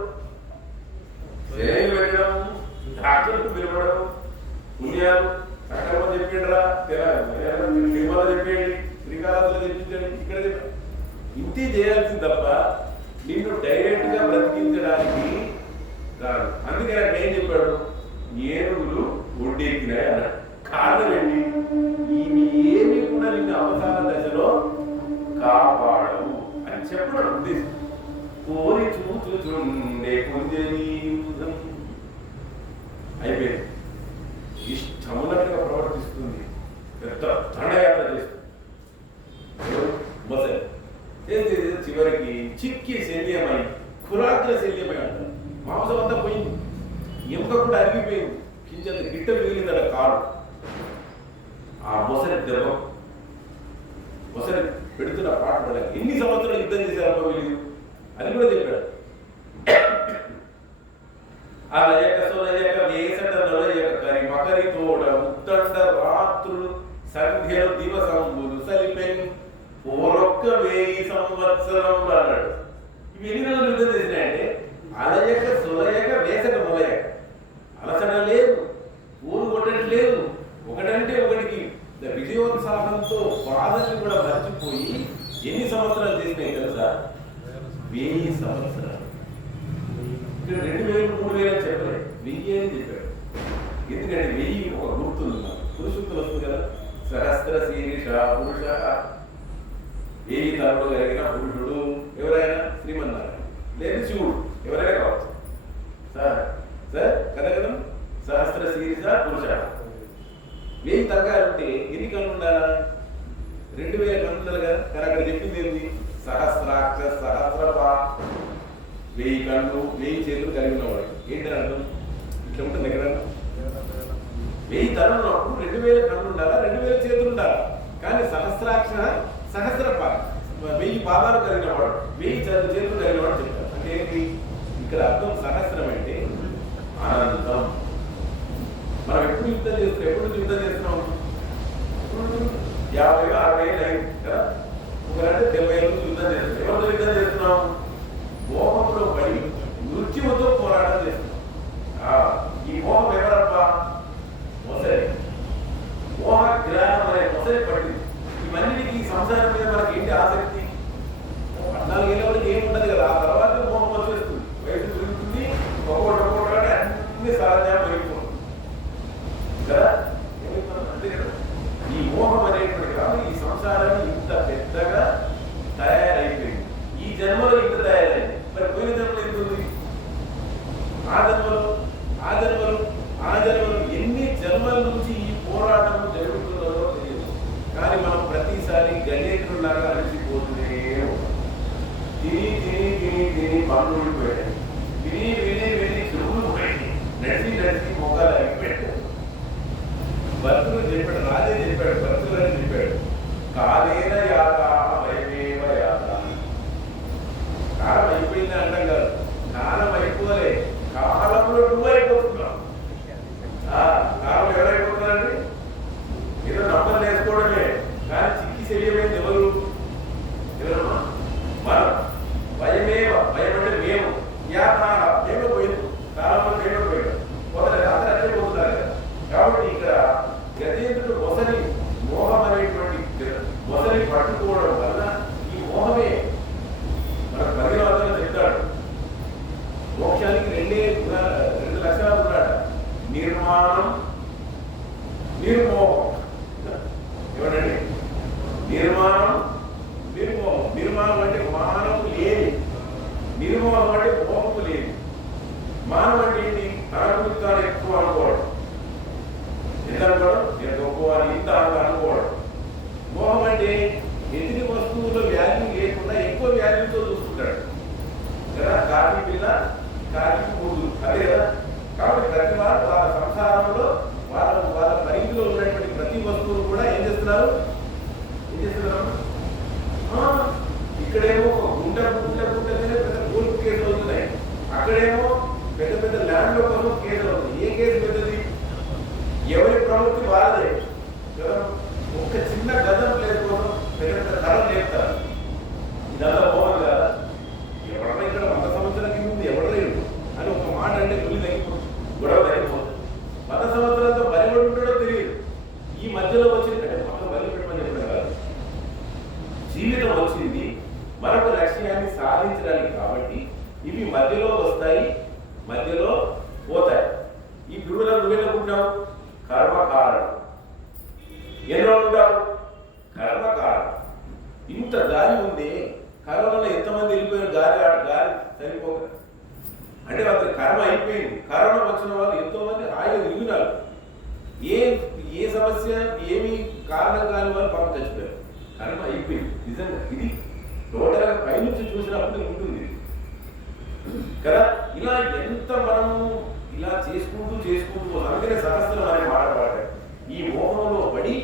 పెట్టడం, డాక్టర్లకు పిలవడం, పుణ్యాలు సక్రమం చెప్పిండ్రా, తిరుమల చెప్పేయండి, శ్రీకాళహస్తిలో చెప్పించండి, ఇక్కడ చెప్పండి. ఇంతే చేయాల్సింది తప్ప నిన్ను డైరెక్ట్ గా బ్రతికించడానికి కాదు. అందుకే నాకు ఏం చెప్పాడు? ఏనుగులు ఒడ్డెక్కినాయి అన్నాడు. కారణం ఏంటి? ఇవి ఏమి కూడా నిన్ను అవసాన దశలో కాపాడవు అని చెప్పడం ఉద్దేశం. కోరి చూచుచుండే కుంజనీయుధం అయిపోయింది. ఇష్టమున్నట్టుగా ప్రవర్తిస్తుంది, పెద్ద దండయాత్ర చేస్తుంది. చివరికి చిక్కి శల్యమై, కురాగ్ర శల్యమై అంటారు. మాంసం అంతా పోయింది, ఎముక కూడా అరిగిపోయింది, కించంత గిట్ట మిగిలిందట కాడు. ఆ మొసలి దెబ్బ, మొసలి పెడుతున్న పాట పడాలి. ఎన్ని సంవత్సరాలు యుద్ధం చేశారో వీళ్ళు, అది కూడా చెప్పాడు. అలయక సొలయక వేసట నొలయక కరి మకరి తోడ ఉత్తండ రాత్రులు సంధ్యలు దివసంబులు సలిపెన్ పోరొక్క 1000 సంవత్సరం అన్నాడు. ఇవి ఎన్ని రోజులు యుద్ధం చేసినాయంటే అలయక సొలయక వేసట మొలయక, అలసట లేదు, ఊరు కొట్టట్లేదు, ఒకటంటే ఒకటికి విజయోత్సాహంతో బాధల్ని కూడా మర్చిపోయి ఎన్ని సంవత్సరాలు చేసినాయి తెలుసా? 1000 సంవత్సరాలు. 2000 3000 అని చెప్పలేదు, 1000 అని చెప్పాడు. ఎందుకంటే 1000 ఒక గుర్తుంది. పురుషుత్తులు వస్తుంది కదా, సహస్ర శీర్ష పురుష, 1000 తలలు కలిగిన పురుషుడు ఎవరైనా శ్రీమన్నారాయణ లేదు శివుడు ఎవరైనా కావచ్చు. సార్ సార్ కదా కదా, సహస్ర శీర్ష పురుష. 1000 తలకాయలు ఉంటే ఎన్ని కళ్ళు ఉండాలా? 2000 కళ్ళు ఉండాలి కదా. కానీ అక్కడ చెప్పింది ఏంటి? సహస్రాక్ష సహస్రపా, 1000 కళ్ళు 1000 చేతులు కలిగి ఉన్నవాడు. ఏంటని అర్థం? ఇట్లా ఉంటుంది ఎక్కడ? 1000 తలలు ఉన్నప్పుడు 2000 కళ్ళు ఉండాలా, 2000 చేతులు ఉండాలా. కానీ సహస్రాక్ష సహస్రపా, 1000 పాదాలు కలిగిన వాడు, 1000 చేతులు కలిగిన వాడు చెప్తారు. అంటే ఏంటి ఇక్కడ అర్థం? సహస్రం అంటే ఆనందం. మనం ఎప్పుడు యుద్ధం చేస్తున్నాం? ఎప్పుడు యుద్ధం చేస్తున్నాం? 50 60 అయింది కదా. ఒకరంటే 70 ఏళ్ళ నుంచి యుద్ధం చేస్తున్నాం. ఎవరితో యుద్ధం చేస్తున్నాం? మోహంలో పడి మృత్యువుతో పోరాటం చేస్తున్నాం. ఈ మోహం ఎవరబ్బా? మొసలి. మోహ గ్రహం అనే మొసలి పడింది. ఇవన్నిటికీ సంసారం మీద మనకి ఏంటి ఆసక్తి? 14 ఏళ్ళ వరకు ఏమి ఉండదు కదా. ఆ తర్వాత మోహం వచ్చేస్తుంది, వయసు పెరుగుతుంది, ఒక్కొక్కటి అన్ని సహజంగా పెరిగిపోతుంది కదా. అంతే కదా. ఈ మోహం అనేటువంటి కాదు, ఈ సంసారం ఇంత పెద్దగా తయారైపోయింది. ఈ జన్మలో ఇంత తయారైంది. మరి పోయిన జన్మలో ఎంత ఉంది? ఆ జన్మలు ఎన్ని జన్మల నుంచి ఈ పోరాటం జరుగుతుందో తెలియదు. కానీ మనం ప్రతిసారి గణేతులాగా అలసిపోతూనే తిని పనులు ఊడిపోయాయి, విని చెవులు పోయాయి, నడిచి మొగాలు అయిపోయాడు. భక్తులు చెప్పాడు, రాజే చెప్పాడు, భక్తులని చెప్పాడు, కాలేన యాత భయమేవ యాత. కాలం అయిపోయింది అంటాం కాదు, కాలం అయిపోలే, కాలంలో నువ్వు అయిపోతున్నావు. కాలం ఎవరైపోతున్నారండి? ఏదో నమ్మకం నేర్చుకోవడమే, కానీ చిక్కి శరీరమైంది ఎవరు? ఎవరమ్మా? మనం. భయమేవ, భయం అంటే మేము, యాత మేము పోయింది, కాలంలో మేము పోయాడు. మొదటి అందరూ అట్లే పోతున్నారు కదా. కాబట్టి ఇక్కడ గజేంద్రుడు మొసలి మోహం అనేటువంటి మొసలి పట్టుకోవడం వల్ల ఈ మోహమే మన పరివాదన చెప్తాడు. మోక్షానికి 2 లక్షణాలు ఉన్నాడు: నిర్మాణం, నిర్మోహం. ఏమండి? నిర్మాణం, నిర్మోహం. నిర్మాణం అంటే మానవు లేని, నిర్మోహం అంటే మోహము లేని. మానవం అంటే ఏంటి? తన గురించి తాను ఎక్కువ అనుకోవడం, ఎంత అనుకోవడం, నేను గొప్పవాడిని ఇంత అనుకోవడం. మోహం అంటే ఎదుటి వస్తువుల్లో వాల్యూ లేకుండా ఎక్కువ వాల్యూతో చూసుకుంటాడు కదా. కాకి పిల్ల, కాకి కూతురు, అదే కదా. కాబట్టి ప్రతి వారు వాళ్ళ సంసారంలో వాళ్ళ పరిధిలో ఉన్నటువంటి ప్రతి వస్తువును కూడా ఏం చేస్తున్నారు? ఇక్కడేమో గుంట పెద్ద కోర్టు కేసులు అవుతున్నాయి, అక్కడేమో పెద్ద పెద్ద ల్యాండ్ల కోసం కేసులు అవుతుంది. ఏ కేసు పెద్దది? ఎవరి ప్రవృత్తి వాళ్ళదే కదా. ఒక్క చిన్న గదం ప్లేస్ కోసం పెద్ద పెద్ద కథలు లేపుతారు. ఇదంతా బాగుంది కదా. ఎవరైనా ఇక్కడ 100 సంవత్సరాల కింద ఉంది, ఎవరు లేడు అని ఒక మాట అంటే గుళ్ళు తగ్గిపోతుంది, గొడవ తగ్గిపోతుంది. 100 సంవత్సరాలతో బలిపడి ఉంటాడో తెలియదు. ఈ మధ్యలో వచ్చింది అంటే మొత్తం బలి పెట్టమని చెప్పడం కాదు. జీవితం వచ్చింది మరొక లక్ష్యాన్ని సాధించడానికి కాబట్టి ఇవి మధ్యలో వస్తాయి, మధ్యలో పోతాయి. ఈ గురువులను నువ్వెళ్ళకుంటావు కర్మకారణం. ఎన్నో ఉంటావు కర్మకారణం. ఇంత గాలి ఉంది, కరోనాలో ఎంతమంది వెళ్ళిపోయారు? గాలి సరిపోక అంటే వాళ్ళకి కర్మ అయిపోయింది. కరోనా వచ్చిన వాళ్ళు ఎంతో మంది హాయిగా తిరిగినారు. ఏ సమస్య ఏమి కారణం కాని వాళ్ళు పాపం చచ్చిపోయారు. కర్మ అయిపోయింది. నిజంగా ఇది టోటల్గా పైనుంచి చూసినప్పుడు ఉంటుంది కదా. ఇలా ఎంత మనము ఇలా చేసుకుంటూ అందుకనే సహస్రం అనే మాట పడతాయి. ఈ మోహంలో పడి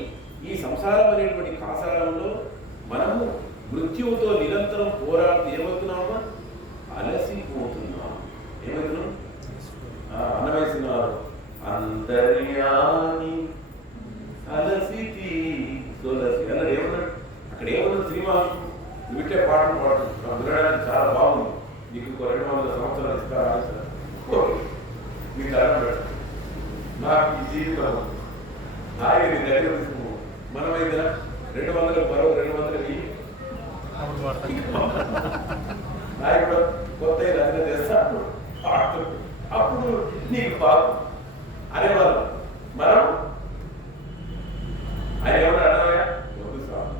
ఈ సంసారం అనేటువంటి కాసారంలో మనము మృత్యువుతో నిరంతరం పోరాడుతూ ఏమవుతున్నామా? అలసిపోతున్నాం. ఏమవుతున్నాం? అన్నవేస్తున్నారు అంతర్యామి అలసితి సొలసి అన్నాడు. ఏమన్నాడు అక్కడ? ఏమన్నాడు? శ్రీనివాసు నువ్వు ఇట్లే పాటలు పాడుతున్నావు, వినడానికి చాలా బాగుంది, నీకు 200 సంవత్సరాలు ఇస్తారా? మీకు దండం పెడతాను, నాకు ఈ జీవితం హాయిగా నీ దగ్గర తీసుకున్నావు. మనమైతే 200 మరో 200 నాయకుడు కొత్త రచన చేస్తాడు, అప్పుడు నీకు బాగు అనేవాళ్ళు. మనం ఆయన ఏమన్నా అన్నమయ్యా? వద్దు స్వామి,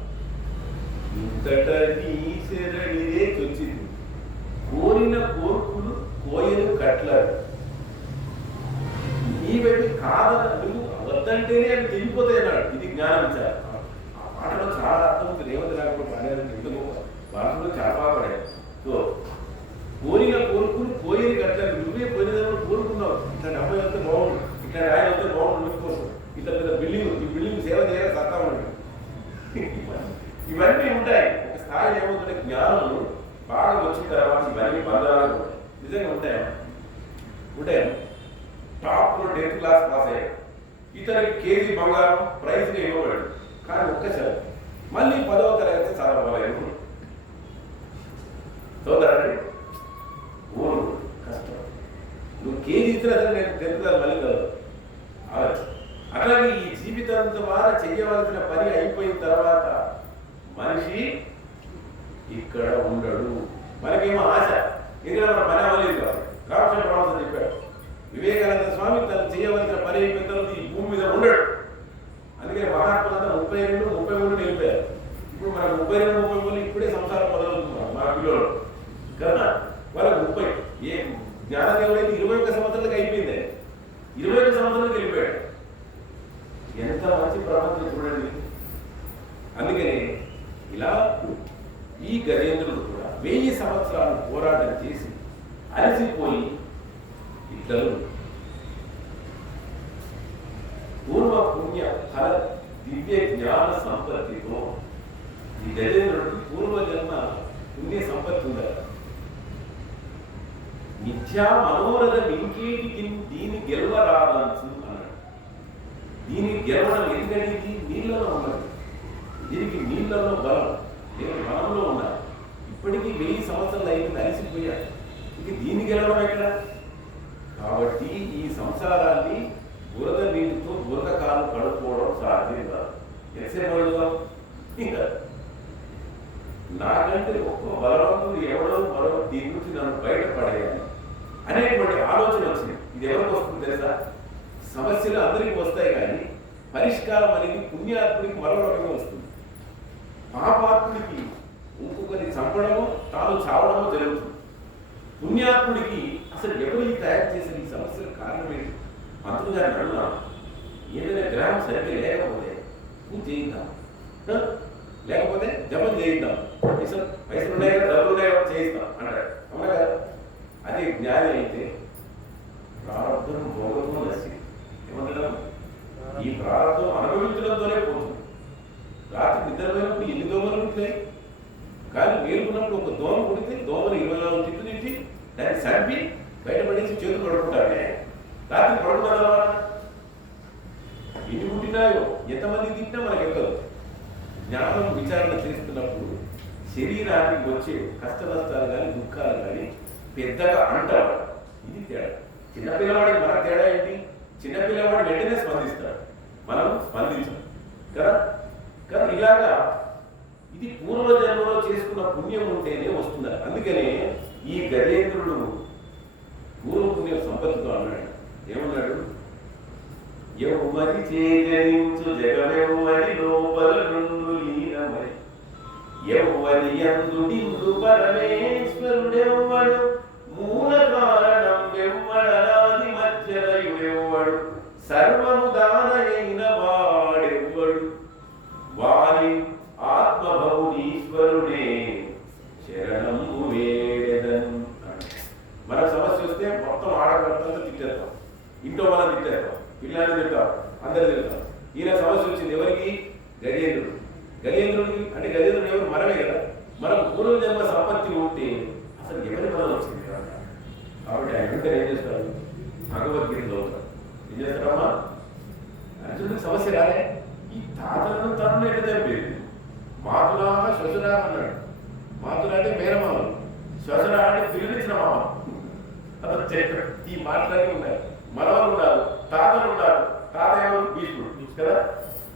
ఇంతట నీ శరణిదే చొచ్చింది, కోరిన కోర్పులు కోయలు కట్లాడు. నీవేమి కాదన నువ్వు వద్దంటేనే అవి తెలిసిపోతాయి అన్నాడు. ఇది జ్ఞానం విచారం. ఆ పాటలో చాలా అర్థం ఉంది. రేవంత్ రాకుండా పాడారు, ఎందుకు భాషలో చాలా బాగా పడారు. సో కోరిన కోరుకుని కోయని కట్టాలి. నువ్వే పోయినదాన్ని కోరుకున్నావు, ఇట్లాంటి అబ్బాయి వస్తే బాగుండు, ఇట్లాంటి ఆయన వస్తే బాగుండు, కోసం ఇట్లా పెద్ద బిల్డింగ్, ఈ బిల్డింగ్ సేవ చేయాలి సత్తా ఉండండి. ఇవన్నీ ఉంటాయి. ఒక స్థాయిలో ఏమవుతుంటే జ్ఞానం బాగా వచ్చిన తర్వాత ఇవన్నీ బంధాలు నిజంగా ఉంటాయా? ఉంటాయా? టాప్లో 10th క్లాస్ పాస్ అయ్యాడు, ఇతనికి కేజీ బంగారం ప్రైజ్గా ఇవ్వబడి, కానీ ఒక్కసారి మళ్ళీ 10వ తరగతి చదవలేదు. చదువుతారండి ఊరు కష్టం. నువ్వు కేజీ ఇచ్చినా సరే నేను 10th క్లాస్ మళ్ళీ చదవదు. అలాగే ఈ జీవితం ద్వారా చేయవలసిన పని అయిపోయిన తర్వాత మనిషి ఇక్కడ ఉండడు. మనకేమో ఆశ, ఎందుకంటే మన పని అవ్వలేదు కాదు. రామకృష్ణ పరమహంస చెప్పాడు, వివేకానంద స్వామి తను చేయవలసిన పని అయిపోయిన తర్వాత ఈ భూమి మీద ఉండడు. అందుకని మహాత్ములంతా 32, 33 వెళ్ళిపోయారు. ఇప్పుడు మనకు 32, 33 ఇప్పుడే సంసారం మొదలవుతున్నారు మా పిల్లలు కదా. వాళ్ళకి 30 ఏ జ్ఞానదేవుడు అయితే 21 సంవత్సరాలకు అయిపోయింది, 21 సంవత్సరాలకు వెళ్ళిపోయాడు. ఎంత మంచి ప్రపంచం చూడండి. అందుకని ఇలా ఈ గజేంద్రుడు కూడా 1000 సంవత్సరాలు పోరాటం చేసి అలసిపోయి ఇద్దరు పూర్వ పుణ్య ఫల దివ్య జ్ఞాన సంపత్తితో ఈ గజేంద్రుడికి పూర్వజన్మ పుణ్య సంపత్తి ఉండాలి. మిథ్యా మనోరథం ఇంకేటికి దీన్ని గెలవరావచ్చు అన్నాడు. దీన్ని గెలవడం ఎందుకంటే ఇది నీళ్ళలో ఉన్నది, దీనికి నీళ్ళలో బలం, నేను బలంలో ఉన్నాను. ఇప్పటికీ 1000 సంవత్సరాలు అయింది, అలసిపోయాడు. ఇక దీన్ని గెలవడం ఎక్కడ? కాబట్టి ఈ సంసారాన్ని బురద నీటితో బురద కాలు కడుక్కోవడం సాధ్యం కాదు. ఎంతసేపు అడుగుదాం? ఇంకా నాకంటే ఒక్క బలవంతుడు ఎవడో మరో దీని నుంచి నన్ను బయటపడేయాలి అనేటువంటి ఆలోచన వచ్చింది. ఇది ఎవరికి వస్తుంది తెలుసా? సమస్యలు అందరికీ వస్తాయి, కానీ పరిష్కారం అనేది పుణ్యాత్ముడికి మరో రకంగా వస్తుంది. పాపాత్ముడికి ఇంకొకరిని చంపడమో తాను చావడమో జరుగుతుంది. పుణ్యాత్ముడికి అసలు ఎవరికి తయారు చేసిన ఈ సమస్యలకు కారణం ఏంటి? మంత్రులు గారిని అడుగుదాం, ఏదైనా గ్రహం సరిగ్గా లేకపోతే పూజ చేయిద్దాం, లేకపోతే జపం చేయిద్దాం, పైసలు ఉన్నాయి కదా, డబ్బులు ఉన్నాయి కదా చేయిస్తాం అంటారు. అవునా కదా? అదే జ్ఞాని అయితే ప్రారంభం భోగము నసి ఏమంటారు? ఈ ప్రారంభం అనుభవించడంతోనే పోతుంది. రాత్రి నిద్రపోయినప్పుడు ఎన్ని దోమలు ఉంటున్నాయి, కానీ మేలుకున్నప్పుడు ఒక దోమ కుడితే దోమలు 24 తిట్టు తిట్టి దాన్ని చంపి బయటపడేసి చేతులు పడుకుంటామే. రాత్రి పడుకున్న ఎన్ని పుట్టినాయో ఎంతమంది తిట్టినా మనకు ఎక్కదు. జ్ఞానం విచారణ చేస్తున్నప్పుడు శరీరానికి వచ్చే కష్ట నష్టాలు కానీ దుఃఖాలు కానీ పెద్దగా అంటారు. ఇది తేడా. చిన్నపిల్లవాడికి మన తేడా ఏంటి? చిన్నపిల్లవాడు వెంటనే స్పందిస్తాడు, మనం స్పందించాం కదా. కానీ ఇలాగా ఇది పూర్వజన్మలో చేసుకున్న పుణ్యం ఉంటేనే వస్తుంది. అందుకనే ఈ గజేంద్రుడు పూర్వపుణ్య సంపత్తితో అన్నాడు. ఏమన్నాడు? ఎవ్వరి చేజరించు జగమెవ్వరి లోపల నుండు లీనమై ఎవ్వరి యందు నిండు పరమేశ్వరుడెవ్వడు మూల కారణం ఎవ్వడనాది మధ్యలయుడెవ్వడు సర్వము దానయైన వాడెవ్వడు వారి ఆత్మభౌనీశ్వరుడే శరణము వేడెదన్. మనకు సమస్య వస్తే మొత్తం ఆడపడుతుందో తిట్టేస్తాం, ఇంట్లో వాళ్ళని తిట్టేస్తాం, పిల్లల్ని తింటాం, అందరు తింటాం. ఈయన సమస్య వచ్చింది ఎవరికి? గజేంద్రుడు. గజేంద్రుడికి అంటే గజేంద్రుడు ఎవరు? మనమే కదా. మనం పూర్వజన్మ సంపత్తి ఉంటే అసలు ఎవరి వల్ల వచ్చింది కాబట్టి ఆయన వెంటనే ఏం చేస్తారు? భగవద్గీతలో అవుతారు. ఏం చేస్తారమ్మా? అర్జునుడికి సమస్య రాలే. ఈ తాతలను తనను ఎట్లా చంపేది? మాతులాగా శ్వశురా అన్నాడు. మాతులు అంటే మేనమామలు, శ్వశురా అంటే పిలిపించిన మామ. అతను చెప్పాడు. ఈ మాటలన్నీ ఉన్నాయి. మనవలు ఉన్నారు, తాతలు ఉన్నారు. తాత ఎవరు? భీష్ముడు కదా.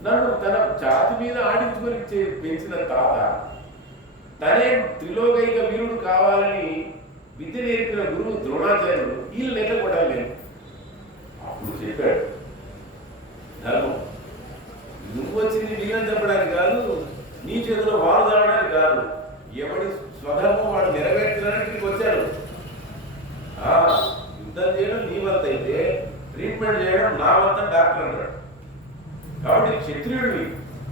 నన్ను తన జాతి మీద ఆడించుకొని పెంచిన తాత తనే త్రిలోకైక వీరుడు కావాలని విద్య నేర్పిన గురువు ద్రోణాచార్యుడు వీళ్ళు నెట్ల కొట్టాలి నేను. అప్పుడు చెప్పాడు, ధర్మం నువ్వు వచ్చింది వీళ్ళని చెప్పడానికి కాదు, నీ చేతిలో వారు రావడానికి కాదు, ఎవడి స్వధర్మం వాడు నెరవేర్చడానికి వచ్చాడు. యుద్ధం చేయడం నీ వంత అయితే ట్రీట్మెంట్ చేయడం నా వంత డాక్టర్ అంటాడు. కాబట్టి క్షత్రియుడివి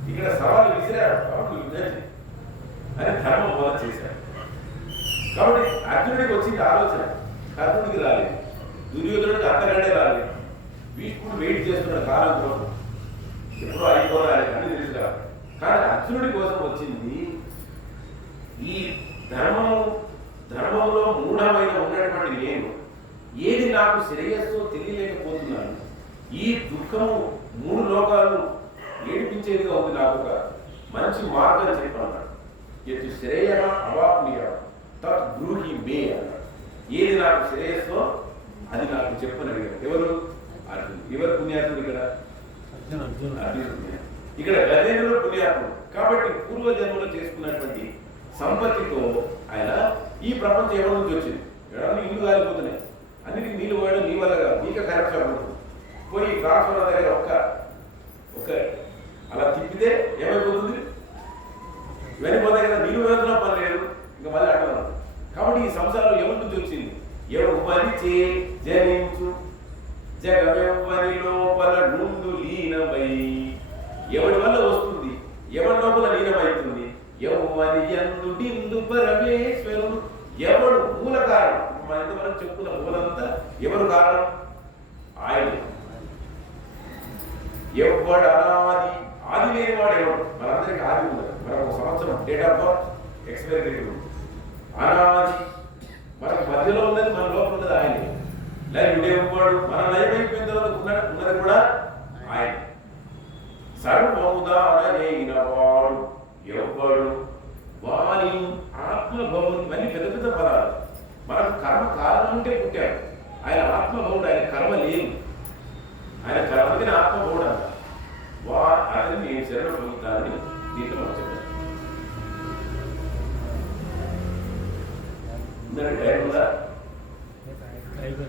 ఇక్కడ సవాలు విసిరాడు, కాబట్టి యుద్ధం అని ధర్మం బోధన చేశాడు. కాబట్టి అర్జునుడికి వచ్చింది ఆలోచన, కర్ణుడికి రాలేదు, దుర్యోధనుడికి అంతకంటే రాలేదు. భీష్ముడు వెయిట్ చేస్తున్నాడు కాలం కోసం, ఎప్పుడో అయిపోవాలి అన్ని తెలుసుగా. కానీ అర్జునుడి కోసం వచ్చింది ఈ ధర్మంలో మూఢమైన ఉన్నటువంటి నేను ఏది నాకు శ్రేయస్సు తెలియలేకపోతున్నాను. ఈ దుఃఖము 3 లోకాలు ఏడిపించేదిగా ఉంది. నాకు ఒక మంచి మార్గం చెప్పన్నాడు. ఎటు శ్రేయ అవాప్నియ తత్ బ్రూహి మే అన్నాడు. ఏది నాకు శ్రేయస్సో అది నాకు చెప్పని అడిగాడు. ఎవరు? అర్జునుడు. ఎవరు పుణ్యాత్ముడు ఇక్కడ? అర్జునుడు. ఇక్కడ గజేంద్రుడు పుణ్యాత్ముడు. కాబట్టి పూర్వజన్మలో చేసుకున్నటువంటి సంపత్తితో ఆయన ఈ ప్రపంచం ఎవరి నుంచి వచ్చింది? ఎవరి ఇల్లు కాలిపోతున్నాయి, అన్నిటికీ నీళ్ళు పోయడం నీ వల్ల కాదు, నీకే కరెక్షన్ ఉంటుంది. పోయి ట్రాన్స్ఫర్ దగ్గర ఒక అలా తిప్పితే ఏమైపోతుంది? వెళ్ళిపోతే కదా, నీళ్ళు వేస్తున్నా పని లేదు, ఇంకా మళ్ళీ అడగదు. కాబట్టి ఈ సంసారం ఎవరి నుంచి వచ్చింది? ఎవరి చే జనించు జగమెవ్వరి లోపల నుండు లీనమై. ఎవరి వల్ల వస్తుంది? ఎవరి లోపల లీనమైతుంది? ఎవరి యందు నిండు పరమేశ్వరుడు. ఎవడు మూల కారణం? మన ఇంతవరకు చెప్పుకున్న మూలంతా ఎవరు కారణం? ఆయన. ఎవడు అనాది, ఆది లేనివాడు ఎవడు? మనందరికీ ఆది ఉన్నది. మనకు 1 సంవత్సరం date of birth expiry date ఉంది. అనాది మనకు మధ్యలో ఉన్నది, మన లోపల ఉన్నది ఆయనే. లయుడెవ్వడు, మన లయమైపోయిన తర్వాత ఉన్నది కూడా ఆయన. సర్వముదానైన వాడు ఎవ్వడు వాని ఆత్మభౌముడు. ఇవన్నీ పెద్ద పెద్ద పదాలు. మనకు కర్మ కారణం ఉంటే పుట్టాడు. ఆయన ఆత్మభౌముడు, ఆయన కర్మ లేదు. ఆయన కర్మని ఆత్మభౌముడు అంట. అది నేను శరణ పొందుతానని దీంట్లో మనం చెప్పాను. టైం ఉందా? 8:40.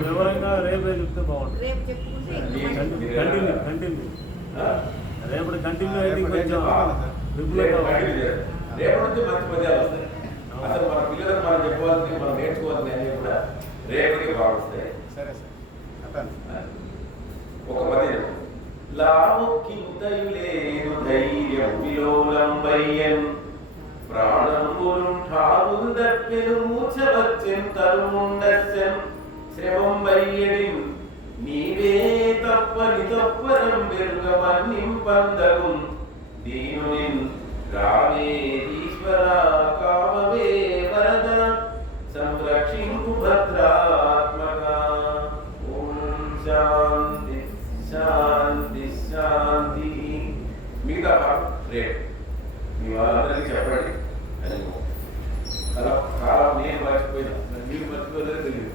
వివరంగా రేపు చెప్తే బాగుంటుంది. రేపు కంటిన్యూ అయితే కొంచెం రేపటి నుంచి మంచి పద్యాలు వస్తాయి. అసలు మన పిల్లలకు మనం చెప్పవలసింది, మనం నేర్చుకోవాల్సింది అన్నీ కూడా రేపటికి బాగుంటాయి. ఒక పద్యం. లావుకింతయులేను ధైర్యం విలోలంబయ్యన్ ప్రాణంబులుంఠావులు దప్పెను మూర్ఛవచ్చెన్ తరుముండస్యన్ శ్రమం బయ్యడిన్ నీవే తప్పని తప్పరం బెరుగమన్నింపందగుం దీనునిన్ రామే ఈశ్వరా కామవే వరద సంరక్షింపు భద్రాత్మగా. ఓం శాంతి శాంతి శాంతి. మిగతా పాటు రేపు మీ వాళ్ళందరికీ చెప్పండి అని. అలా కాలం నేను మర్చిపోయినా, మీరు మర్చిపోలేదో తెలియదు.